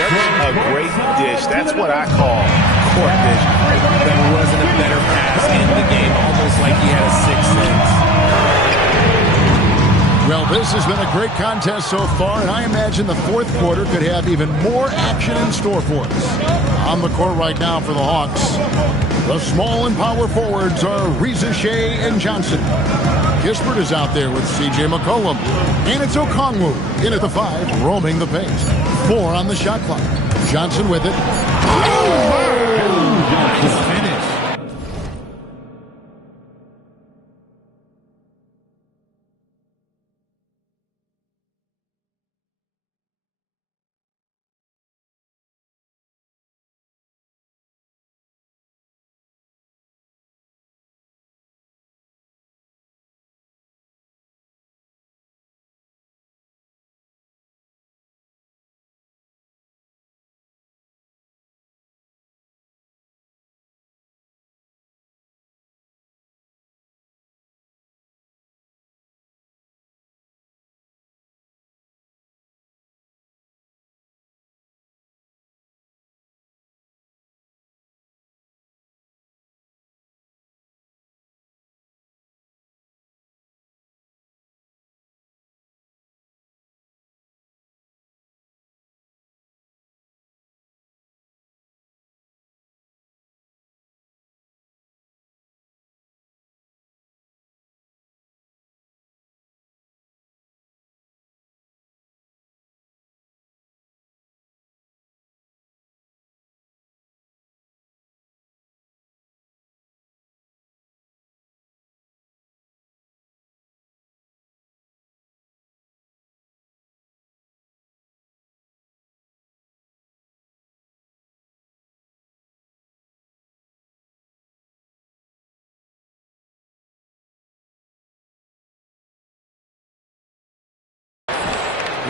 A great dish. That's what I call court vision. There wasn't a better pass in the game, almost like he had a sixth sense. Well, this has been a great contest so far, and I imagine the fourth quarter could have even more action in store for us. On the court right now for the Hawks, the small and power forwards are Reza Shea and Johnson. Kispert is out there with C.J. McCollum. And it's Okongwu in at the 5, roaming the paint. 4 on the shot clock. Johnson with it. Oh,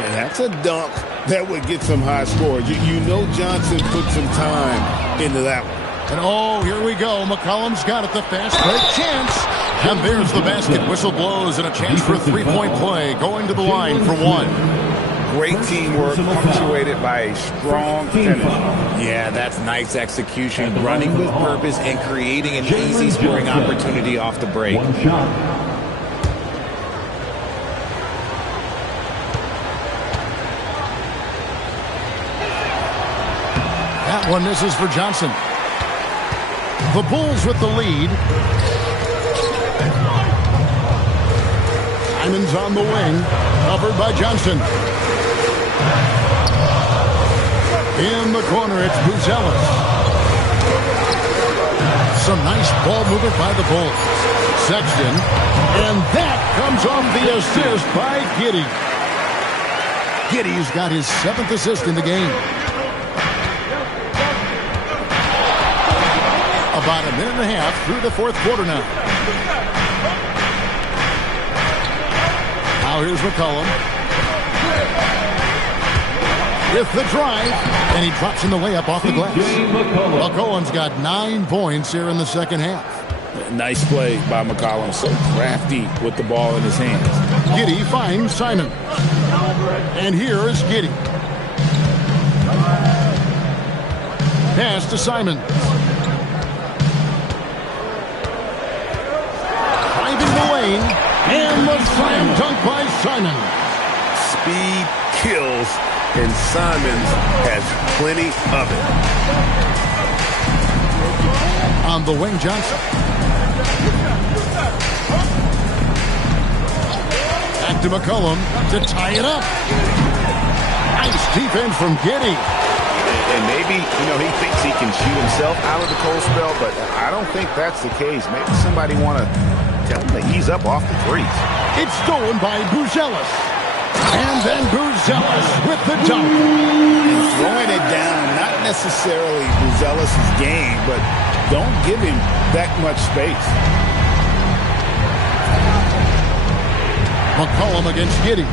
And that's a dunk that would get some high scores. You know Johnson put some time into that one. And oh, here we go. McCollum's got it, the fast break chance. And there's the basket. Whistle blows and a chance for a three-point play. Going to the line for one. Great teamwork punctuated by a strong finish. Yeah, that's nice execution. Running with purpose and creating an easy scoring opportunity off the break. One shot. That one misses for Johnson. The Bulls with the lead. Simon's on the wing. Covered by Johnson. In the corner, it's Buzelis. Some nice ball movement by the Bulls. Sexton. And that comes off the assist by Giddey. Giddey's got his 7th assist in the game. About a minute and a half through the fourth quarter now. Now here's McCollum. With the drive. And he drops in the layup off the glass. McCollum's got 9 points here in the second half. Nice play by McCollum. So crafty with the ball in his hands. Giddey finds Simon. And here is Giddey. Pass to Simon. And the slam dunk by Simon. Speed kills, and Simons has plenty of it. On the wing, Johnson. Back to McCollum to tie it up. Nice defense from Giddey. And maybe, he thinks he can shoot himself out of the cold spell, but I don't think that's the case. Maybe somebody want to tell him to ease up off the threes. It's stolen by Buzelis. And then Buzelis with the dunk. And throwing it down, not necessarily Buzelis' game, but don't give him that much space. McCollum against Giddey.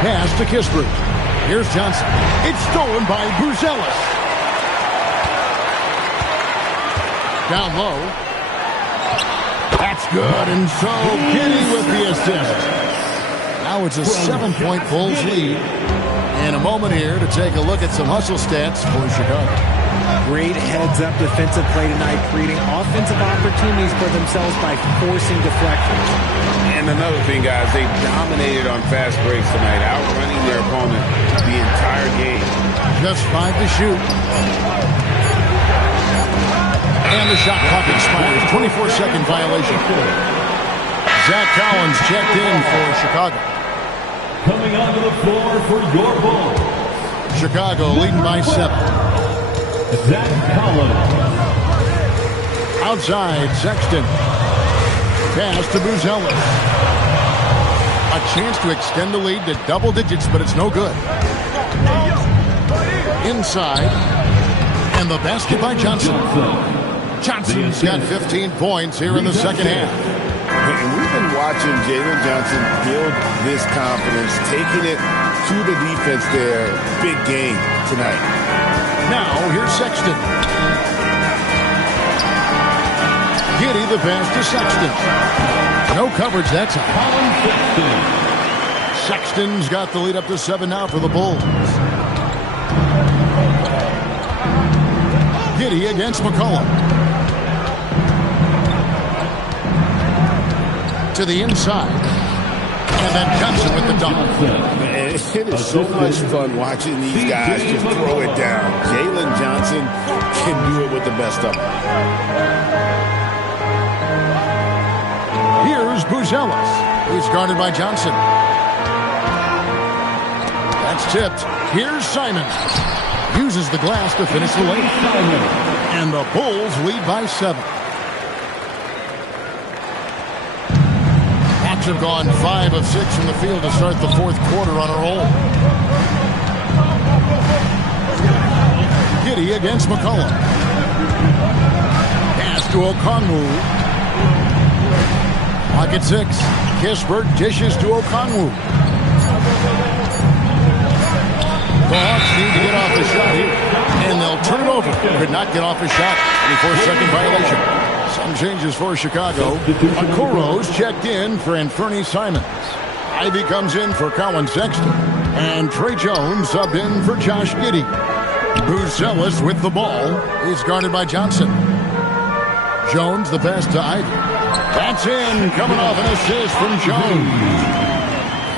Pass to Kispert. Here's Johnson. It's stolen by Buzelis. Down low. That's good, and so Giddey with the assist. Now it's a 7-point Bulls lead. And a moment here to take a look at some hustle stats for Chicago. Great heads-up defensive play tonight, creating offensive opportunities for themselves by forcing deflections. And another thing, guys, they dominated on fast breaks tonight, outrunning their opponent the entire game. Just 5 to shoot. And the shot clock expires. 24-second violation. Zach Collins checked in for Chicago. Coming onto the floor for your Bulls. Chicago leading by 7. Zach Collins. Outside, Sexton. Pass to Buzelis. A chance to extend the lead to double digits, but it's no good. Inside. And the basket by Johnson. Johnson's got 15 points here in the second half. And we've been watching Jalen Johnson build this confidence, taking it to the defense there. Big game tonight. Now, here's Sexton. Giddey the pass to Sexton. No coverage that time. Sexton's got the lead up to 7 now for the Bulls. Giddey against McCollum. To the inside. And then Johnson with the dunk. Man, it is so much fun watching these guys just throw it down. Jalen Johnson can do it with the best of them. Here's Buzelis. He's guarded by Johnson. That's tipped. Here's Simon. Uses the glass to finish the lane. And the Bulls lead by 7. Hawks have gone 5 of 6 from the field to start the fourth quarter on a roll. Giddey against McCollum. Pass to Okongwu. Watch Second 6. Kispert dishes to Okongwu. The Hawks need to get off the shot here, and they'll turn it over. Could not get off the shot. 24-second violation. Some changes for Chicago. Okuro's checked in for Anfernee Simons. Ivy comes in for Colin Sexton. And Trey Jones subbed in for Josh Giddey. Buzelis with the ball. He's guarded by Johnson. Jones the pass to Ivy. That's in. Coming off an assist from Jones.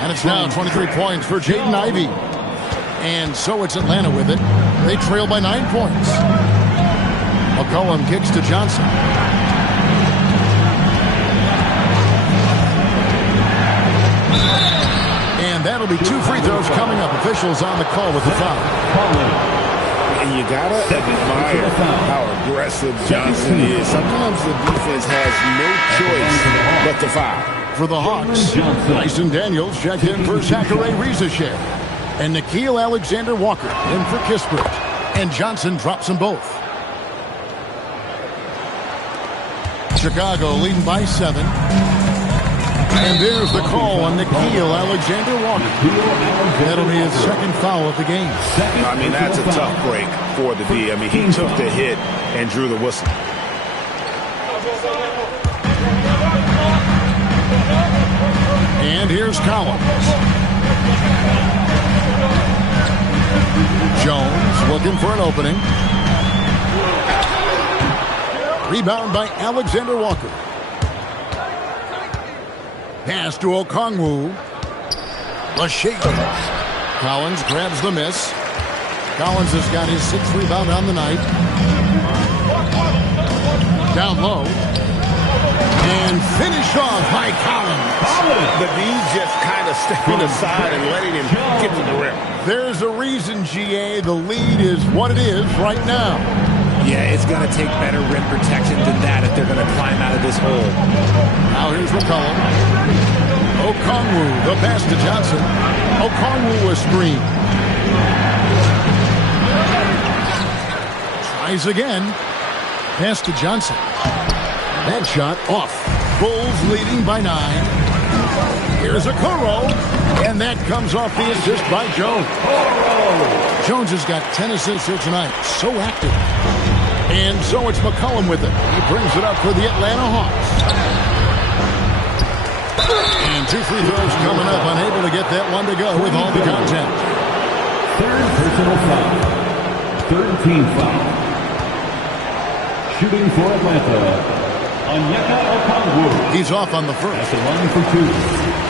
And it's now 23 points for Jaden Ivey. And so it's Atlanta with it. They trail by 9 points. McCollum kicks to Johnson. And that'll be 2 free throws coming up. Officials on the call with the foul. And you gotta admire how aggressive Johnson is. Sometimes the defense has no choice but to foul. For the Hawks, Tyson Daniels checked in for Zachary Rizachet. And Nickeil Alexander-Walker in for Kispert. And Johnson drops them both. Chicago leading by 7. And there's the call on Nickeil Alexander-Walker. That'll be his second foul of the game. I mean, that's a tough break for the D. I mean, he took the hit and drew the whistle. And here's Collins. Jones looking for an opening. Rebound by Alexander-Walker. Pass to Okongwu. Collins grabs the miss. Collins has got his 6th rebound on the night. Down low. And finished off by Collins. The D just kind of stepping aside and letting him get to the rim. There's a reason, GA. The lead is what it is right now. Yeah, it's going to take better rim protection than that if they're going to climb out of this hole. Now here's McCollum. Okongwu, the pass to Johnson. Okongwu a screen. Tries again. Pass to Johnson. That shot off. Bulls leading by 9. Here's Okoro. And that comes off the assist by Jones. Jones has got 10 assists here tonight. So active. And so it's McCollum with it. He brings it up for the Atlanta Hawks. And 2 free throws coming up. Unable to get that one to go with all the contact. Third personal foul. Third team foul. Shooting for Atlanta. Onyeka Okongwu. He's off on the first. That's a 1 for 2.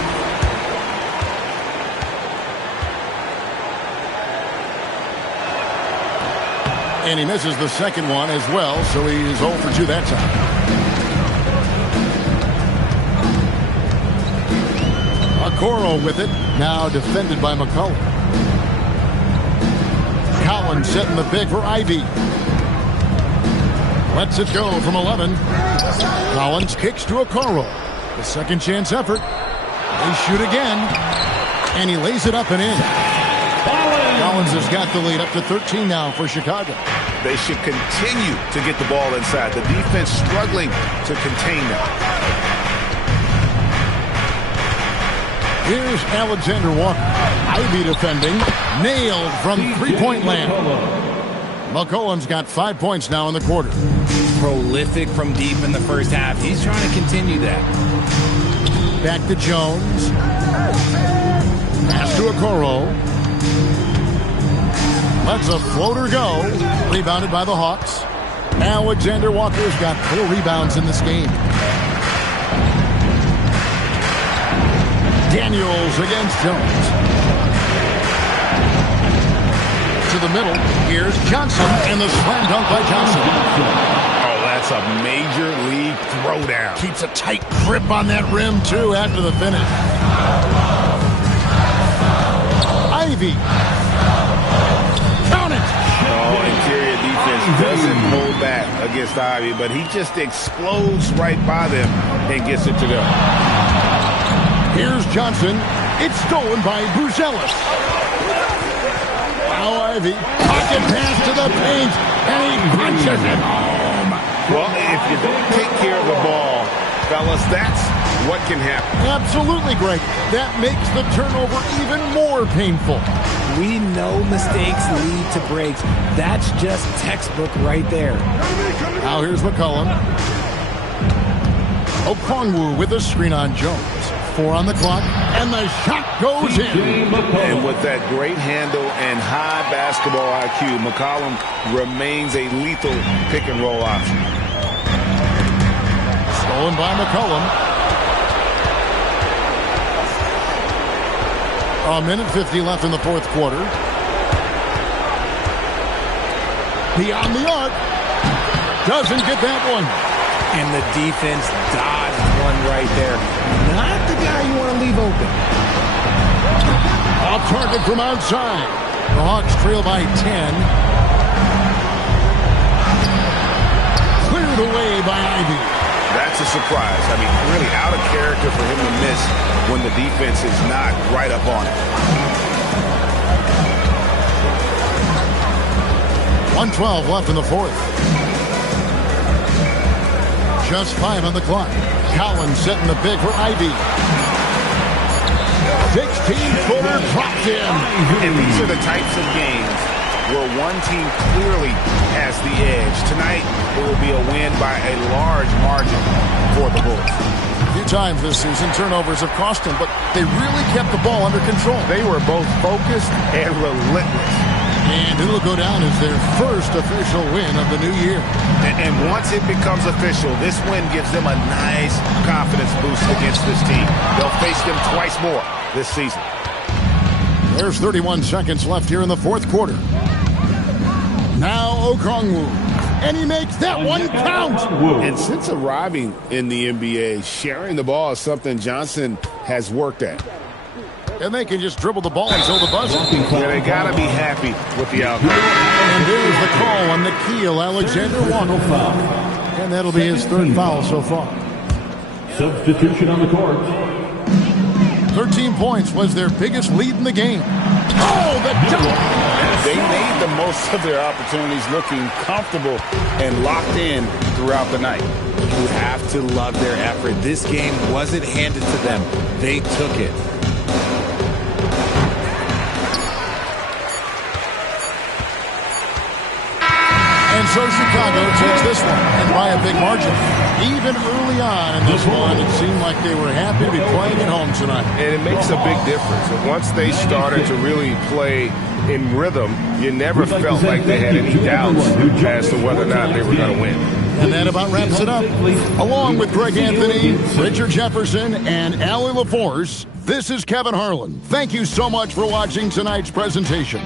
And he misses the second one as well, so he's 0 for 2 that time. Okoro with it, now defended by McCollum. Collins setting the pick for Ivy. Lets it go from 11. Collins kicks to Okoro. The second chance effort. They shoot again. And he lays it up and in. Collins has got the lead up to 13 now for Chicago. They should continue to get the ball inside. The defense struggling to contain them. Here's Alexander-Walker. Ivy defending. Nailed from three-point land. McCollum's got 5 points now in the quarter. Prolific from deep in the first half. He's trying to continue that. Back to Jones. Pass to Okoro. Lets a floater go. Rebounded by the Hawks. Alexander-Walker's got 4 rebounds in this game. Daniels against Jones. To the middle. Here's Johnson, and the slam dunk by Johnson. Oh, that's a major league throwdown. Keeps a tight grip on that rim, too, after the finish. Ivy. Count it. Oh, interior defense doesn't hold back against Ivy, but he just explodes right by them and gets it to go. Here's Johnson. It's stolen by Buzelis. Now Ivy. Pocket pass to the paint, and he punches it home. Well, if you don't take care of the ball, fellas, that's what can happen. Absolutely, Greg. That makes the turnover even more painful. We know mistakes lead to breaks. That's just textbook right there. Now here's McCollum. Okongwu with a screen on Jones. 4 on the clock, and the shot goes in. And with that great handle and high basketball IQ, McCollum remains a lethal pick-and-roll option. Stolen by McCollum. 1:50 left in the fourth quarter. Beyond the arc. Doesn't get that one. And the defense dodged one right there. Not the guy you want to leave open. Off target from outside. The Hawks trail by 10. Cleared away by Ivy. That's a surprise. I mean, really out of character for him to miss when the defense is not right up on it. 1:12 left in the fourth. Just 5 on the clock. Collins setting the big for Ivy. 16-footer dropped in. And these are the types of games where one team clearly has the edge. Tonight, it will be a win by a large margin for the Bulls. A few times this season, turnovers have cost them, but they really kept the ball under control. They were both focused and relentless. And it'll go down as their first official win of the new year. And once it becomes official, this win gives them a nice confidence boost against this team. They'll face them twice more this season. There's 31 seconds left here in the fourth quarter. Now Okongwu. And he makes that one count. And since arriving in the NBA, sharing the ball is something Johnson has worked at. And they can just dribble the ball until the buzzer. Yeah, they got to be happy with the outcome. And there's the call on Nickeil Alexander-Walker. And that'll be his third foul so far. Substitution on the court. 13 points was their biggest lead in the game. Oh, the jump! They made the most of their opportunities, looking comfortable and locked in throughout the night. You have to love their effort. This game wasn't handed to them. They took it. And so Chicago takes this one, and by a big margin. Even early on in this one, it seemed like they were happy to be playing at home tonight. And it makes a big difference. And once they started to really play in rhythm, you never felt like they had any doubts as to whether or not they were going to win. And that about wraps it up. Along with Greg Anthony, Richard Jefferson, and Allie LaForce, this is Kevin Harlan. Thank you so much for watching tonight's presentation.